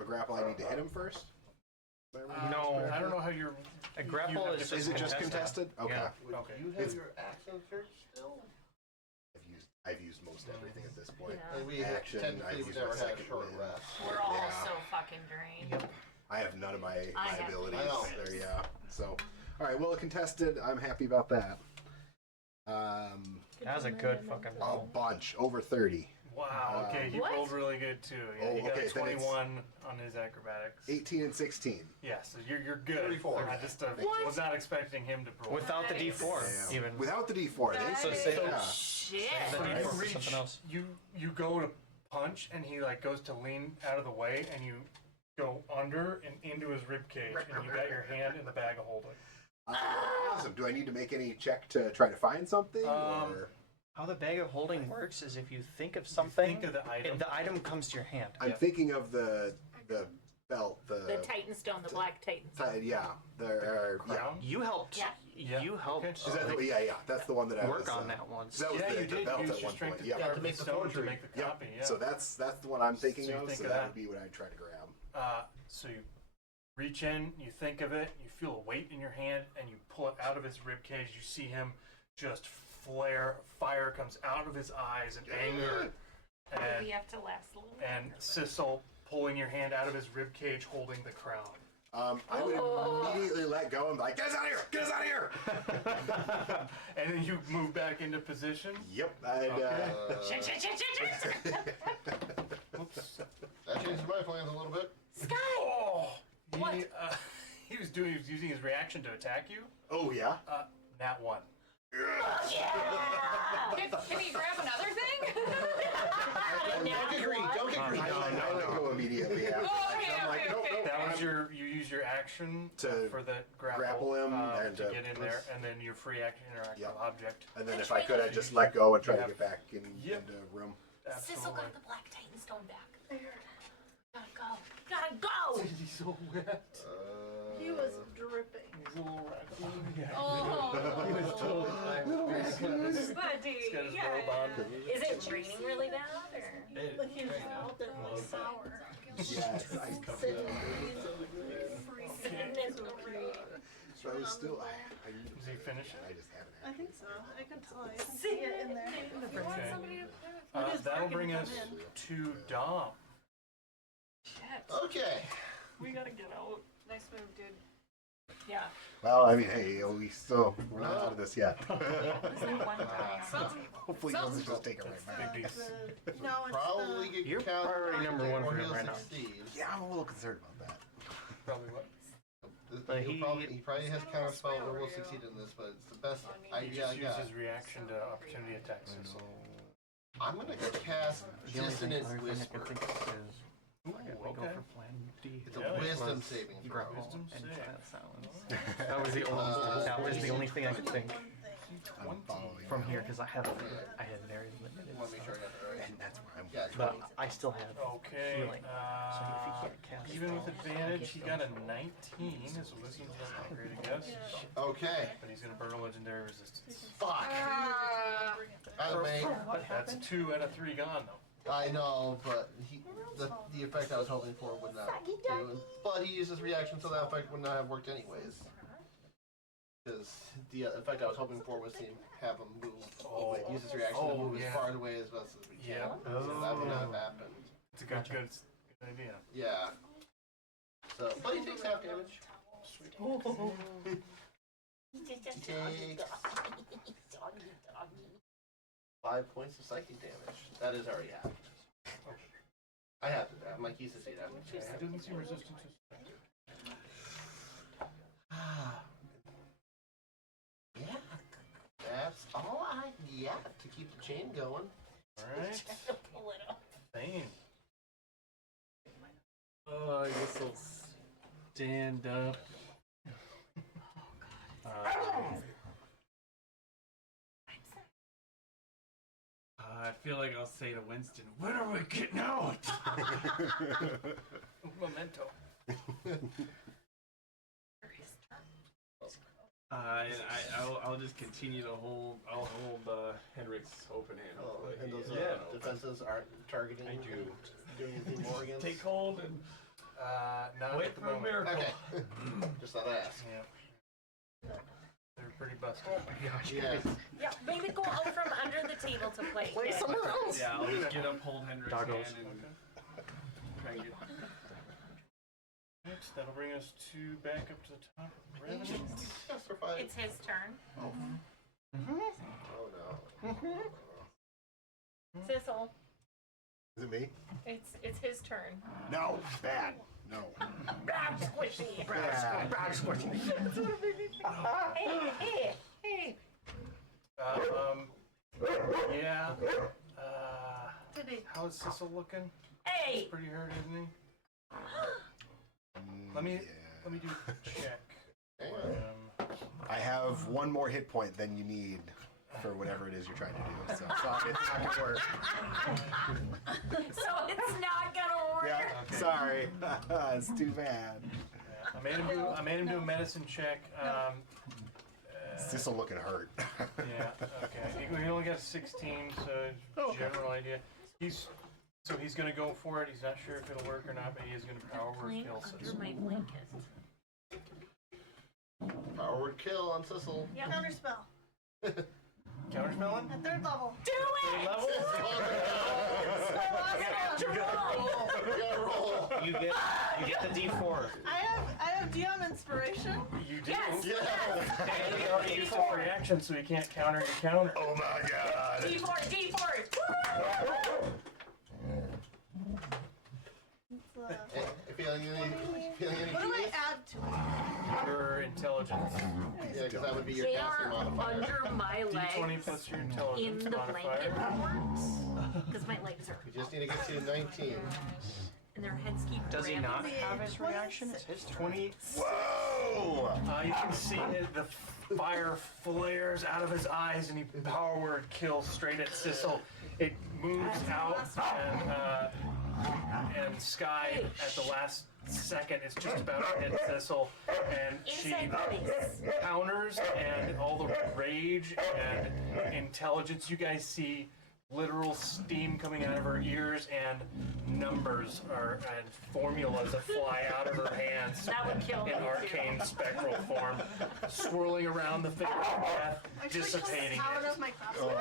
a grapple, I need to hit him first. Am I right? No. I don't know how you're. A grapple have is different Is it just contested. contested? Okay. Yeah. Would Okay. you have It's- your action search still? I've used most everything at this point. Yeah. And we Action, technically I've we've used never my had a second short wind. rest. We're all Yeah. so fucking drained. I have none of my I have abilities. I know. There, yeah. So, all right. Well, contested. I'm happy about that. That was a good fucking A roll. bunch over 30. Wow. Okay, he What? rolled really good too. Yeah, Oh, he got okay, a then it's- 21 on his acrobatics. 18 and 16. Yeah, so you're good. 34. I just What? was not expecting him to roll. Without the D4, Damn. even. Without the D4. They So say say- yeah. Shit. The So D4 you for reach, something else. you go to punch, and he like goes to lean out of the way, and you go under and into his rib cage, and you got your hand in the bag of holding. Awesome. Do I need to make any check to try to find something? Or How the bag of holding works is if you think of something, Think of the item. the item comes to your hand. I'm Yep. thinking of the belt. The Titan Stone, the black Titan Stone. Yeah. Yeah. Crown. You helped. Yeah. Yeah. You helped Okay. Is that the, yeah. That's the one that I was work on that once. That was Yeah, the, you the did belt use at your one strength point. to Yeah. Yeah, to carve make the the stone to forgery. make the Yep. copy. Yeah. So that's the one I'm thinking So you of. think So of that that. would be what I'd try to grab. So you reach in, you think of it, you feel a weight in your hand, and you pull it out of his rib cage. You see him just flare. Fire comes out of his eyes in anger. And, We have to last a little and longer, but- Sissel pulling your hand out of his rib cage, holding the crown. I would immediately let go and be like, "Get us out of here! Get us out of here!" And then you move back into position. Yep. I'd, Shit, shit, shit, shit, shit. Oops. That changes my plans a little bit. Sky! Oh! What? He was using his reaction to attack you. oh yeah. Nat 1. Yeah! Can he grab another thing? Don't get greedy. Don't get greedy. I use your action To for that grapple him and to to get in there, and then your free action interact with Yep. object. And then if I could, I'd just let go and try to Yep. get back in, Yep. into room. Sissel got the Black Titan stone back. Gotta go. Gotta go! He's so wet. He was dripping. He's a little raccoon. Yeah. Oh, He was totally fine. buddy. He's got his Yeah. robe on. Is it raining really bad, or? But he was out there all sour. Yes, I Sitting freezing in the rain. So I was still. Is he finishing? I just haven't. I think so. I can tell. I can see it in there. You want Okay. somebody to play with? When is That'll Bracken bring come us in? to Dom. Shit. Okay. We gotta get out. Nice move, dude. Yeah. Well, I mean, hey, we're not out of this yet. One time. Hopefully, he doesn't just take it right back. Big No, it's Probably get You're count priority number one or for him he'll right now. succeed. Yeah, I'm a little concerned about that. Probably what? But he probably has It's counter spell gonna or will sway over succeed in this, but it's the best He idea I He got. uses reaction to opportunity attacks. I'm gonna cast Dissonant Whisper. Ooh, okay. It's a Yeah, wisdom saving throw. Grapple Wisdom and save. plant sounds. That was the only thing I could think I'm following from now. here because I had very limited Let me make sure I stuff. got that right. And that's where I'm. Yeah, But I still have Okay. healing. So if he can't cast Even with spells, advantage, he got a 19. His wisdom's not that great, I guess. Okay. But he's gonna burn a legendary resistance. Fuck. Ah. I may. That's 2 out of 3 gone though. I know, but the effect I was hoping for would not do. But he uses reaction, so that effect would not have worked anyways. Because the effect I was hoping for was to have him move. Oh. Use his reaction to move yeah. as far away as best as we can. Yeah. So that would not have happened. It's a good idea. Yeah. So, but he takes half damage. Sweet. He takes 5 points of psychic damage. That is already half. I have to. My keys to see that. Okay, I didn't see resistance to spectre. Yeah. That's all I got to keep the chain going. Alright. Pull it up. Same. Oh, I guess I'll stand up. I feel like I'll say to Winston, "When are we getting out?" Memento. I'll just continue to hold. I'll hold Henrik's open hand. Oh, hopefully. and those Yeah. defenses aren't targeting. I do. Doing anything more against. Take hold and Not wait at the for a moment. miracle. Okay. Just thought I'd ask. Yeah. They're pretty busted. Yes. Yeah, maybe go out from under the table to play. Play somewhere else. Yeah, I'll just get up, hold Henrik's Doggos. hand, and try and get. Next, that'll bring us to back up to the top of Revenant. Yes, for 5. It's his turn. Oh no. Sissel, Is it me? it's his turn. No, bad. No. Brad squishy. Bad. Hey, hey. Yeah. Did he? How's Sissel looking? Hey. He's pretty hurt, isn't he? Let me do a check. Hang on. I have one more hit point than you need for whatever it is you're trying to do. So sorry, it's not gonna work. So it's not gonna work. Yeah, Okay. sorry. It's too bad. Yeah, I made him do a medicine check. Sissel looking hurt. Yeah. Okay. He only got a 16, so general idea. He's gonna go for it. He's not sure if it'll work or not, but he is gonna power word Playing kill under Sissel. my blanket. Power word kill on Sissel. Yep. Counterspell. Counterspelling? At 3rd level. Do it! Level? You get the D4. I have Dion inspiration. You do. Yes! Yeah. And he already used his reaction, so he can't counter your counter. Oh my god. D4. Feeling any What do I keys? add to it? Your intelligence. Yeah, because that would be your They casting are modifier. under my D20 legs plus your in intelligence the blanket modifier. works. Because my legs are We just need to get to 19. and their heads keep Does he ramming. not have his 26. reaction? It's his turn. 20. Whoa! You can see the fire flares out of his eyes, and he power word kills straight at Sissel. It moves out, and Sky at the last second is just about to hit Sissel, and she counters, and all the rage and intelligence. You guys see literal steam coming out of her ears, and numbers and formulas that fly out of her hands That would kill me in too. arcane spectral form, swirling around the finger of death, Actually dissipating comes out it. of my crossbow.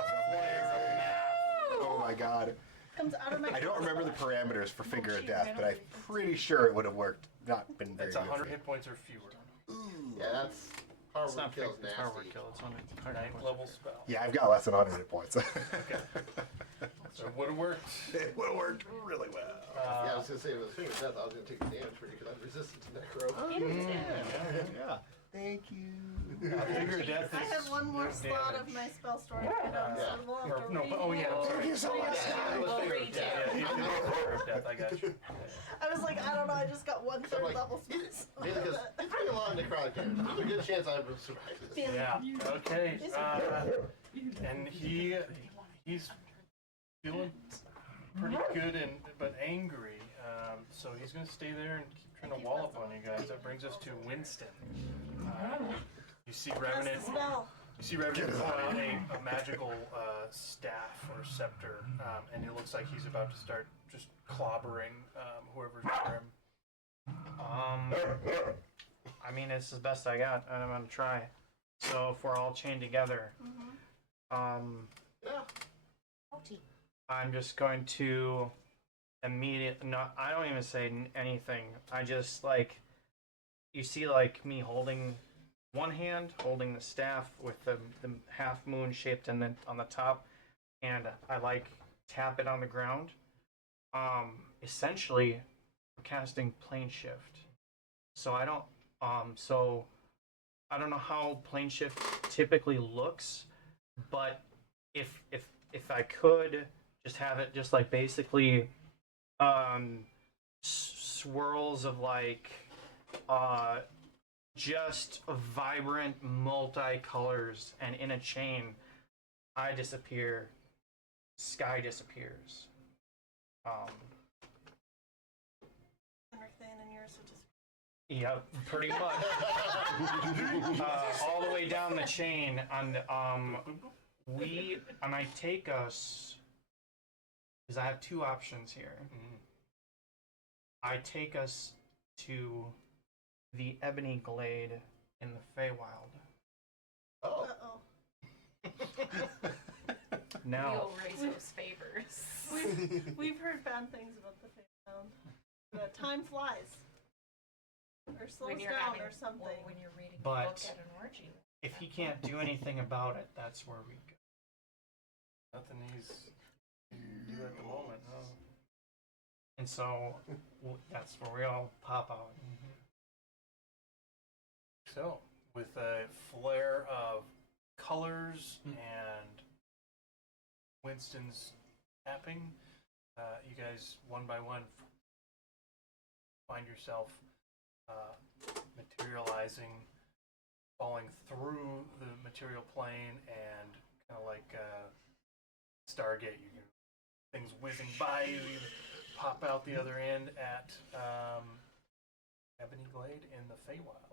Oh my god. Comes out of my I don't remember the crossbow. parameters for Finger of Death, but I'm pretty sure it would have worked. Not been very That's good. 100 for hit points or fewer. Yeah, that's power It's word not kills it's power word nasty. kill. It's on a Ninth level spell. Yeah, I've got less than 100 hit points. So it would have worked. It would have worked really well. Yeah, I was gonna say with Finger of Death, I was gonna take the damage for you because I'm resistant to necro. Yeah. Thank you. Finger of Death I is have one more no slot damage. of my spell story items, so we'll have to read oh yeah, I'm sorry. Thank you so much. We'll read Yeah, you. you can do Finger of Death, I got you. I was like, I don't know, I just got one third like, level spell. Mainly because it's doing a lot of necrotic damage. There's a good chance I would survive this. Yeah. Okay. And he's feeling pretty good but angry. So he's gonna stay there and keep trying to wall up on you guys. That brings us to Winston. You see Revenant. Cast the spell. You see Revenant pull out a magical staff or scepter, and it looks like he's about to start just clobbering whoever's near him. I mean, it's the best I got, and I'm gonna try. So if we're all chained together, Yeah. I'm just going to I don't even say anything. I just you see me holding one hand, holding the staff with the half moon shaped on the top, and I tap it on the ground. Essentially, I'm casting plane shift. So I don't know how plane shift typically looks, but if I could just have it just basically swirls of just vibrant multicolors, and in a chain, I disappear, Sky disappears. Henrik Thane and yours are just. Yep, pretty much. All the way down the chain, and I take us, because I have two options here. I take us to the Ebony Glade in the Feywild. Oh. Uh-oh. Now, We'll raise those favors. We've heard bad things about the Feywild. The time flies. Or slows down or something. Well, when you're reading But- a book at an orgy. if he can't do anything about it, that's where we go. Nothing he's do at the moment. Huh? And so that's where we all pop out. So, with a flare of colors and Winston's tapping, you guys one by one find yourself materializing, falling through the material plane, and kind of like Stargate. You can things whizzing by you. You pop out the other end at Ebony Glade in the Feywild.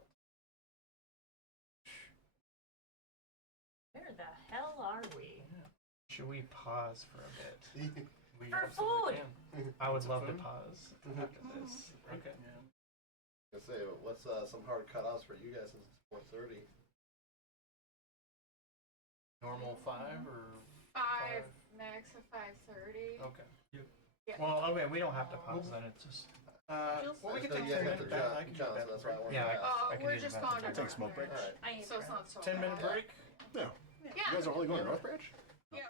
Where the hell are we? Should we pause for a bit? We For absolutely food. can. I would Some love to food? pause after this. Okay. I say, what's some hard cutoffs for you guys since it's 4:30? Normal 5 or 5, max of 5:30. okay. Well, okay, we don't have to pause then. It's just. Well, we can I take know you 10 guys have minute to break. jump, I can do John, so that. that's why I wanted Yeah, to I- ask. can We're use just the going to bathroom. Take a smoke break. All right. I hate So it's bread. not so 10 minute bad. break. No. Yeah. You guys are only going to North Branch? Yeah.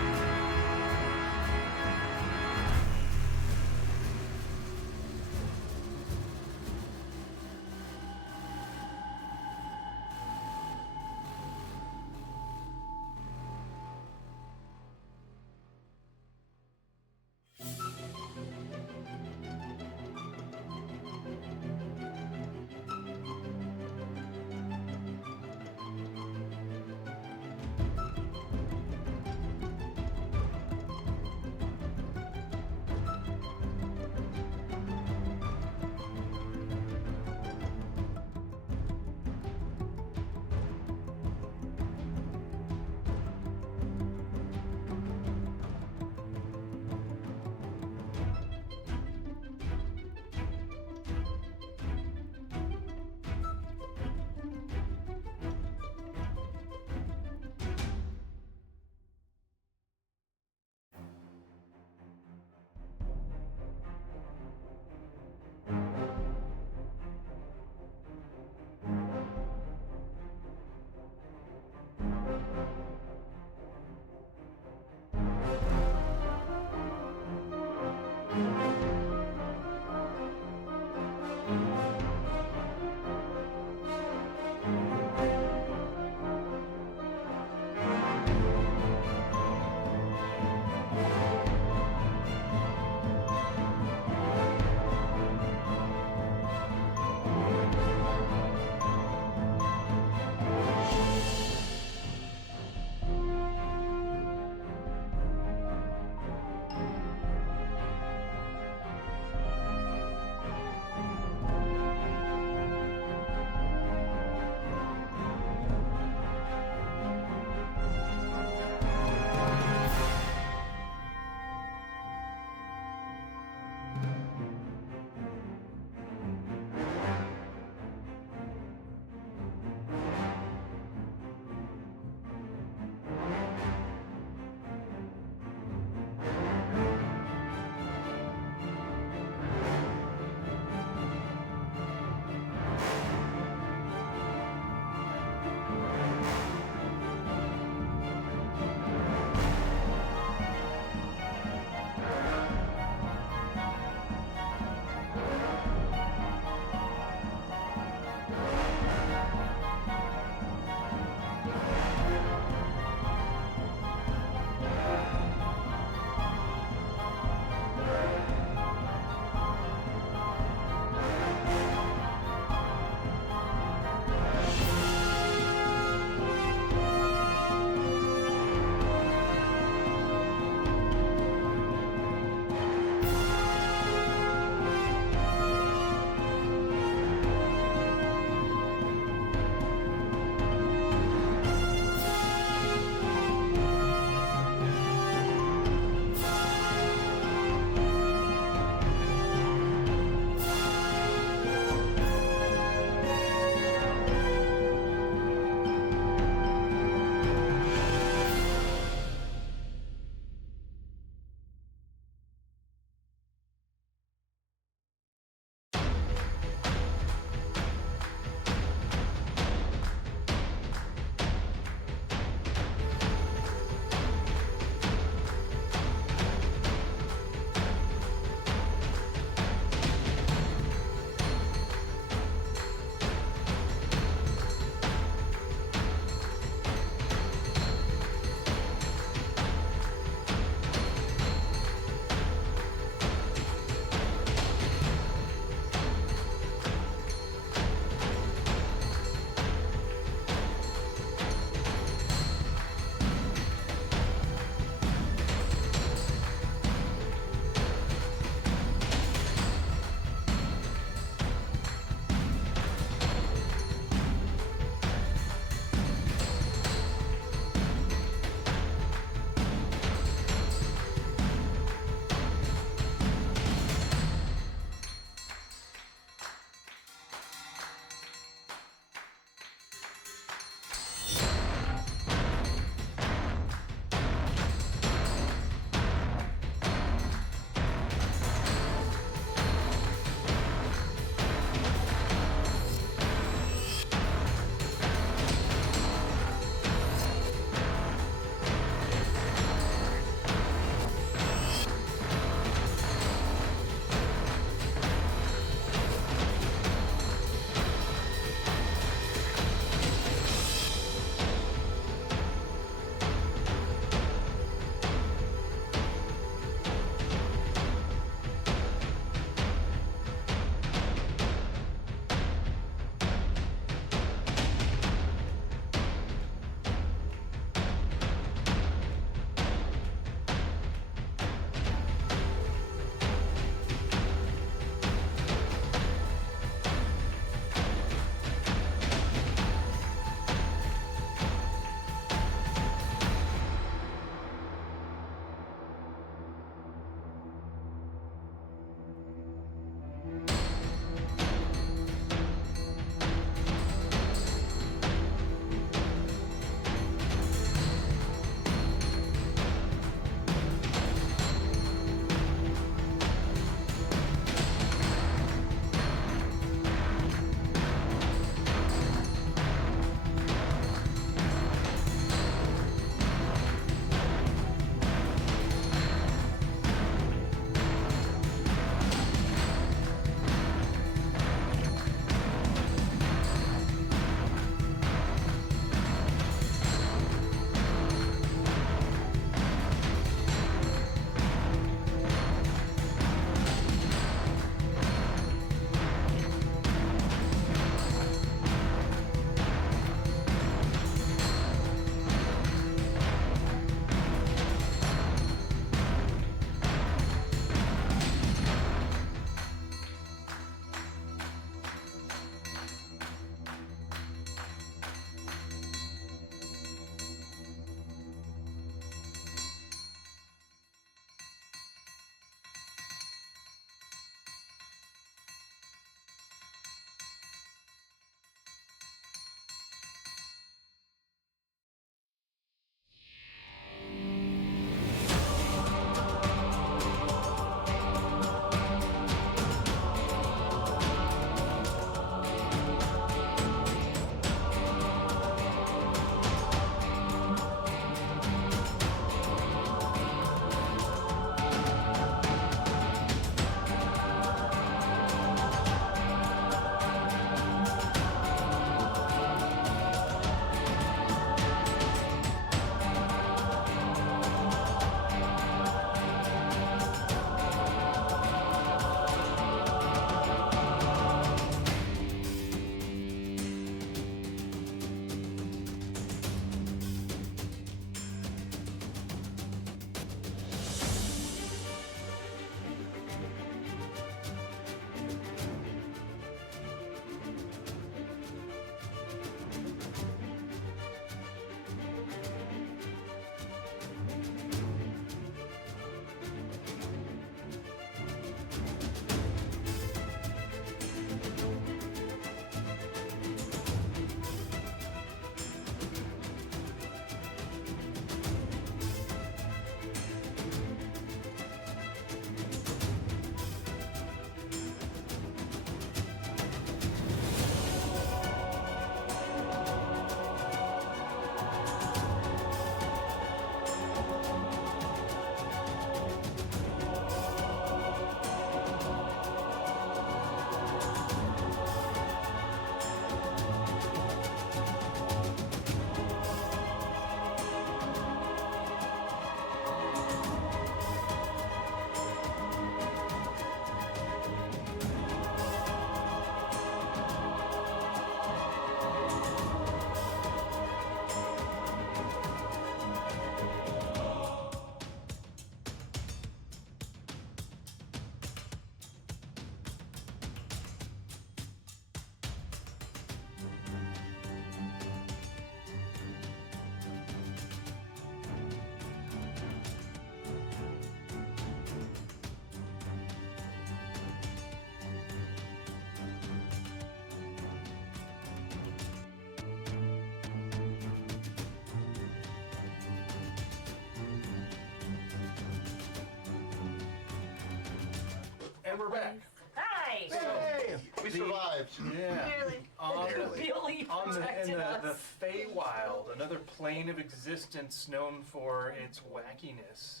And we're back. Hi. Hey, we The- survived. Yeah. Barely. Barely. Really Oh, In protected us. the Feywild, another plane of existence known for its wackiness,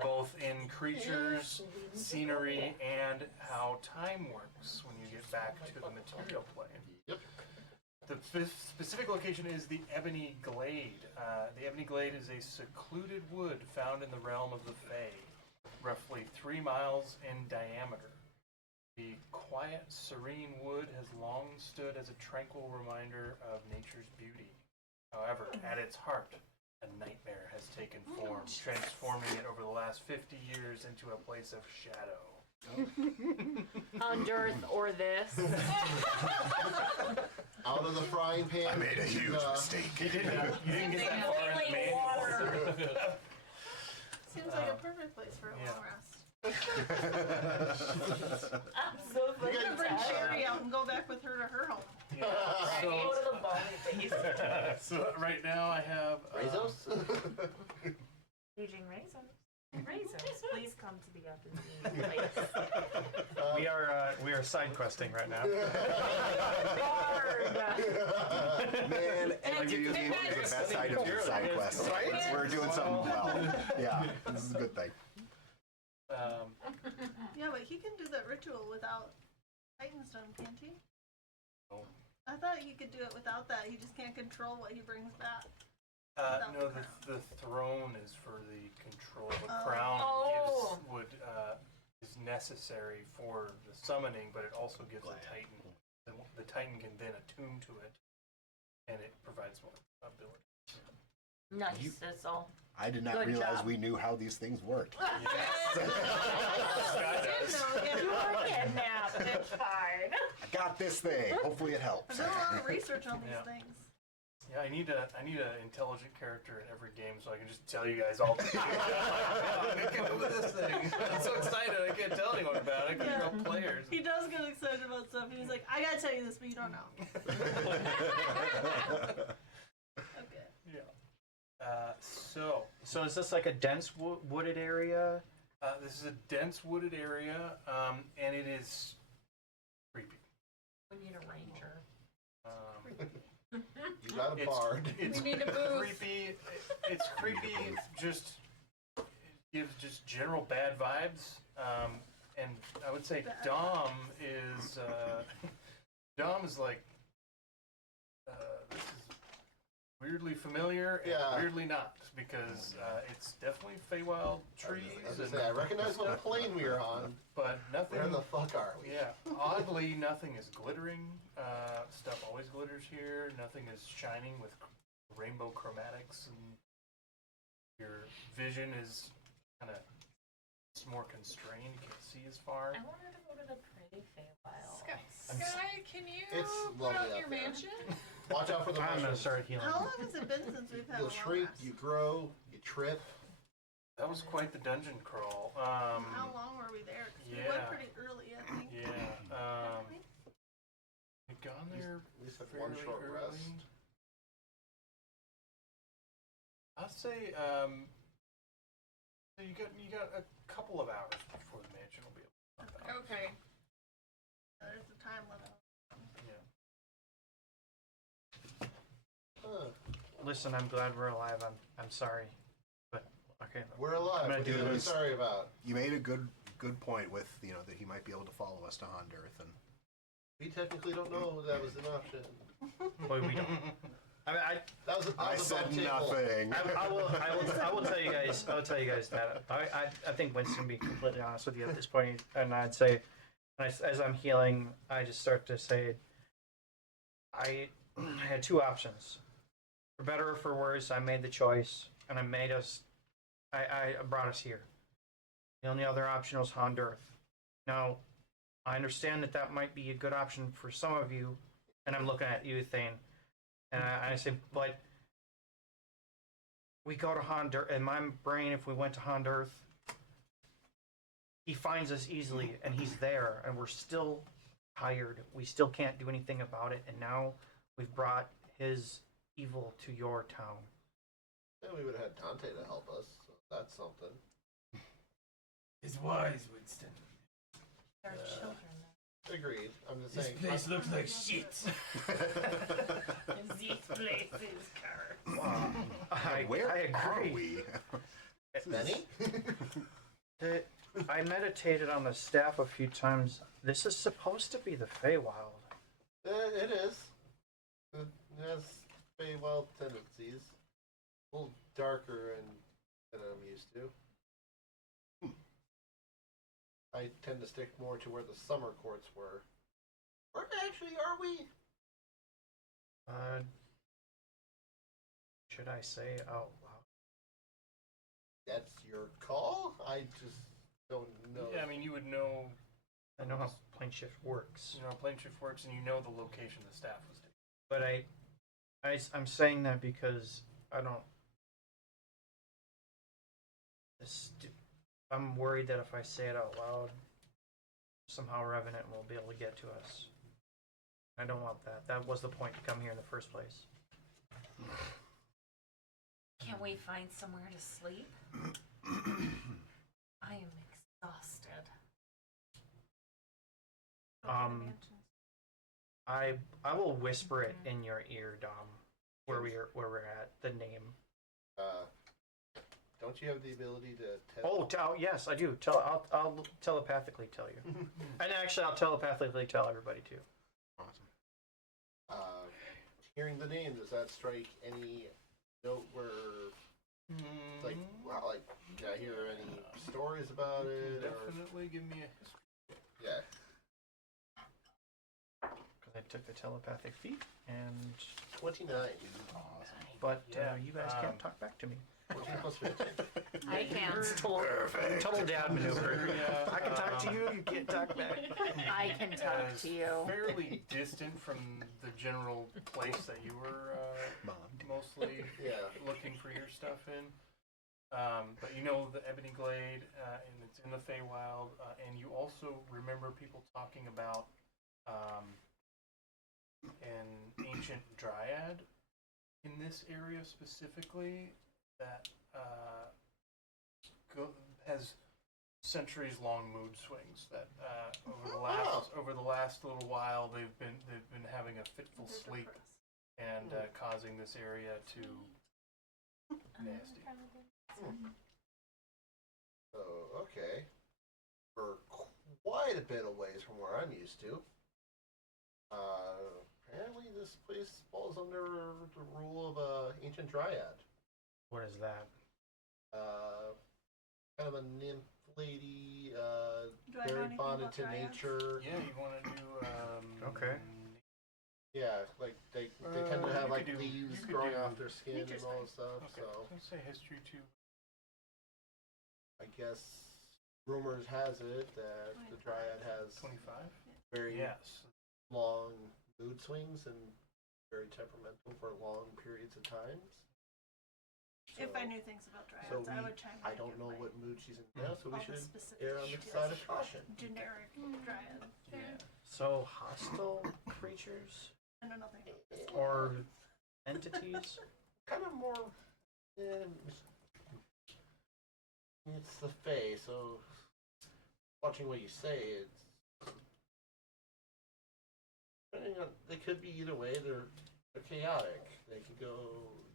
both in creatures, scenery, and how time works when you get back to the material plane. Yep. The specific location is the Ebony Glade. The Ebony Glade is a secluded wood found in the realm of the Fey, roughly 3 miles in diameter. The quiet, serene wood has long stood as a tranquil reminder of nature's beauty. However, at its heart, a nightmare has taken form, transforming it over the last 50 years into a place of shadow. Underth or this. Out of the frying pan. I made a huge mistake. You didn't get that far in the Like water. manual. Seems like a perfect place for a yeah. long rest. I'm so We're fucking gonna bring tired. Sherry out and go back with her to her home. Yeah. Go to the bowling base. So right now I have Razos? Aging razors, please come to the afternoon place. We are side questing right now. Man, every video game is the best item for side quests. We're doing something well. Yeah, this is a good thing. Yeah, but he can do that ritual without Titanstone, can't he? No. I thought he could do it without that. He just can't control what he brings back. no, the throne is for the control. The Oh. crown Oh. is necessary for the summoning, but it also gives the Titan. The Titan can then attune to it, and it provides more ability. Nice, You- that's all. I did not Good realize job. we knew how these things worked. Sky does. No, yeah. You were kidnapped, it's fine. I got this thing. Hopefully it I've helps. done a lot of research on these Yeah. things. Yeah, I need an intelligent character in every game so I can just tell you guys all. I'm gonna come up with this thing. I'm so excited I can't tell anyone about it because Yeah. you're all players. He does get excited about stuff, and he's like, I gotta tell you this, but you don't know. Okay. Yeah. So So is this like a dense wooded area? this is a dense wooded area, and it is creepy. We need a ranger. You got a It's- bard. It's We need a booth. creepy. It's creepy. Just it gives just general bad vibes. And I would say Bad Dom is Dom is like this is weirdly familiar and Yeah. weirdly not because it's definitely Feywild trees. I was gonna and say, I recognize what stuff, plane we are on. but nothing. Where the fuck are we? Yeah, oddly, nothing is glittering. Stuff always glitters here. Nothing is shining with rainbow chromatics, and your vision is kind of more constrained. You can't see as far. I wanted to go to the pretty Feywild. Sky, can you It's put lovely out out your there. mansion? Watch out for the I'm gonna mushrooms. start healing. How long has it been since we've had a You'll long shrink, rest? you grow, you trip. That was quite the dungeon crawl. How long were we there? 'Cause we went yeah. pretty early, I think. Yeah. We'd gone there At least have fairly one short early. rest. I'd say so you got a couple of hours before the mansion will be able to Okay. There's a time limit. Yeah. Huh. Listen, I'm glad we're alive. I'm sorry, but okay. We're alive. I'm gonna What are you do gonna be this. sorry about? You made a good point with, that he might be able to follow us to Hondirth, and We technically don't know that was an option. Boy, we don't. I mean, That was I a said bad table. nothing. I will tell you guys. I will tell you guys that I think Winston, to be completely honest with you at this point, and I'd say, as I'm healing, I just start to say, I had two options, for better or for worse. I made the choice, and I brought us here. The only other option was Hondirth. Now, I understand that might be a good option for some of you, and I'm looking at you, Thane. And I say, but we go to Hondirth, in my brain, if we went to Hondirth, he finds us easily, and he's there, and we're still tired. We still can't do anything about it, and now we've brought his evil to your town. Yeah, we would have had Dante to help us, so that's something. It's wise, Winston. Our Uh, children. Agreed. I'm just This saying. place looks like shit. This place is cursed. Where I are agree. we? Benny? I meditated on the staff a few times. This is supposed to be the Feywild. It is. It has Feywild tendencies. A little darker than I'm used to. I tend to stick more to where the summer courts were. Where actually are we? Should I say out loud? That's your call? I just don't know. Yeah, I mean, you would know, I know how plane shift works, you know, how plane shift works, and you know the location the staff was taking. but I'm saying that because I don't. I'm worried that if I say it out loud, somehow Revenant will be able to get to us. I don't want that. That was the point to come here in the first place. Can we find somewhere to sleep? I am exhausted. I will whisper it in your ear, Dom, where we're at, the name. Don't you have the ability to tell? Oh, yes, I do. I'll telepathically tell you, and actually, I'll telepathically tell everybody too. Awesome. Hearing the name, does that strike any note where, like, can I hear any stories about it? Or, Definitely give me a history. yeah. Because I took the telepathic feat, and 29. but Yeah, you guys can't talk back to me. 14 plus 15. I can. Total dad maneuver. Yeah, I can talk to you. You can't talk back. I can talk as to you. fairly distant from the general place that you were Mom. mostly Yeah. looking for your stuff in. But you know the Ebony Glade, and it's in the Feywild, and you also remember people talking about an ancient dryad in this area specifically that has centuries-long mood swings. That over the last little while they've been having a fitful sleep and causing this area to nasty. So, okay. We're quite a bit of ways from where I'm used to. Apparently this place falls under the rule of a ancient dryad. What is that? Kind of a nymph lady, Do I know very anything bonded about to dryads? nature. Yeah, you want to do Okay. Yeah, like they tend to have you like could do- leaves you could growing do off their skin and nature's all fine. this stuff. Okay, So let's say history too. I guess rumors has it that the dryad has 25. very Yes. long mood swings and very temperamental for long periods of time. If So I knew things about dryads, so I we- would chime in. I and don't give know my what mood she's in now, so we all the should specific err on the details. side of caution. Generic dryad. Yeah. So hostile creatures I know nothing about this. or entities? Kind of more. It's the Fae, so watching what you say, it's. Depending on, they could be either way. They're chaotic. They could go.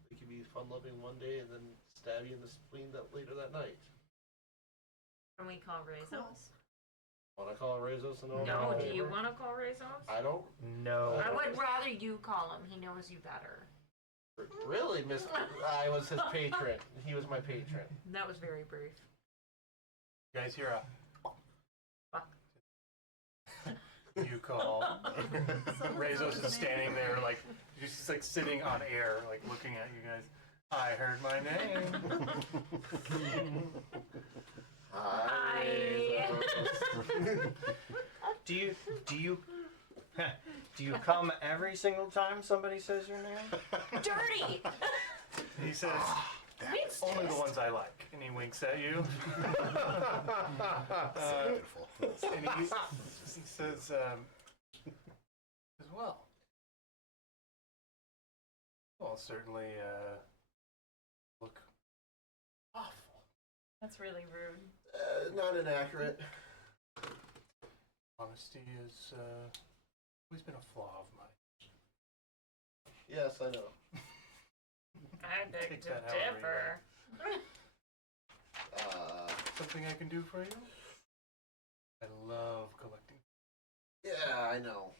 They could be fun-loving one day and then stab you in the spleen later that night. Can we call Rezos? Want to call Rezos and all No, that do you favor? want to call Rezos? I don't No. I would rather you call him. He knows you better. really miss. I was his patron. He was my patron. That was very brief. You guys hear a. Fuck. You call. Rezos is standing there, like, he's just like sitting on air, like looking at you guys. I heard my name. Hi. Do you do you come every single time somebody says your name? Dirty! He says, It's only the just- ones I like. And he winks at you. Beautiful. And he says, as well. Well, certainly, look awful. That's really rude. Not inaccurate. Honesty is always been a flaw of mine. Yes, I know. I beg Take to that however you differ. Something I can do for you? I love collecting. Yeah, I know.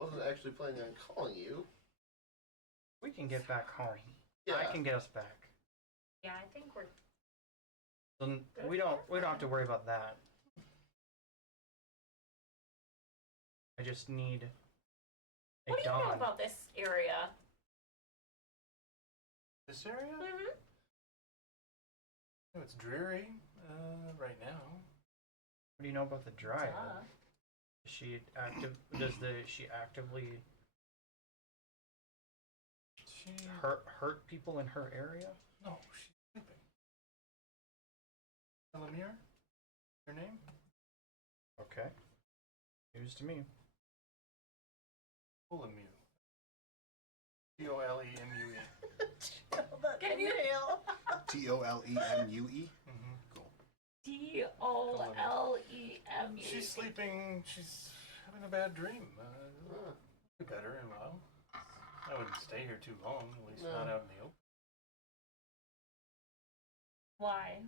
Wasn't actually planning on calling you. We can get back home. Yeah. I can get us back. Yeah, I think we're. So we don't have to worry about that. I just need a What do you know dawn. about this area? This area? Mm-hmm. Oh, it's dreary right now. What do you know about the dryad? Duh. Is she she actively She hurt people in her area? no, she's sleeping. Elamir? Your name? Okay. News to me. Olemue. Colemue. Can you- TOLEMUE. Mm-hmm. DOLEMU. She's sleeping. She's having a bad dream. Be better in a while. I wouldn't stay here too long. At least not out in the open. Why?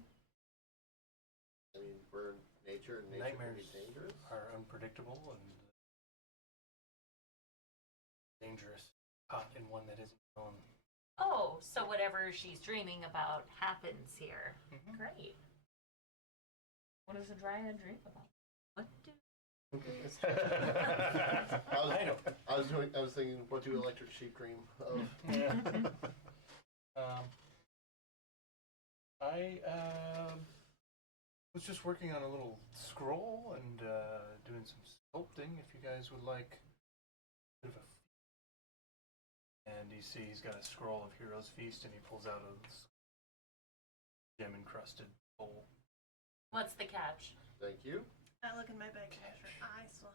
I mean, we're in nature, and nature can be Nightmares dangerous. are unpredictable and dangerous. Caught in one that isn't your own. Oh, so whatever she's dreaming about happens here. Mhm. Great. What does a dryad dream about? What do? I was thinking, what do electric sheep dream of? Yeah. I was just working on a little scroll and doing some sculpting. If you guys would like a bit of a and you see he's got a scroll of Heroes Feast and he pulls out a gem encrusted bowl. What's the catch? Thank you. I look in my bag to make sure I still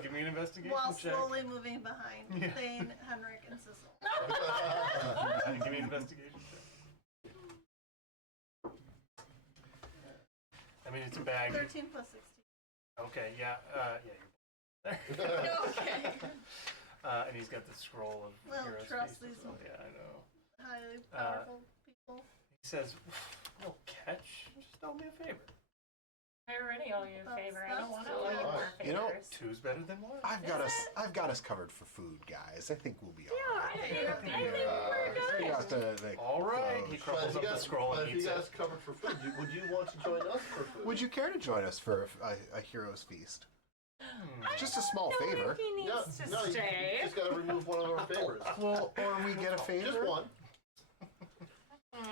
Give me an investigation while check. slowly moving behind Yeah. Thane, Henrik, and Sissel. Give me an investigation check. I mean, it's a bag. 13 plus 16. Okay, yeah, yeah, you're Okay. and he's got the scroll of Well, Heroes trust Feast as these well. Yeah, I know. Highly powerful people. He says, "No catch. Just owe me a favor. I already owe you a favor. I don't want to That's owe you cool. more You know, favors. Two's better than one." I've got us covered for food, guys. I think we'll be all right. I think we're We good. got to, like, All right. He close. crumbles up the scroll but and if you eats guys it. covered for food, would you want to join us for food? Would you care to join us for a hero's feast? Just a small No, favor. He needs No, to no, you stay. just gotta remove one of our favors. Well, or we get a favor. Just one. Oh,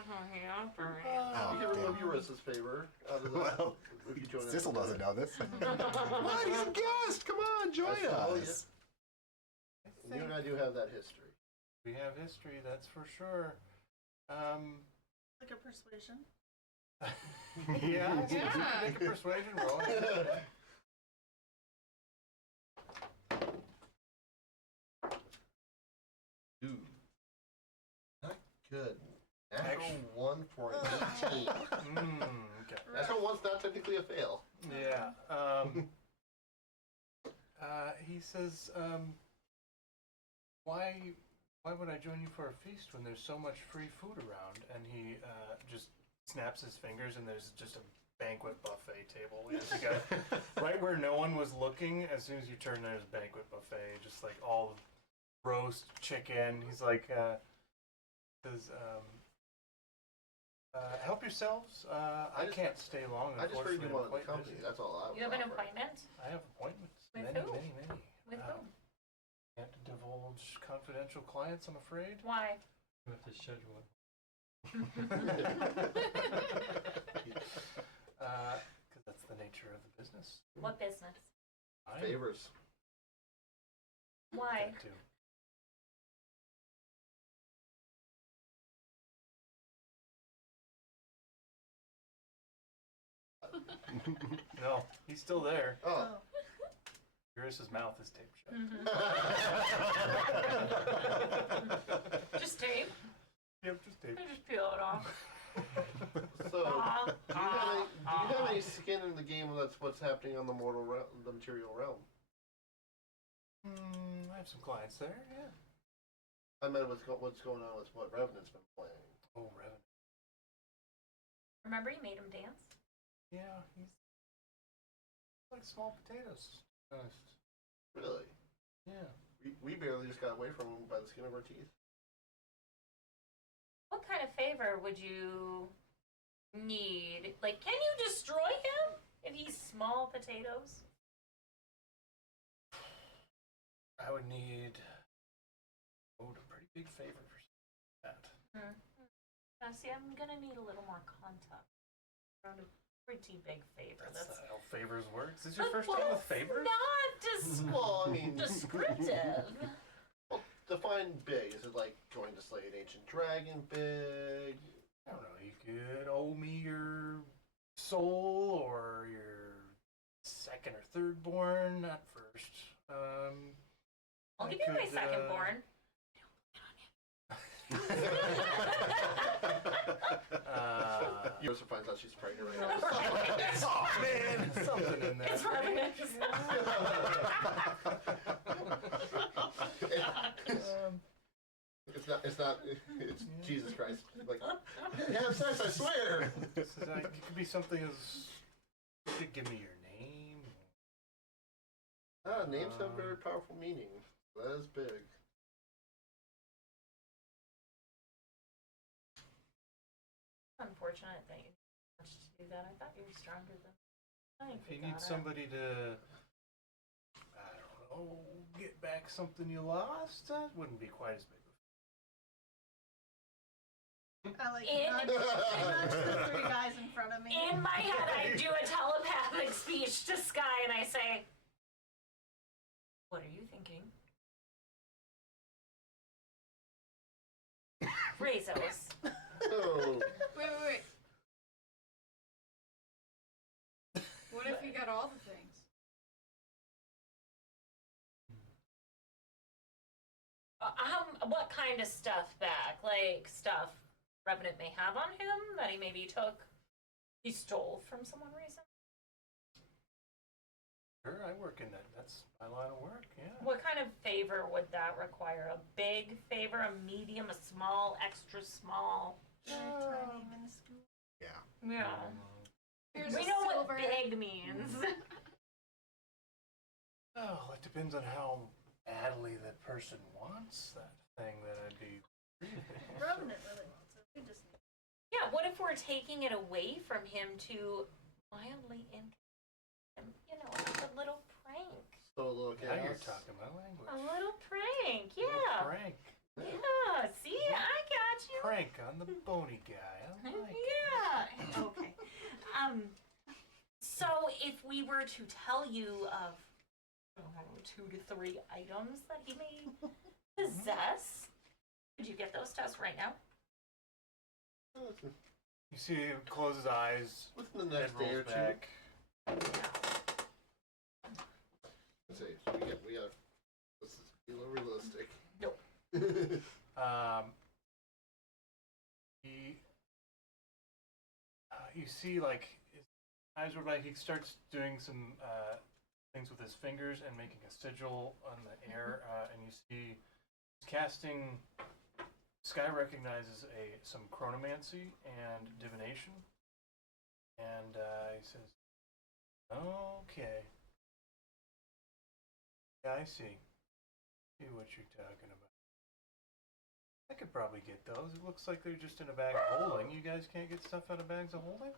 You can remove damn. Euris's favor out of the. Well, if you join us. Sissel doesn't know this. What? He's a guest. Come on, join I saw you. us. You and I do have that history. We have history, that's for sure. Like a persuasion. Yeah. You can make a persuasion roll. Dude. Not good. Natural one for 18. Okay. Natural one's not technically a fail. Yeah. He says, why would I join you for a feast when there's so much free food around? And he just snaps his fingers and there's just a banquet buffet table. He's got right where no one was looking. As soon as you turn, there's a banquet buffet, just like all roast chicken. He's like, says, help yourselves. I can't stay long. I just heard you unfortunately. I'm wanted the quite company. busy. That's all I You have an offer. appointment? I have appointments. With many, who? many. With whom? Can't divulge confidential clients, I'm afraid. Why? You have to schedule it. Because that's the nature of the business. What business? I Favors. Why? that too. No, he's still there. Oh. Eurus's mouth is taped shut. Just tape? Yep, just tape. I just peel it off. what's happening on the mortal realm, the material realm. I have some clients there. Yeah. I meant what's going on with what Revenant's been playing. Oh, Revenant. Remember you made him dance? Yeah, he's like small potatoes. To be honest. Really? Yeah. We barely just got away from him by the skin of our teeth. What kind of favor would you need? Like, can you destroy him if he's small potatoes? I would need a pretty big favor for that. Now, see, I'm gonna need a little more context around a pretty big favor. That's That's not how favors works. This is your first time with favors? not Well, I mean, descriptive. well, define big. Is it like going to slay an ancient dragon big? I don't know. You could owe me your soul or your second or third born, not first. I'll I give you my could, second born. Yosa finds out she's pregnant right now. Oh man, something in there. It's Revenant. It's Jesus Christ. Like, have sex, I swear. This is like, it could be something as. You could give me your name. Names have very powerful meaning. That is big. Unfortunate that you need much to do that. I thought you were stronger than I. If you need somebody to, I don't know, get back something you lost, that wouldn't be quite as big. I like In- nudge the three guys in front of me. In my head, I do a telepathic speech to Sky and I say, "What are you thinking?" Rezos. Oh. Wait. What if you got all the things? What kind of stuff back? Like stuff Revenant may have on him that he maybe he stole from someone recently? Sure, I work in that. That's my line of work, yeah. What kind of favor would that require? A big favor, a medium, a small, extra small? Tiny, minuscule. Yeah. Yeah. Here's We a know silver. what big means. Oh, it depends on how badly that person wants that thing that I'd be. Revenant really wants it. We just need Yeah, what if we're taking it away from him to mildly him? You know, like a little prank. So a little Now you're chaos. talking my language. A little prank, Little yeah. prank. Yeah, see, I got you. Prank on the bony guy. I like it. Yeah. Okay. So if we were to tell you of 2 to 3 items that he may possess, could you get those tests right now? You see him close his eyes, Within the head next day or rolls two. back. Let's see. We got. This is a little realistic. Nope. You see, like, his eyes were like, he starts doing some things with his fingers and making a sigil on the air, and you see he's casting. Sky recognizes some chronomancy and divination, and he says, "Okay, yeah, I see. See what you're talking about. I could probably get those. It looks like they're just in a bag of holding. You guys can't get stuff out of bags of holding?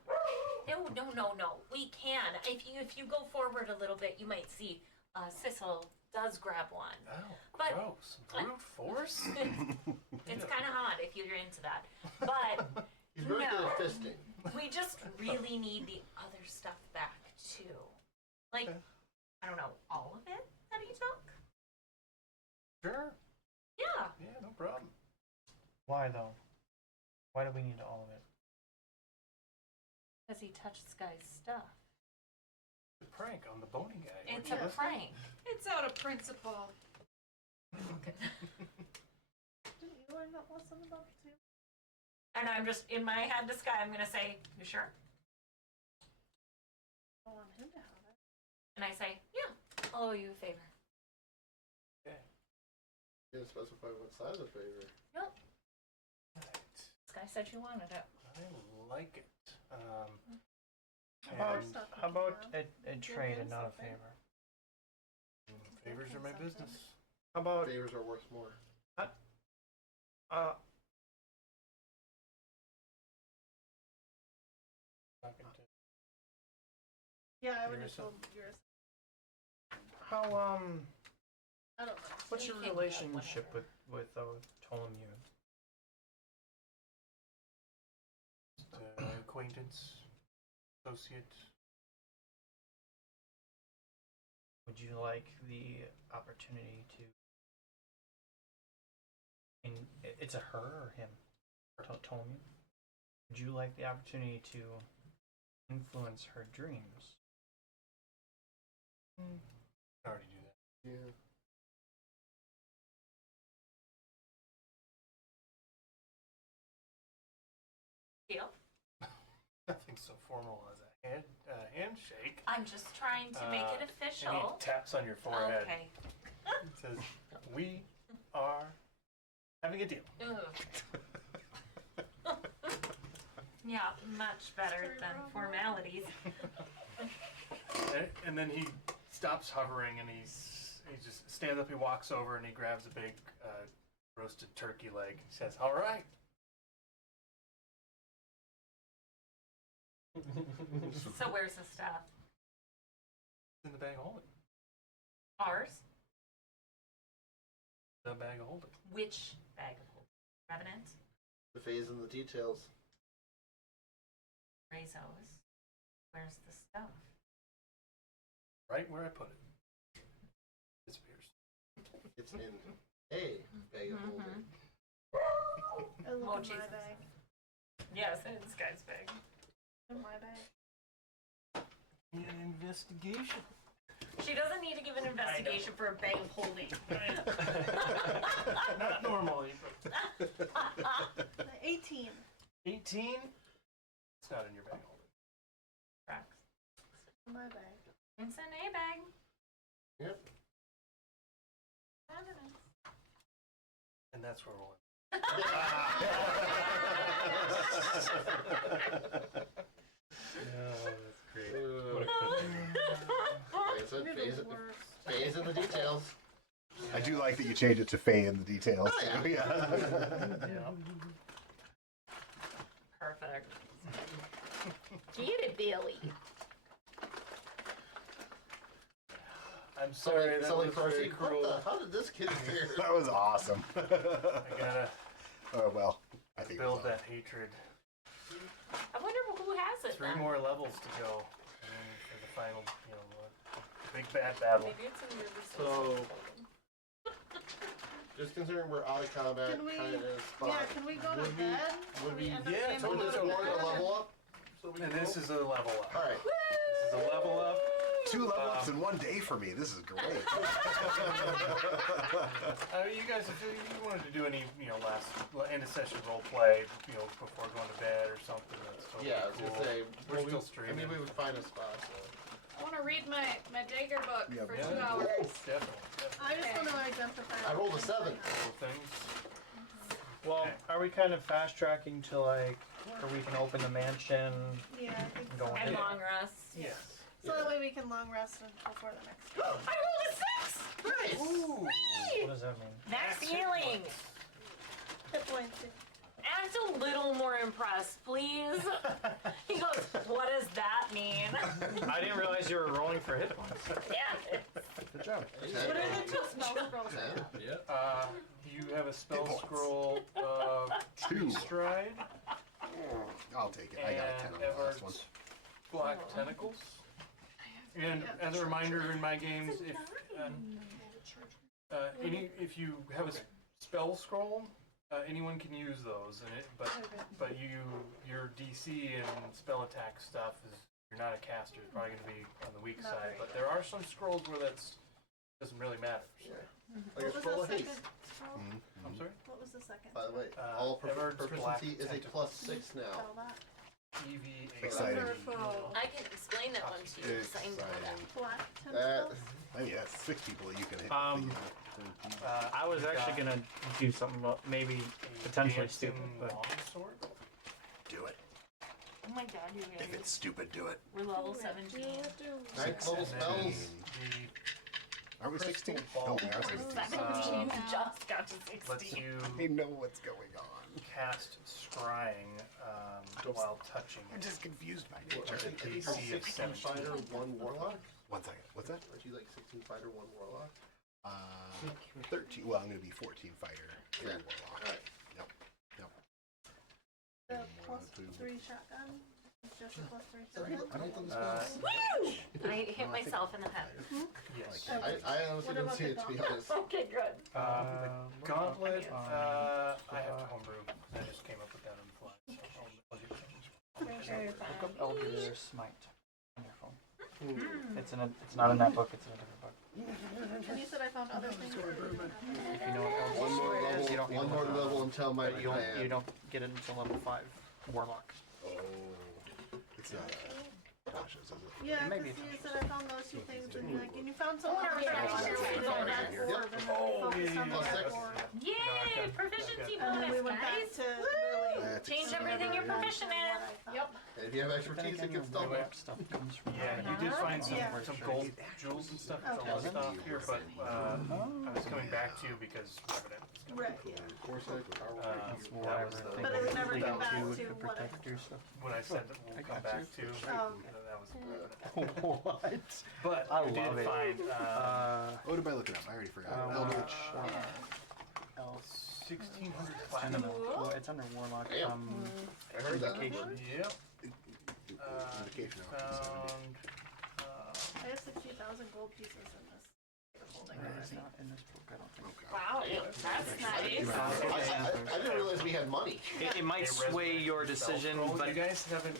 No. We can. If you go forward a little bit, you might see Sissel does grab one. Oh, But- gross. Brute force? It's kind of hot if you're into that. But He's very good No. at fisting. we just really need the other stuff back too. Like, Okay. I don't know, all of it that he took? Sure. Yeah. Yeah, no problem. Why though? Why do we need all of it? Because he touched Sky's stuff. The prank on the bony guy. It's Weren't a you prank. It's out of principle. Didn't you learn that lesson about the two? And I'm just, in my head to Sky, I'm going to say, you sure? Go on him to have it. And I say, yeah, I'll owe you a favor. You didn't specify what size of favor. Nope. Right. This guy said you wanted it. I like it. How And about, how about a trade him and not a something. favor? favors are my Something. business. How about Favors are worth more. Talking to Yeah, I would have Eurus. told yours. how I don't know. what's You your can do relationship whatever. with Ptolemy? just, acquaintance, associate. Would you like the opportunity to? It's a her or him? Ptolemy. Would you like the opportunity to influence her dreams? I already do that. Yeah. Deal. Nothing so formal as a handshake. I'm just trying to make it And he official. taps on your forehead. Okay. It says, "We are having a deal." Ugh. Yeah, much better than formalities. And then he stops hovering and he just stands up. He walks over and he grabs a big roasted turkey leg. He says, "All right." So where's the stuff? It's in the bag of holding. Ours? The bag of holding. Which bag of holding? Revenant? The phase and the details. Rezos? Where's the stuff? Right where I put it. Disappears. It's in a bag of holding. I look Oh, in my Jesus. bag. Yes, in this guy's bag. In my bag. An investigation. She doesn't need to give an investigation for a bag of holding. Not normally, but The 18. 18. It's not in your bag of holding. Tracks. In my bag. It's an A bag. Yep. Evidence. And that's where we'll Oh, that's great. What a Like I said, You're phase, the worst. phase in the details. I do like that you changed it to Faye in the details. Oh, too. yeah. Yeah. Perfect. Get it, Billy. I'm sorry, that So like was very Percy, cruel. what the, how did this get in here? That was awesome. I gotta Oh well, I think it was build that hatred. I wonder who has it 3 then. more levels to go, and then for the final, big bad battle. Maybe it's in your So- resources. Just considering we're out of combat, Can we- kind of spot. Yeah, can we go to Would we- bed? would we- end up Yeah, getting So totally. this to one bed? a level up? So we And can this roll? is a level up. Alright. This is a level up. 2 level ups in one day for me. This is great. You guys, if you wanted to do any, last end of session role play, before going to bed or something, that's totally Yeah, I was cool. gonna say, We're well, still I streaming. mean, we would find a spot, so. I want to read my dagger book Yeah, for Yeah, 2 hours. Definitely. I just want to identify. I rolled a things 7. I have. Cool things. Well, Okay. are we kind of fast tracking to like where we can open the mansion? Yeah, I think Go so. ahead. And long rest. Yes. So that way we can long rest before the next day. I rolled a 6! Nice! Ooh. What does that mean? Max healing. Hit points. Act a little more impressed, please. He goes, what does that mean? I didn't realize you were rolling for hit points. Yeah. Good job. What are the 2 spell scrolls? Ten. You have a spell points. scroll of 2. stride I'll take it. I got a 10 and on the last one. Everett's black tentacles. And as a reminder, in my games, if you have a spell scroll, anyone can use those, but your DC and spell attack stuff is, you're not a caster, it's probably going to be on the weak Not side. very But there are some scrolls where doesn't really matter. So. Like a What was scroll the of haste. second scroll? I'm sorry. What was the second? By the way, Uh, all Everett's proficiency black is a tentacles. +6 now. Spell that. EV. Exciting. Wonderful. I can spell explain that one to you. 'Cause I know that. Exciting. Black That, tentacles. I mean, that's 6 people that you can hit. I was actually gonna do something maybe potentially Dancing stupid, but longsword? Do it. Oh my god, you If guys. it's stupid, do it. We're level 17. ninth level spells. Are we 16? Crystal No, ball. we are 16. 17 just got to Lets 16. you I know what's going on. cast scrying while touching I'm it. just confused by I nature. think DC he's of 16 17. fighter, 1 warlock. 1 second. What's that? Aren't you like 16 fighter, 1 warlock? 13. Well, I'm going to be 14 fighter, 3 Yeah. warlock. Alright. Yep. Yep. The One, plus two. 3 shotgun. It's just a plus 3 So I shotgun. don't think Uh, spells. I hit myself in the head. Yes. I honestly What don't about see the it, to be gauntlet? honest. Okay, good. The gauntlet, Um, I have to homebrew. I just came up with that on the fly. So I'll get changed. look up Elder Smite on your phone. It's not in that book. It's in a different book. And you said I found other things. If you know what Elder One more Smite is, you level, don't need one to more look it up. level until my But you command. don't get it until level 5 Warlock. Oh. It's not Tasha's, is it? Yeah, Maybe because it's you said I found those 2 things, and you're like, and you found some other yeah, stuff on your way yeah, to yeah, that yeah. orb, and then we Oh, focused yeah, on yeah, that yeah. orb. Yay! Proficiency And then we bonus, went back guys. to really That's Change exciting. everything you're back to proficient in. what I found. Yep. And if you have Then expertise, again, it your gets double. warlock stuff comes from Yeah, you did find some, Yeah. some gold jewels and stuff, Okay. jewel stuff here, but I was coming back to you because Revenant was coming. Right, yeah. That's what I That would was the, think But it would never lead come up back to to to what I- protect your stuff. when I said that we'll I come got back you. to, Oh. that was What? But I I did love it. find What did I look it up? I already forgot. Eldritch. 1600 It's platinum. under, it's under Warlock. Damn. I heard that. Invocation. Yep. Indication of Found, I have 60,000 gold pieces in this holding It's already. not in this book, I don't think. Wow, that's nice. I didn't realize we had money. It might sway your decision, but you guys haven't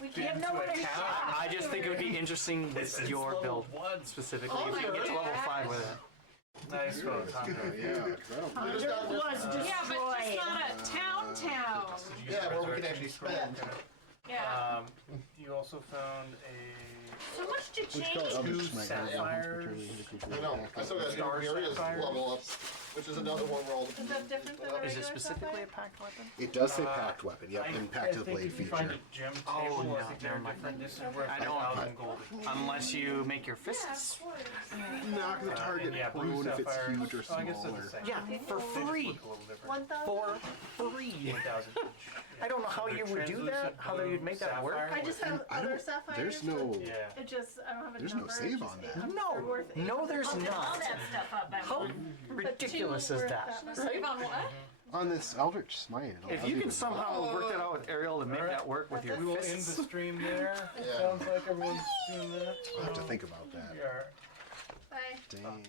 We been have to nowhere a to town. shop. I just think it would be interesting with your build specifically. Oh If you my get to level 5 with it. Nice photo, Tom. Yeah, 'cause I don't We just got Was this. Yeah, but just not a town. Yeah, where we can actually spend. Yeah. You also found So much to change. two sapphires. I know. I still got Star Miria's sapphires. level up, which is another one roll. Is that different than a Is regular it specifically a sapphire? packed weapon? It does say packed weapon, yep, and packed to the blade I think if you find feature. a gem table, Oh, I no, think they're never mind. different. This is where I it's don't- 1,000 gold. Unless you make your fists. Knock the target And yeah, blue prone if it's sapphires. huge or Oh, I guess they're the smaller. same. Yeah, for They just free. look a little different. 1,000? For free. 1,000 each. I don't know how They're you would do that, translucent how blue you'd make that work. sapphire I just with- have I other don't- sapphires. There's no. Yeah. It just, I don't have a There's no number. save it's just on that. 800. No, They're worth no, there's I'll get all not. that stuff up. How ridiculous two is worth that? much. Save on what? On this Eldritch Smite. it If allows you to can somehow work that out with Ariel to make Alright. that work with your We will end the fists. stream there. It Yeah. sounds like everyone's doing that. I'll have to think about that. We are Bye. Dang.